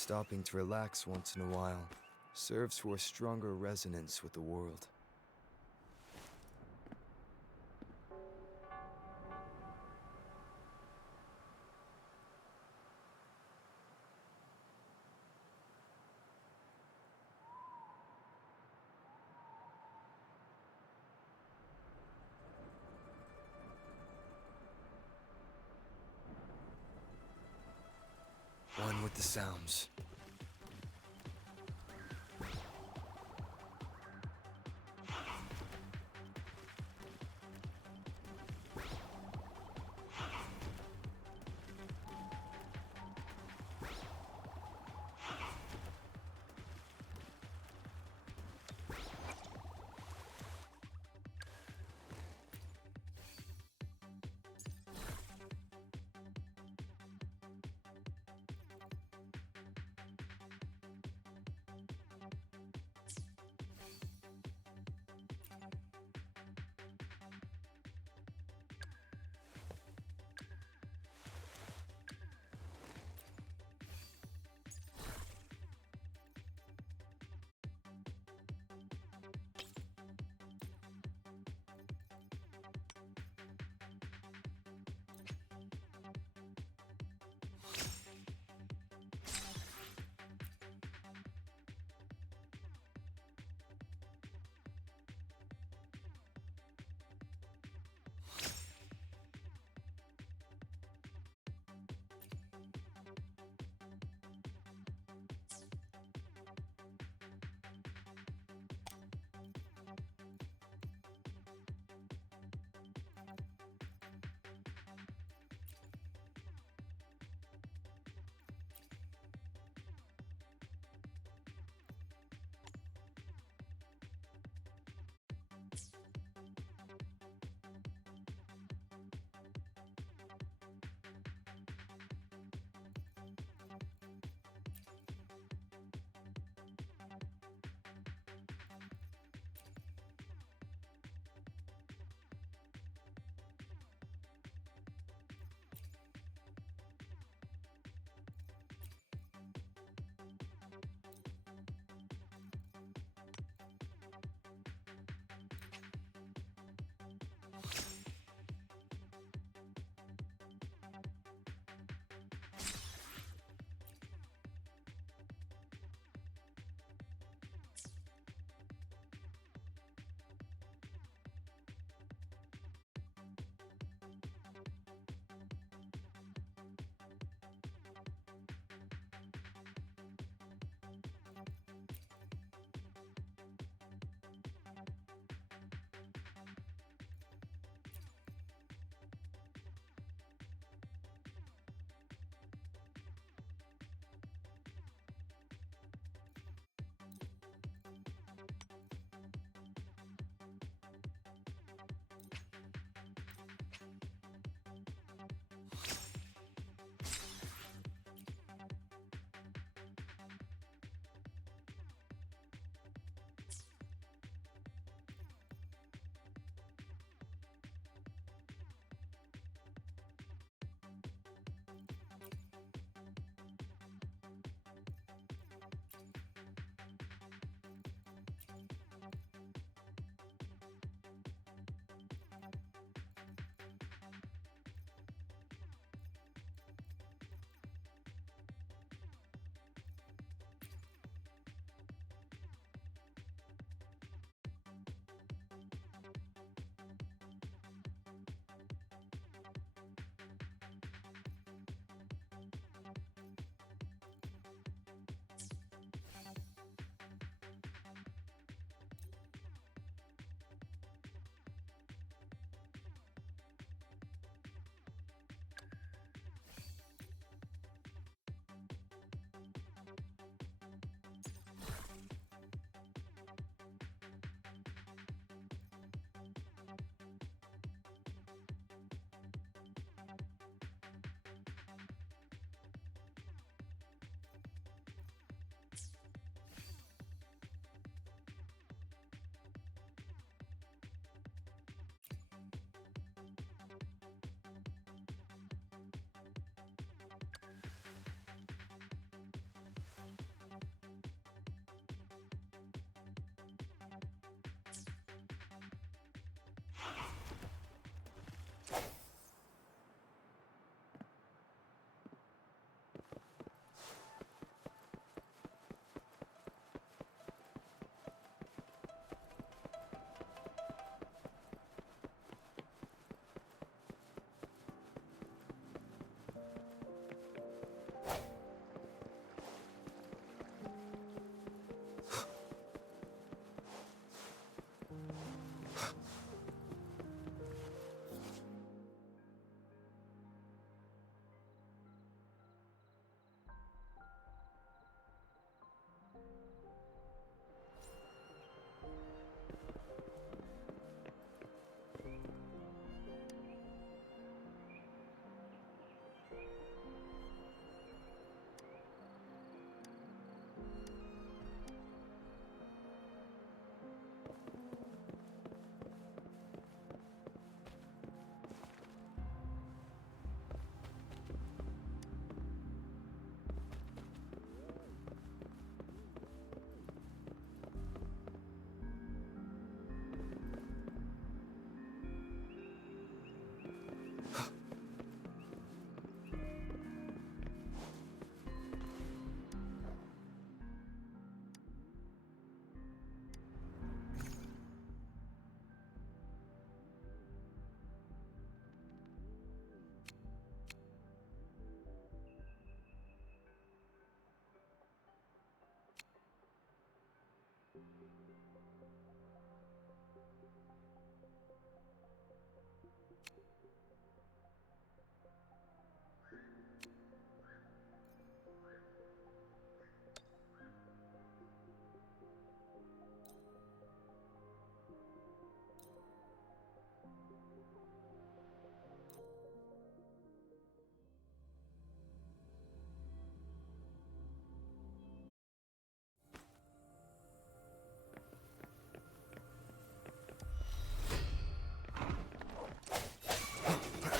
stopping to relax once in a while serves for a stronger resonance with the world. One with the sounds.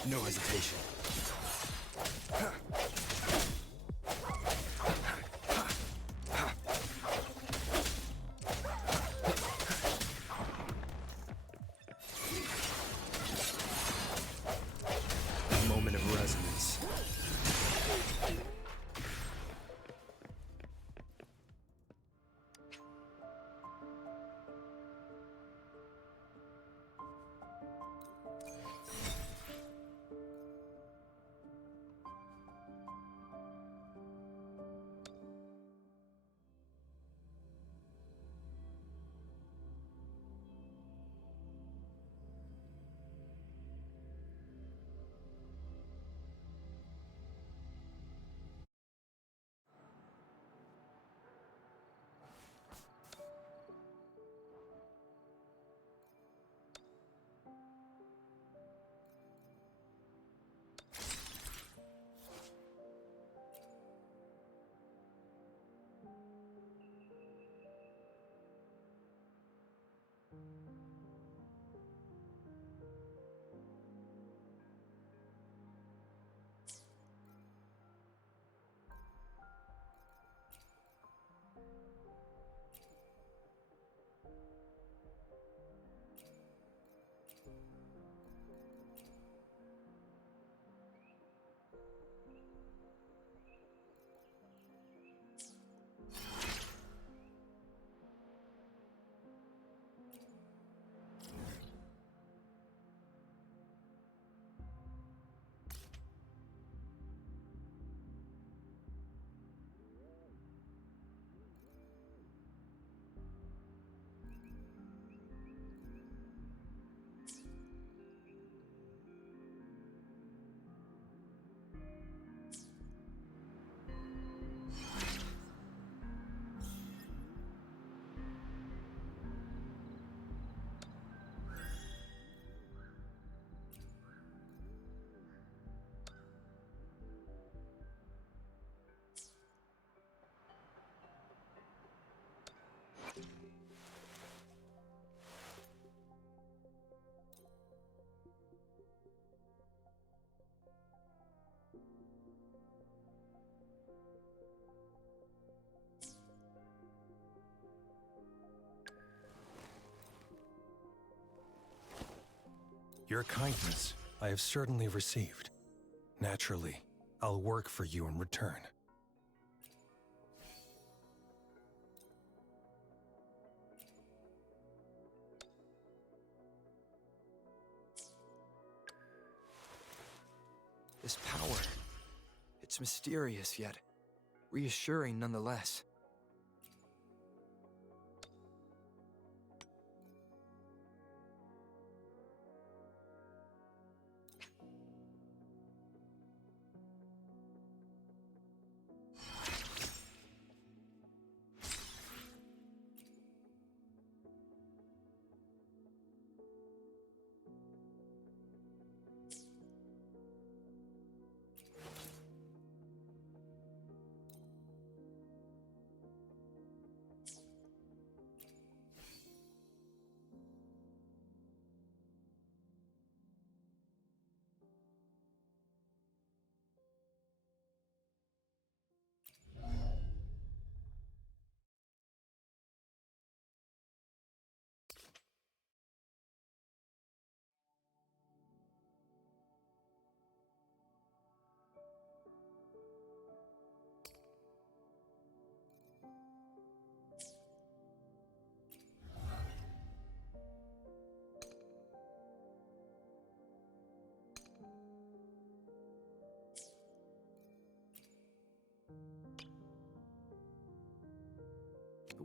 No hesitation. A moment of resonance. Your kindness I have certainly received. Naturally, I'll work for you in return. This power, it's mysterious yet reassuring nonetheless.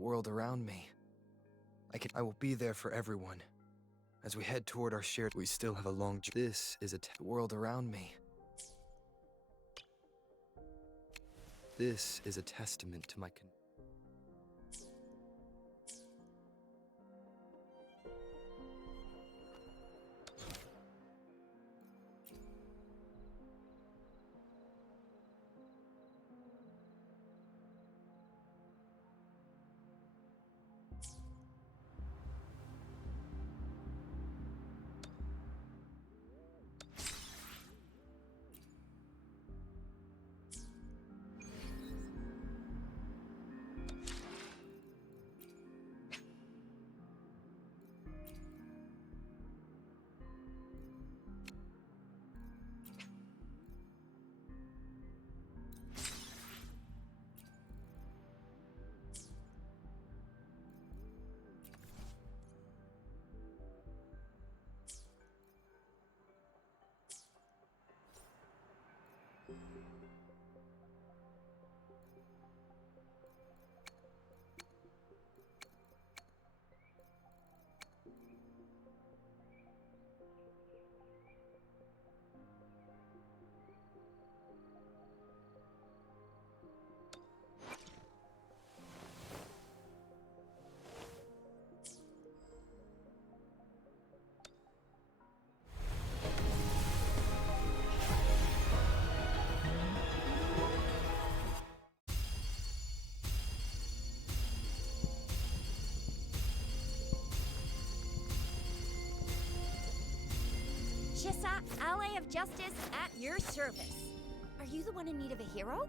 world around me. I will be there for everyone. As we head toward our shared, we still have a long journey. This is a world around me. This is a testament to my Shissa, ally of justice at your service. Are you the one in need of a hero?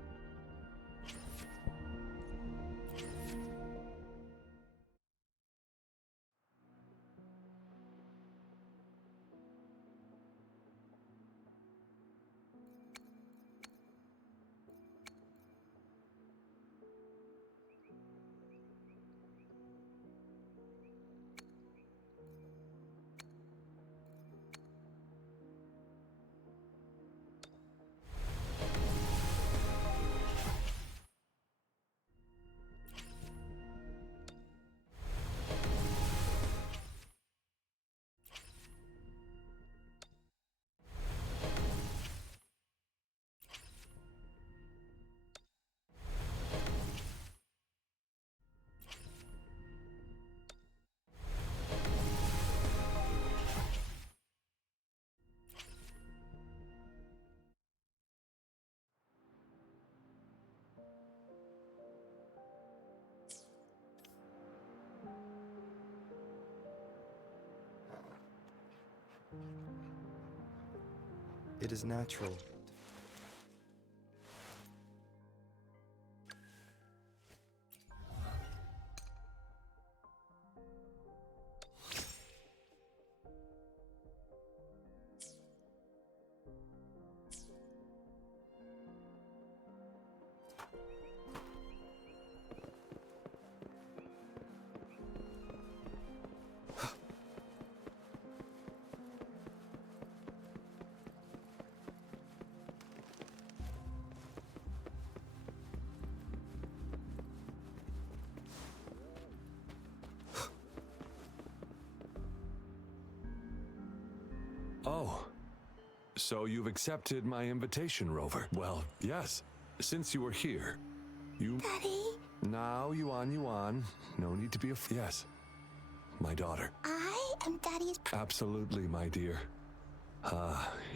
It is natural. Oh, so you've accepted my invitation, Rover. Well, yes. Since you were here, you... Daddy? Now, Yuan. No need to be yes. My daughter. I am Daddy's... Absolutely, my dear.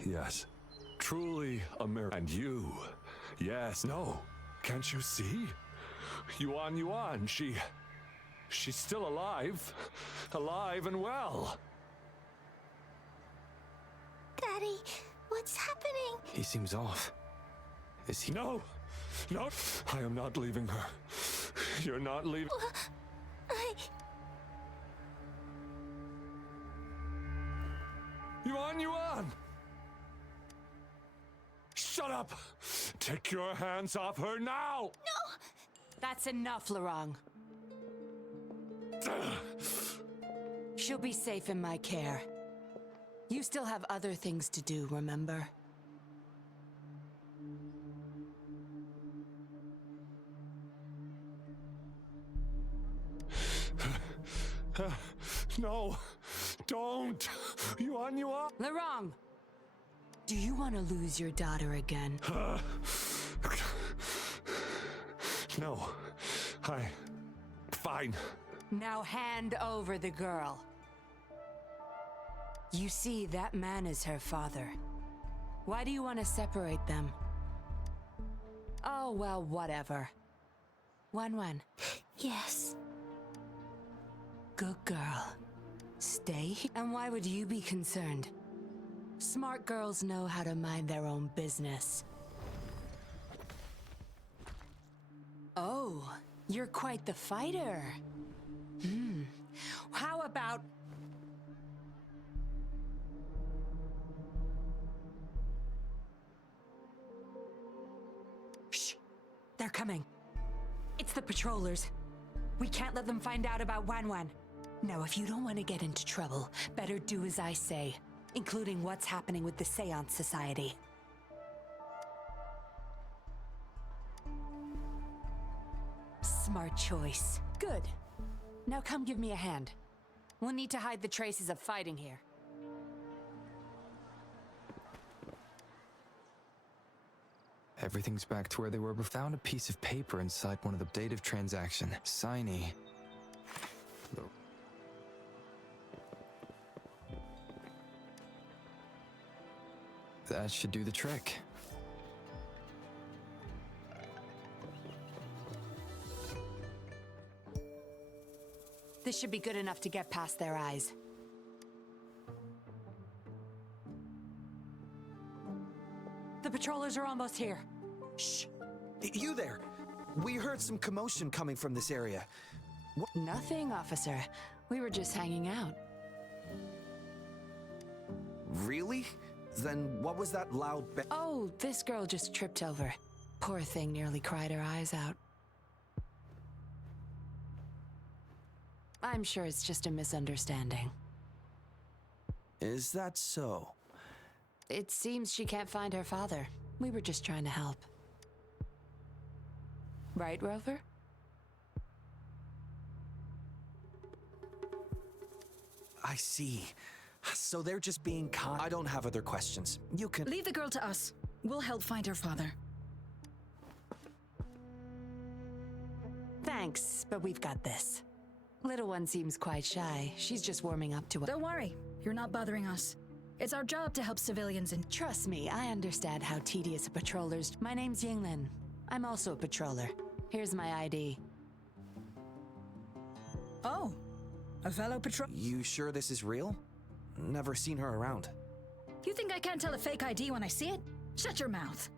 Yes. Truly a miracle. And you. Yes. No. Can't you see? Yuan, she's still alive. Alive and well. Daddy, what's happening? He seems off. Is he? No! I am not leaving her. You're not leaving... Yuan! Shut up! Take your hands off her now! No! That's enough, Lorang. She'll be safe in my care. You still have other things to do, remember? No, don't! Yuan! Larong! Do you want to lose your daughter again? No. Fine. Now hand over the girl. You see, that man is her father. Why do you want to separate them? Oh, well, whatever. Wan. Yes. Good girl. Stay? And why would you be concerned? Smart girls know how to mind their own business. Oh, you're quite the fighter. How about... Shh! They're coming. It's the patrollers. We can't let them find out about Wan. Now, if you don't want to get into trouble, better do as I say, including what's happening with the Seance Society. Smart choice. Good. Now come give me a hand. We'll need to hide the traces of fighting here. Everything's back to where they were. We found a piece of paper inside one of the date of transaction. Signee. That should do the trick. This should be good enough to get past their eyes. The patrollers are almost here. Shh! You there! We heard some commotion coming from this area. Nothing, officer. We were just hanging out. Really? Then what was that loud Oh, this girl just tripped over. Poor thing nearly cried her eyes out. I'm sure it's just a misunderstanding. Is that so? It seems she can't find her father. We were just trying to help. Right, Rover? I see. So they're just being kind. I don't have other questions. You can... Leave the girl to us. We'll help find her father. Thanks, but we've got this. Little one seems quite shy. She's just warming up to it. Don't worry. You're not bothering us. It's our job to help civilians and... Trust me, I understand how tedious a patroller's... My name's Yinglin. I'm also a patroller. Here's my ID. Oh, a fellow patrol... You sure this is real? Never seen her around. You think I can't tell a fake ID when I see it? Shut your mouth.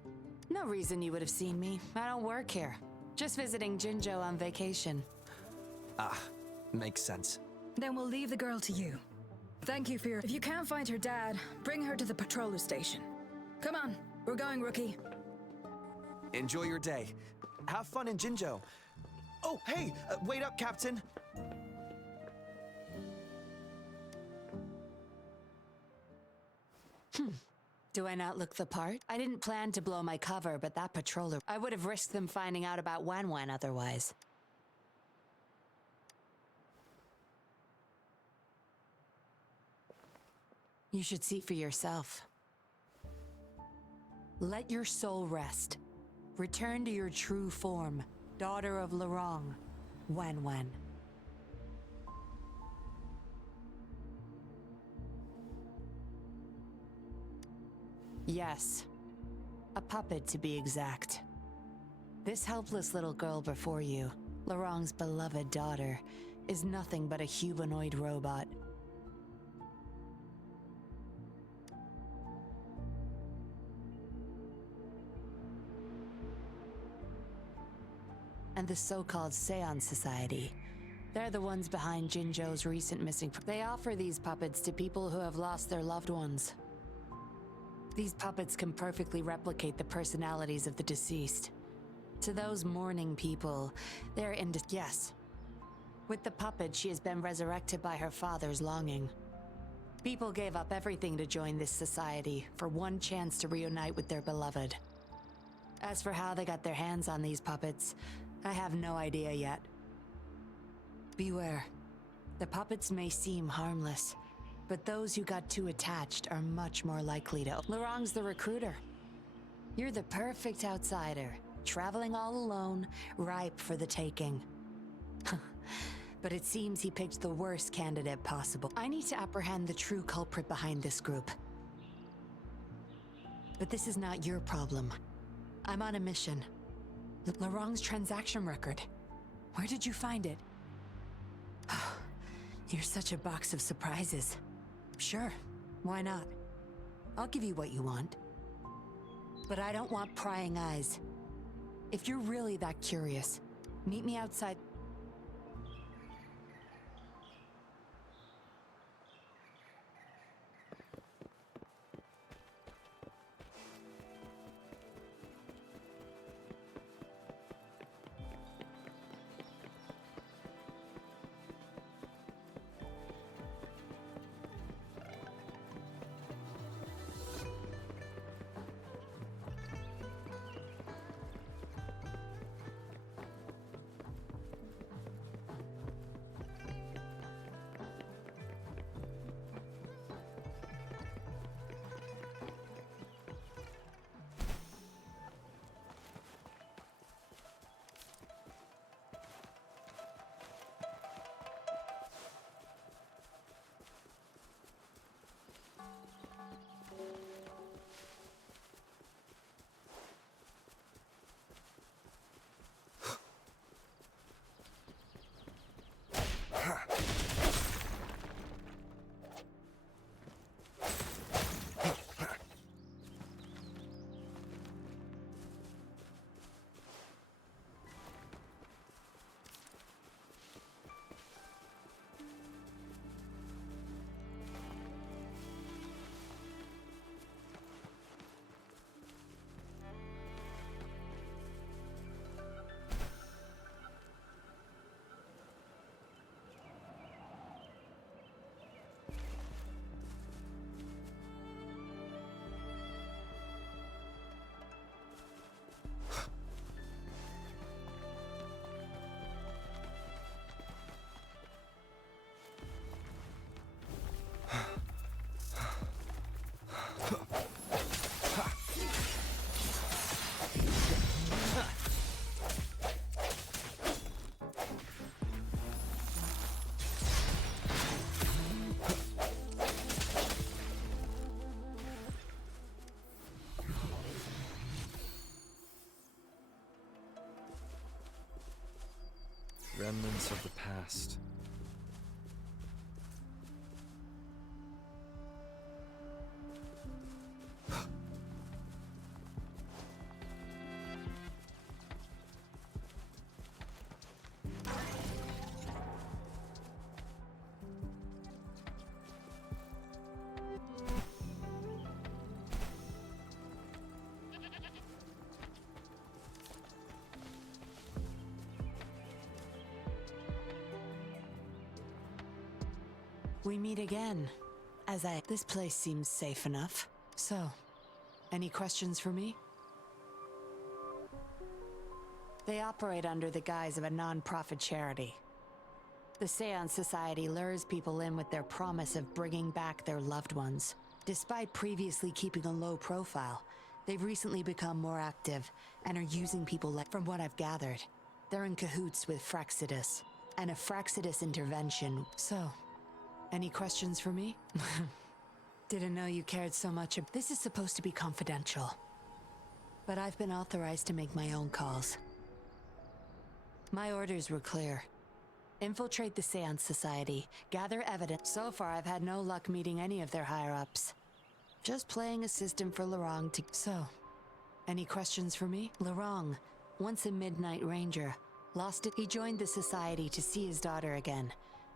No reason you would have seen me. I don't work here. Just visiting Jinzhou on vacation. Ah, makes sense. Then we'll leave the girl to you. Thank you for your... If you can't find her dad, bring her to the patroller station. Come on, we're going, rookie. Enjoy your day. Have fun in Jinzhou. Oh, hey, wait up, Captain. Do I not look the part? I didn't plan to blow my cover, but that patroller... I would have risked them finding out about Wan otherwise. You should see for yourself. Let your soul rest. Return to your true form, daughter of Larong, Wan. Yes. A puppet, to be exact. This helpless little girl before you, Larong's beloved daughter, is nothing but a humanoid robot. And the so-called Seance Society. They're the ones behind Jinzhou's recent missing... They offer these puppets to people who have lost their loved ones. These puppets can perfectly replicate the personalities of the deceased. To those mourning people, they're Yes. With the puppet, she has been resurrected by her father's longing. People gave up everything to join this society for one chance to reunite with their beloved. As for how they got their hands on these puppets, I have no idea yet. Beware. The puppets may seem harmless, but those who got too attached are much more likely to. Lorang's the recruiter. You're the perfect outsider, traveling all alone, ripe for the taking. But it seems he picked the worst candidate possible. I need to apprehend the true culprit behind this group. But this is not your problem. I'm on a mission. Lorang's transaction record. Where did you find it? You're such a box of surprises. Sure, why not? I'll give you what you want. But I don't want prying eyes. If you're really that curious, meet me outside. Remnants of the past. We meet again. This place seems safe enough. So, any questions for me? They operate under the guise of a non-profit charity. The Seance Society lures people in with their promise of bringing back their loved ones. Despite previously keeping a low profile, they've recently become more active and are using people from what I've gathered. They're in cahoots with Fraxidus, and a Fraxidus intervention. So, any questions for me? Didn't know you cared so much. This is supposed to be confidential. But I've been authorized to make my own calls. My orders were clear. Infiltrate the Seance Society, gather evidence. So far, I've had no luck meeting any of their higher-ups. Just playing a system for Lorang to... So, any questions for me? Lorang, once a Midnight Ranger, lost it. He joined the Society to see his daughter again.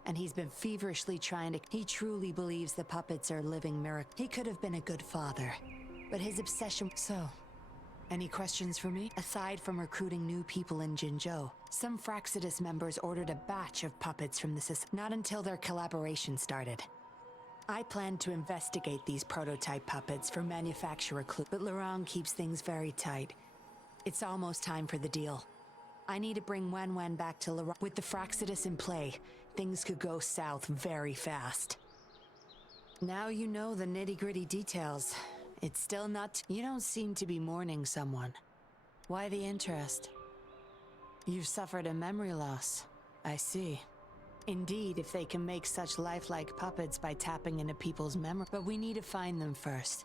And he's been feverishly trying to... He truly believes the puppets are living miracles. He could have been a good father, but his obsession... So, any questions for me? Aside from recruiting new people in Jinzhou, some Fraxidus members ordered a batch of puppets from the not until their collaboration started. I planned to investigate these prototype puppets for manufacturer clues, but Lorang keeps things very tight. It's almost time for the deal. I need to bring Wen Wen back to Laurent. With the Fraxidus in play, things could go south very fast. Now you know the nitty-gritty details. It's still not... You don't seem to be mourning someone. Why the interest? You've suffered a memory loss. I see. Indeed, if they can make such lifelike puppets by tapping into people's memory. But we need to find them first.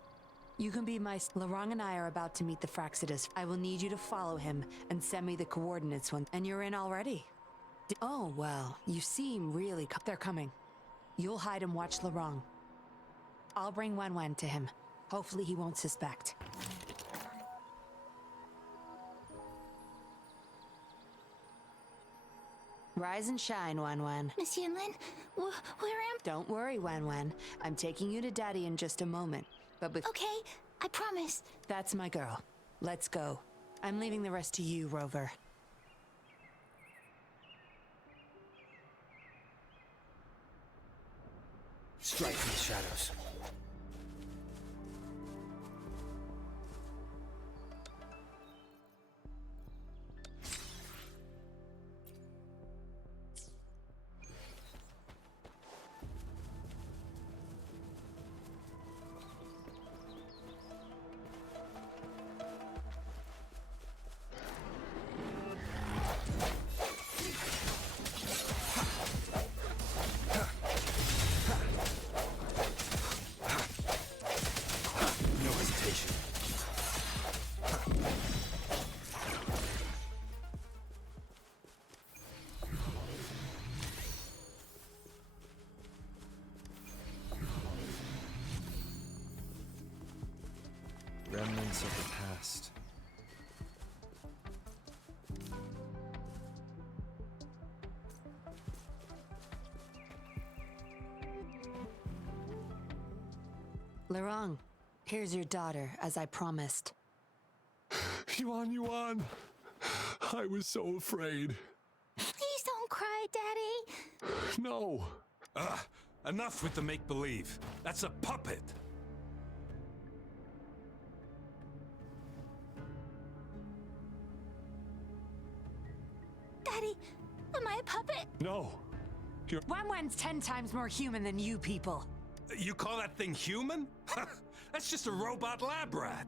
You can be my... Laurent and I are about to meet the Fraxidus. I will need you to follow him and send me the coordinates when... And you're in already? Oh, well, you seem really... They're coming. You'll hide and watch Laurent. I'll bring Wen Wen to him. Hopefully he won't suspect. Rise and shine, Wen Wen. Miss Yinlin, where am... Don't worry, Wen Wen. I'm taking you to Daddy in just a moment. But Okay, I promise. That's my girl. Let's go. I'm leaving the rest to you, Rover. Strike from the shadows. Remnants of the past. Laurent, here's your daughter, as I promised. Yuan. I was so afraid. Please don't cry, Daddy. No. Enough with the make-believe. That's a puppet. Daddy, am I a puppet? No. Wen Wen's 10 times more human than you people. You call that thing human? That's just a robot lab rat.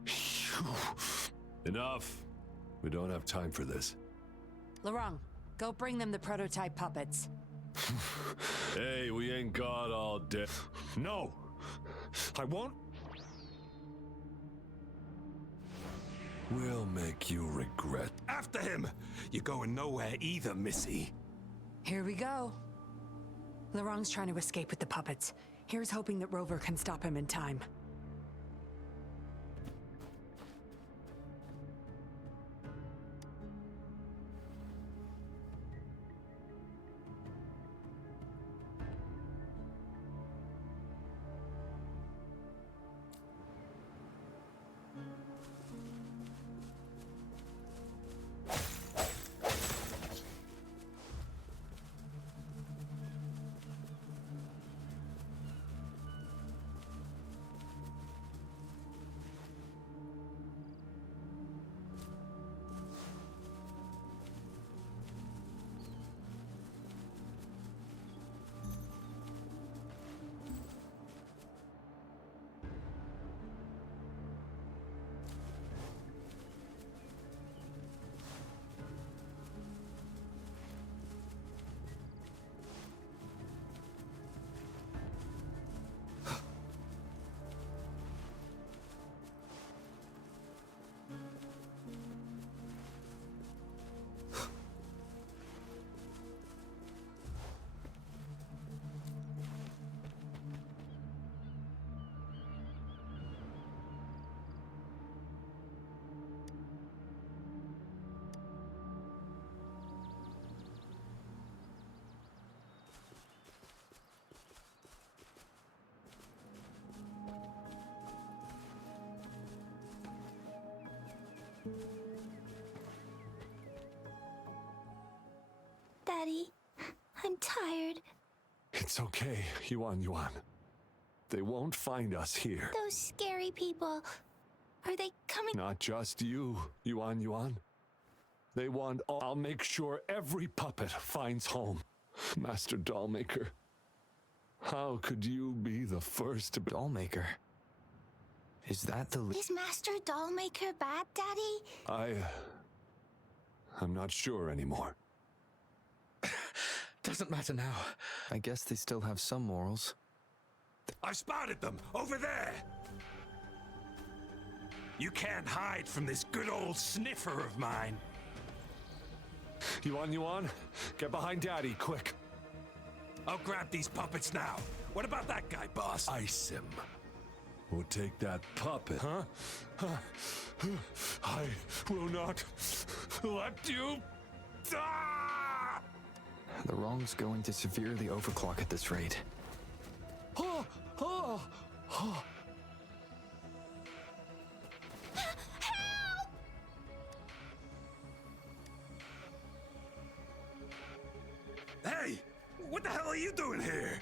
Enough. We don't have time for this. Laurent, go bring them the prototype puppets. Hey, we ain't got all day. No! I won't. We'll make you regret. After him! You're going nowhere either, Missy. Here we go. Laurent's trying to escape with the puppets. Here's hoping that Rover can stop him in time. Daddy, I'm tired. It's okay, Yuan. They won't find us here. Those scary people, are they coming? Not just you, Yuan. They want all. I'll make sure every puppet finds home. Master Dollmaker, how could you be the first to... Dollmaker? Is that the... Is Master Dollmaker bad, Daddy? I'm not sure anymore. Doesn't matter now. I guess they still have some morals. I spotted them! Over there! You can't hide from this good old sniffer of mine. Yuan, get behind Daddy, quick. I'll grab these puppets now. What about that guy, boss? Ice him. We'll take that puppet, huh? I will not let you... Ah! The wrong's going to severely overclock at this rate. Hey! What the hell are you doing here?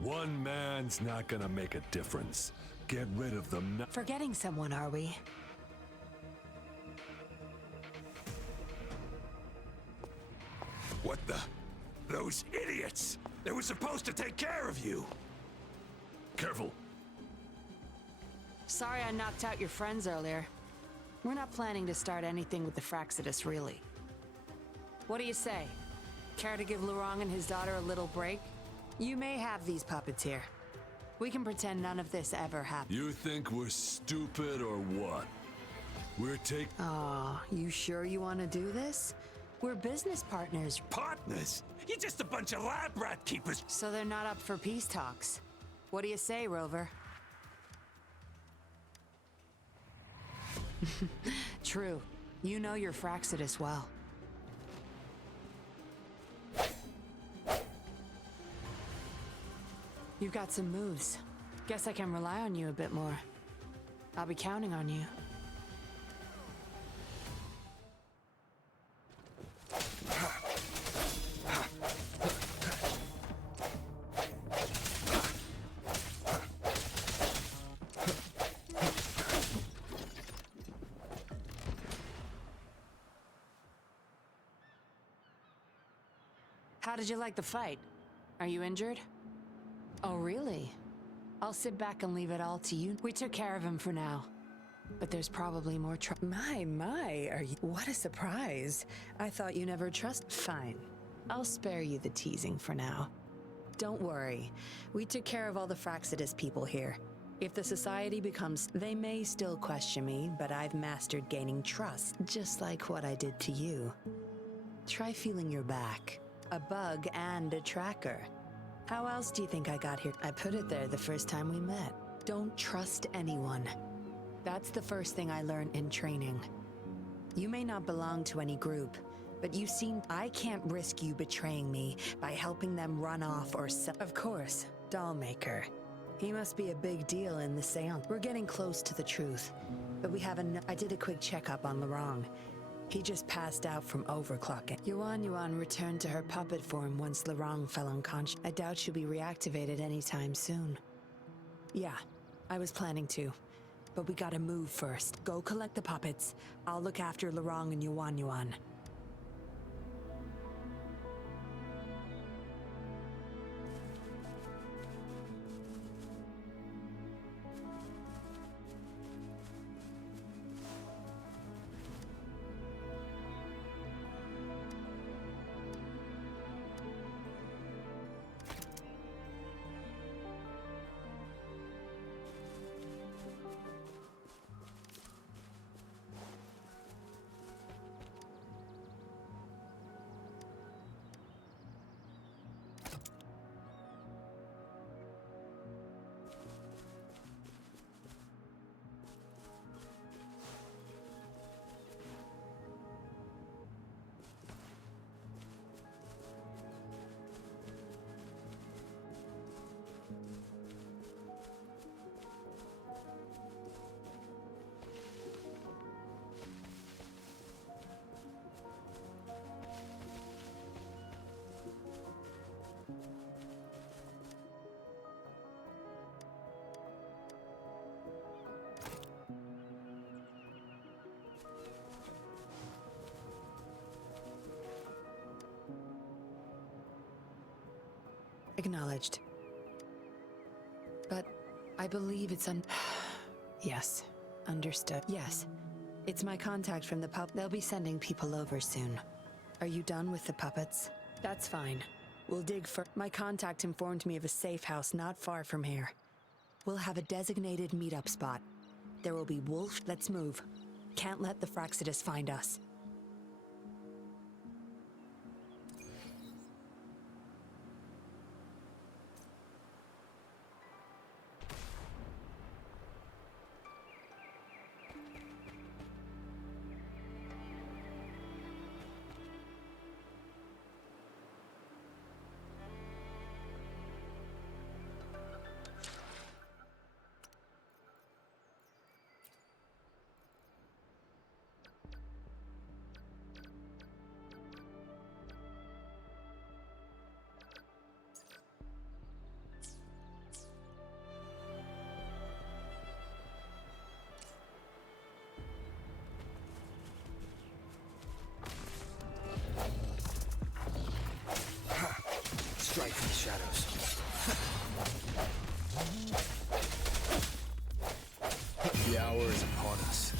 One man's not gonna make a difference. Get rid of them now. Forgetting someone, are we? What the? Those idiots! They were supposed to take care of you! Careful. Sorry I knocked out your friends earlier. We're not planning to start anything with the Fraxidus, really. What do you say? Care to give Lurong and his daughter a little break? You may have these puppets here. We can pretend none of this ever happened. You think we're stupid or what? Aw, you sure you want to do this? We're business partners. Partners? You're just a bunch of lab rat keepers. So they're not up for peace talks. What do you say, Rover? True. You know your Fraxidus well. You've got some moves. Guess I can rely on you a bit more. I'll be counting on you. How did you like the fight? Are you injured? Oh, really? I'll sit back and leave it all to you. We took care of him for now. But there's probably more My, are you... What a surprise. I thought you never trust... Fine. I'll spare you the teasing for now. Don't worry. We took care of all the Fraxidus people here. If the society becomes... They may still question me, but I've mastered gaining trust, just like what I did to you. Try feeling your back. A bug and a tracker. How else do you think I got here? I put it there the first time we met. Don't trust anyone. That's the first thing I learned in training. You may not belong to any group, but you seem... I can't risk you betraying me by helping them run off or sell... Of course, Dollmaker. He must be a big deal in the seance. We're getting close to the truth, but we haven't... I did a quick checkup on Lurong. He just passed out from overclocking. Yuan returned to her puppet form once Lurong fell unconscious. I doubt she'll be reactivated anytime soon. Yeah, I was planning to. But we gotta move first. Go collect the puppets. I'll look after Lurong and Yuan. Acknowledged. But I believe it's Yes. Understood. Yes. It's my contact from the pup. They'll be sending people over soon. Are you done with the puppets? That's fine. We'll dig for... My contact informed me of a safe house not far from here. We'll have a designated meetup spot. There will be wolf... Let's move. Can't let the Fraxidus find us. Strike from the shadows. The hour is upon us.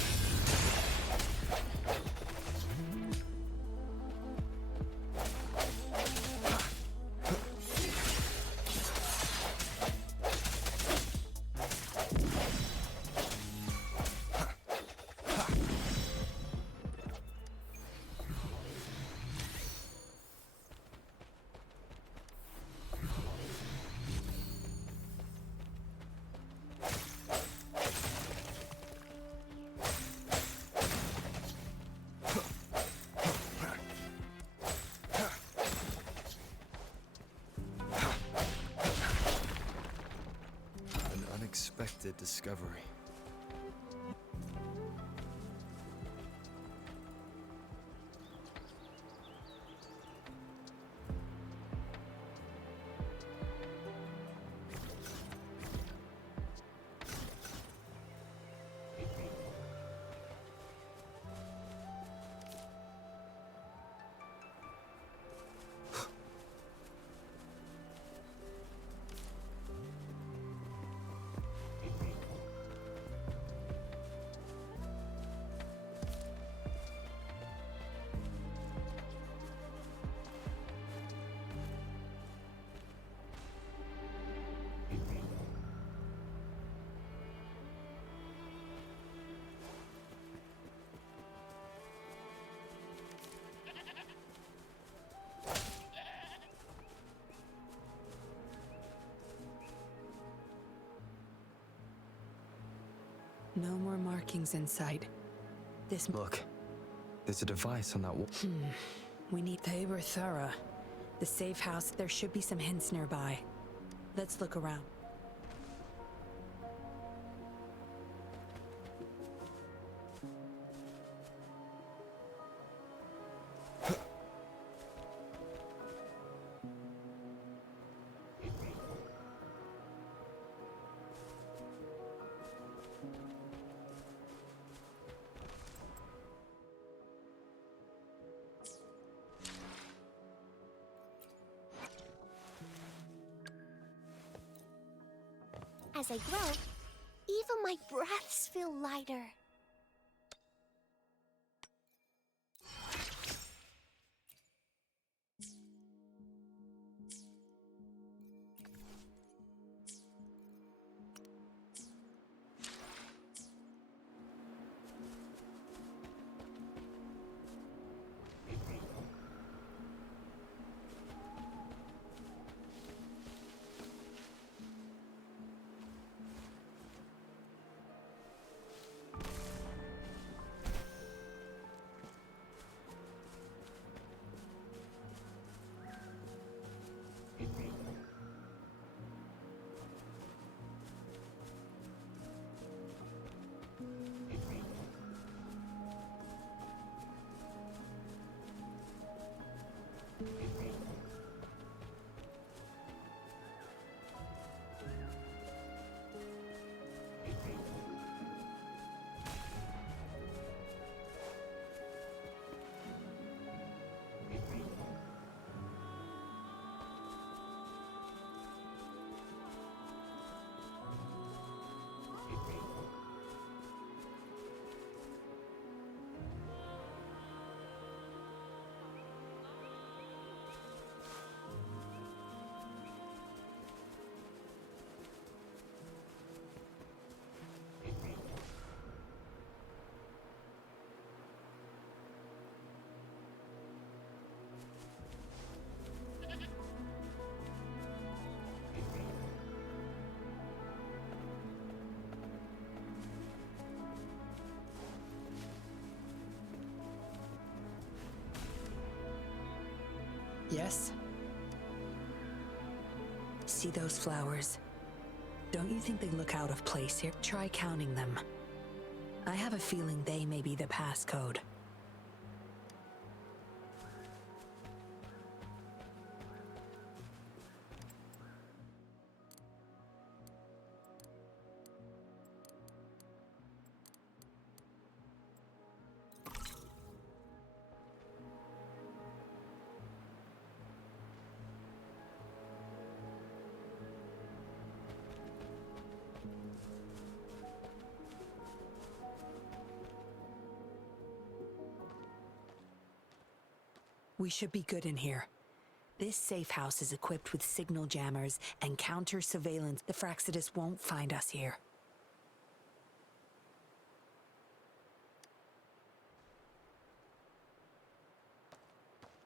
Unexpected discovery. No more markings in sight. Look, there's a device on that wall. We need... They were thorough. The safe house, there should be some hints nearby. Let's look around. As I grow, even my breaths feel lighter. Yes? See those flowers? Don't you think they look out of place here? Try counting them. I have a feeling they may be the passcode. We should be good in here. This safe house is equipped with signal jammers and counter surveillance. The Fraxidus won't find us here.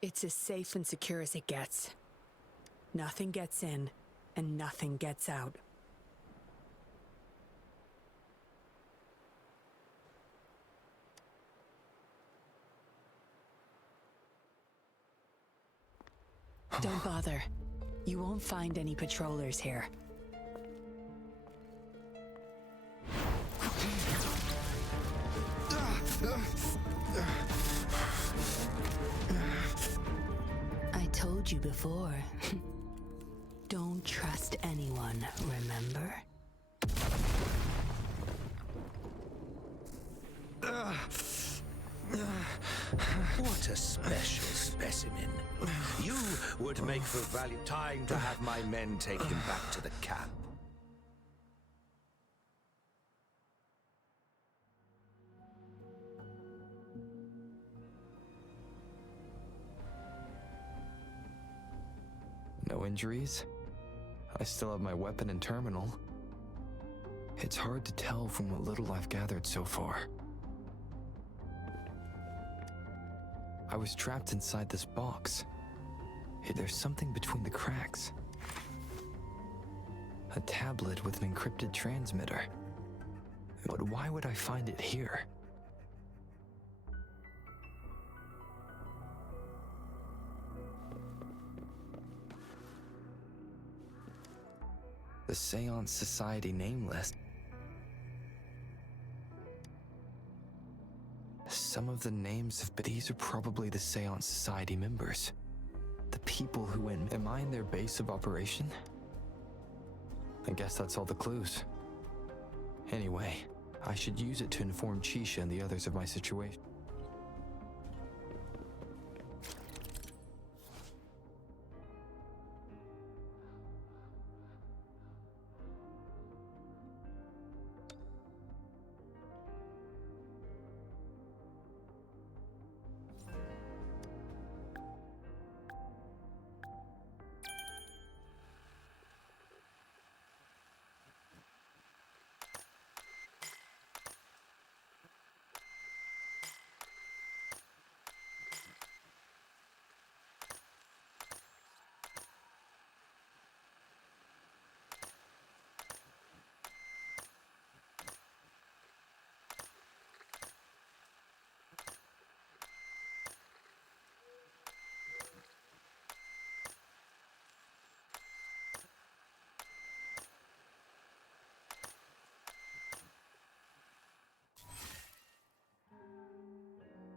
It's as safe and secure as it gets. Nothing gets in, and nothing gets out. Don't bother. You won't find any patrollers here. I told you before. Don't trust anyone, remember? What a special specimen. You would make for value. Time to have my men take him back to the camp. No injuries? I still have my weapon and terminal. It's hard to tell from what little I've gathered so far. I was trapped inside this box. There's something between the cracks. A tablet with an encrypted transmitter. But why would I find it here? The Seance Society name list. Some of the names have been. These are probably the Seance Society members. The people who went. Am I in their base of operation? I guess that's all the clues. Anyway, I should use it to inform Chisha and the others of my situation.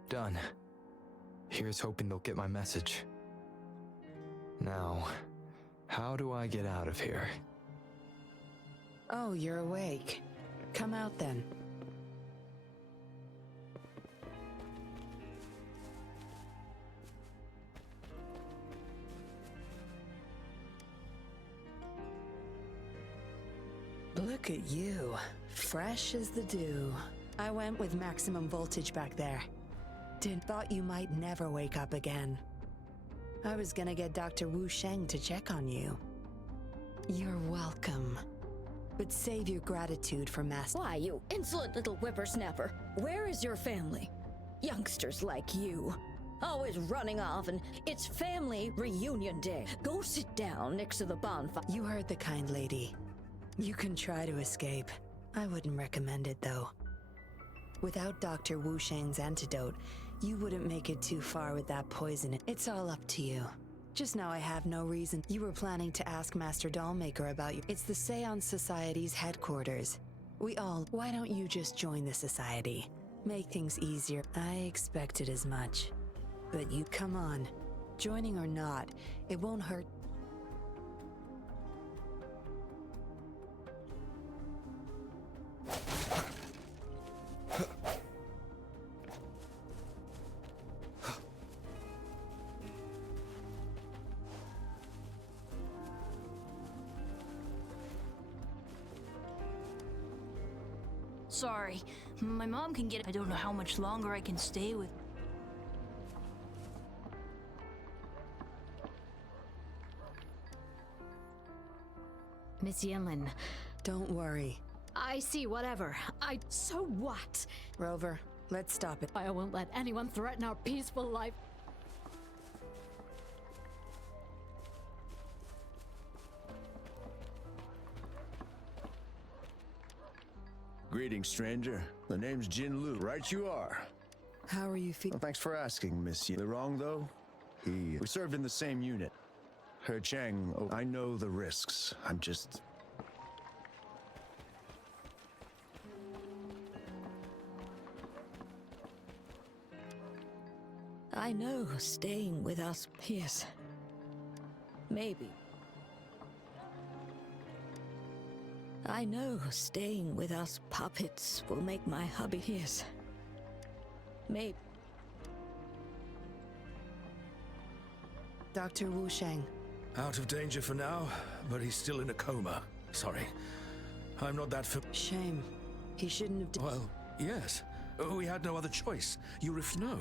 Done. Here's hoping they'll get my message. Now, how do I get out of here? Oh, you're awake. Come out then. Look at you. Fresh as the dew. I went with maximum voltage back there. Thought you might never wake up again. I was gonna get Dr. Wu Sheng to check on you. You're welcome. But save your gratitude for Master. Why, you insolent little whippersnapper. Where is your family? Youngsters like you. Always running off, and it's family reunion day. Go sit down next to the bonfire. You heard the kind lady. You can try to escape. I wouldn't recommend it, though. Without Dr. Wu Sheng's antidote, you wouldn't make it too far with that poison. It's all up to you. Just now I have no reason. You were planning to ask Master Dollmaker about you. It's the Seance Society's headquarters. Why don't you just join the society? Make things easier. I expected as much. But you, come on. Joining or not, it won't hurt. Sorry, my mom can get. I don't know how much longer I can stay with. Miss Yinlin. Don't worry. I see, whatever. So what? Rover, let's stop it. I won't let anyone threaten our peaceful life. Greetings, stranger. The name's Jin Lu. Right you are. How are you feeling? Well, thanks for asking, Miss Yi. Wrong, though? We served in the same unit. Her Chang, I know the risks. I'm just... I know staying with us, yes. Maybe. I know staying with us puppets will make my hubby his. Maybe. Dr. Wu Sheng. Out of danger for now, but he's still in a coma. Sorry. I'm not that Shame. He shouldn't have... Well, yes. We had no other choice. You no.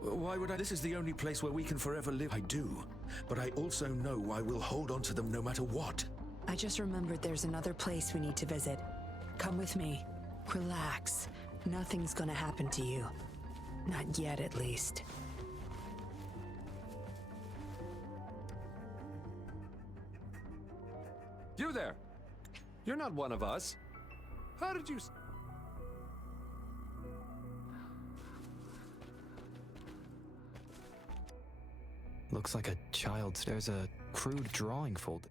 Why would I? This is the only place where we can forever live. I do. But I also know I will hold on to them no matter what. I just remembered there's another place we need to visit. Come with me. Relax. Nothing's gonna happen to you. Not yet, at least. You there! You're not one of us. How did you... Looks like a child's. There's a crude drawing folder.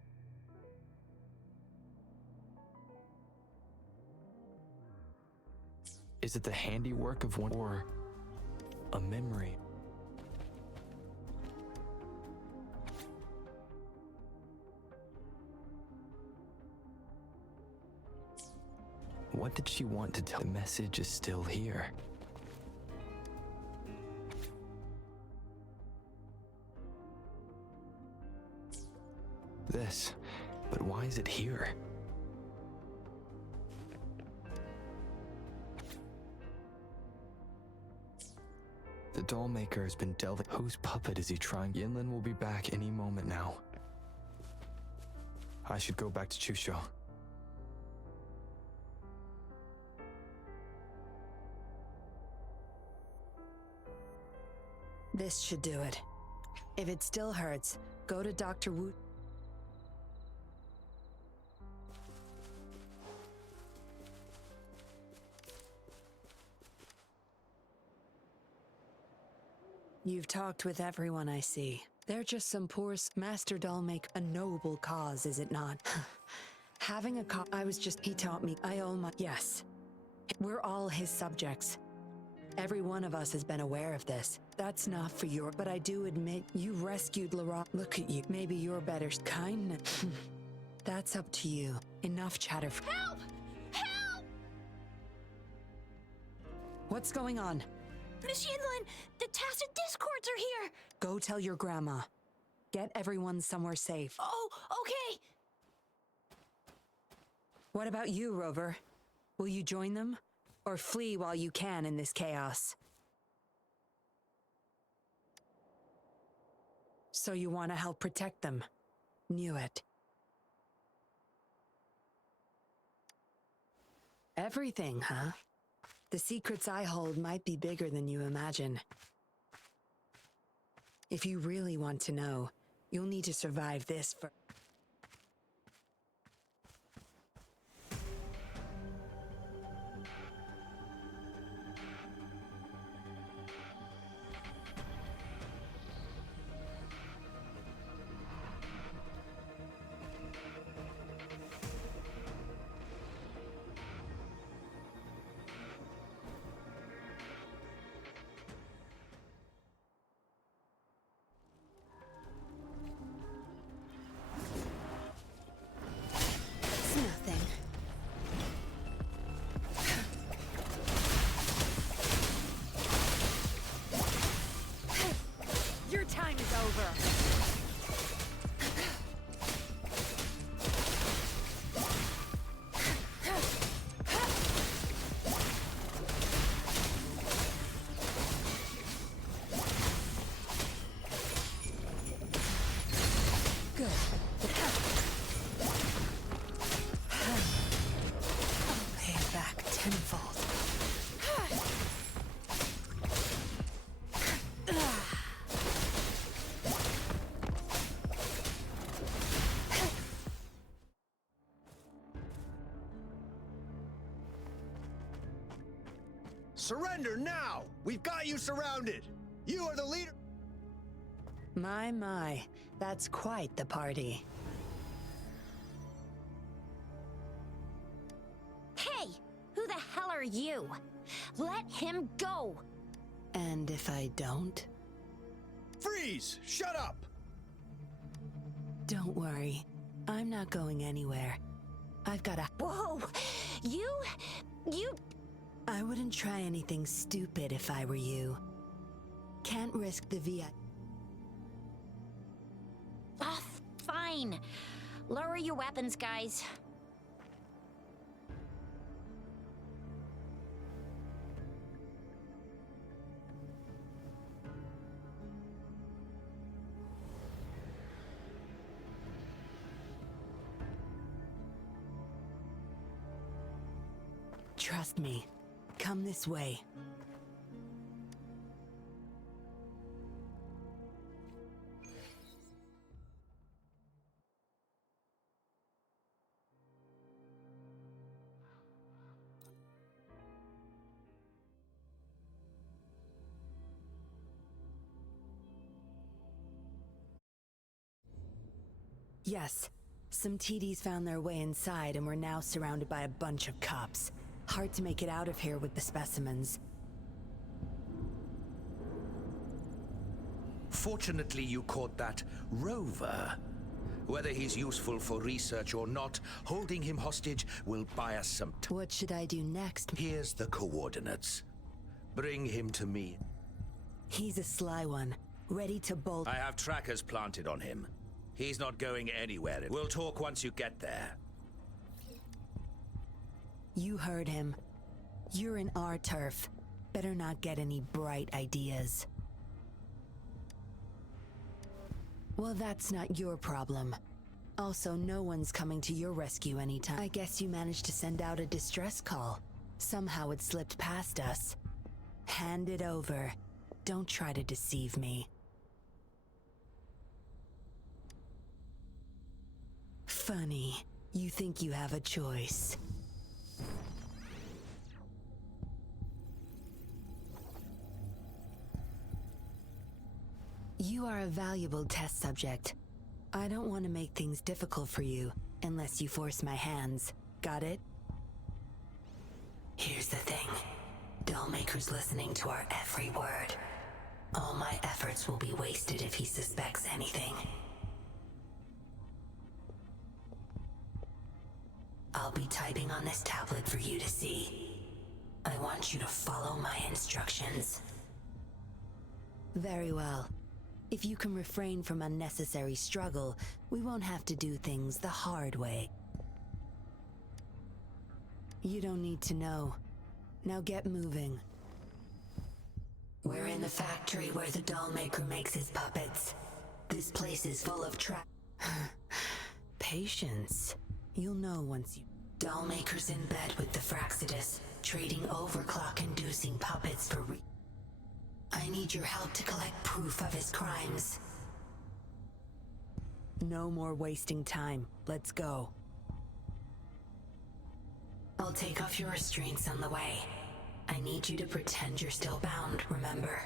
Is it the handiwork of one or a memory? What did she want to tell? The message is still here. This, but why is it here? The doll maker has been delving. Whose puppet is he trying? Yinlin will be back any moment now. I should go back to Chusho. This should do it. If it still hurts, go to Dr. Wu. You've talked with everyone I see. They're just some poor Master Dollmaker. A noble cause, is it not? Having a he taught me. I owe my... Yes. We're all his subjects. Every one of us has been aware of this. That's not for your... But I do admit, you rescued Laurent. Look at you. Maybe you're better. Kindness. That's up to you. Enough chatter. Help! Help! What's going on? Miss Yinlin, the Tacit Discords are here! Go tell your grandma. Get everyone somewhere safe. Oh, okay! What about you, Rover? Will you join them? Or flee while you can in this chaos? So you want to help protect them? Knew it. Everything, huh? The secrets I hold might be bigger than you imagine. If you really want to know, you'll need to survive this first. Surrender now! We've got you surrounded! You are the leader! My, that's quite the party. Hey! Who the hell are you? Let him go! And if I don't? Freeze! Shut up! Don't worry. I'm not going anywhere. I've got a— Whoa! You... I wouldn't try anything stupid if I were you. Can't risk the VI— Ah, fine. Lower your weapons, guys. Trust me. Come this way. Yes, some TDs found their way inside and we're now surrounded by a bunch of cops. Hard to make it out of here with the specimens. Fortunately, you caught that rover. Whether he's useful for research or not, holding him hostage will buy us some time. What should I do next? Here's the coordinates. Bring him to me. He's a sly one, ready to bolt. I have trackers planted on him. He's not going anywhere. We'll talk once you get there. You heard him. You're in our turf. Better not get any bright ideas. Well, that's not your problem. Also, no one's coming to your rescue anytime. I guess you managed to send out a distress call. Somehow it slipped past us. Hand it over. Don't try to deceive me. Funny. You think you have a choice. You are a valuable test subject. I don't want to make things difficult for you, unless you force my hands. Got it? Here's the thing. Dollmaker's listening to our every word. All my efforts will be wasted if he suspects anything. I'll be typing on this tablet for you to see. I want you to follow my instructions. Very well. If you can refrain from unnecessary struggle, we won't have to do things the hard way. You don't need to know. Now get moving. We're in the factory where the dollmaker makes his puppets. This place is full of Patience. You'll know once you... Dollmaker's in bed with the Fraxidus, trading overclock-inducing puppets for I need your help to collect proof of his crimes. No more wasting time. Let's go. I'll take off your restraints on the way. I need you to pretend you're still bound, remember?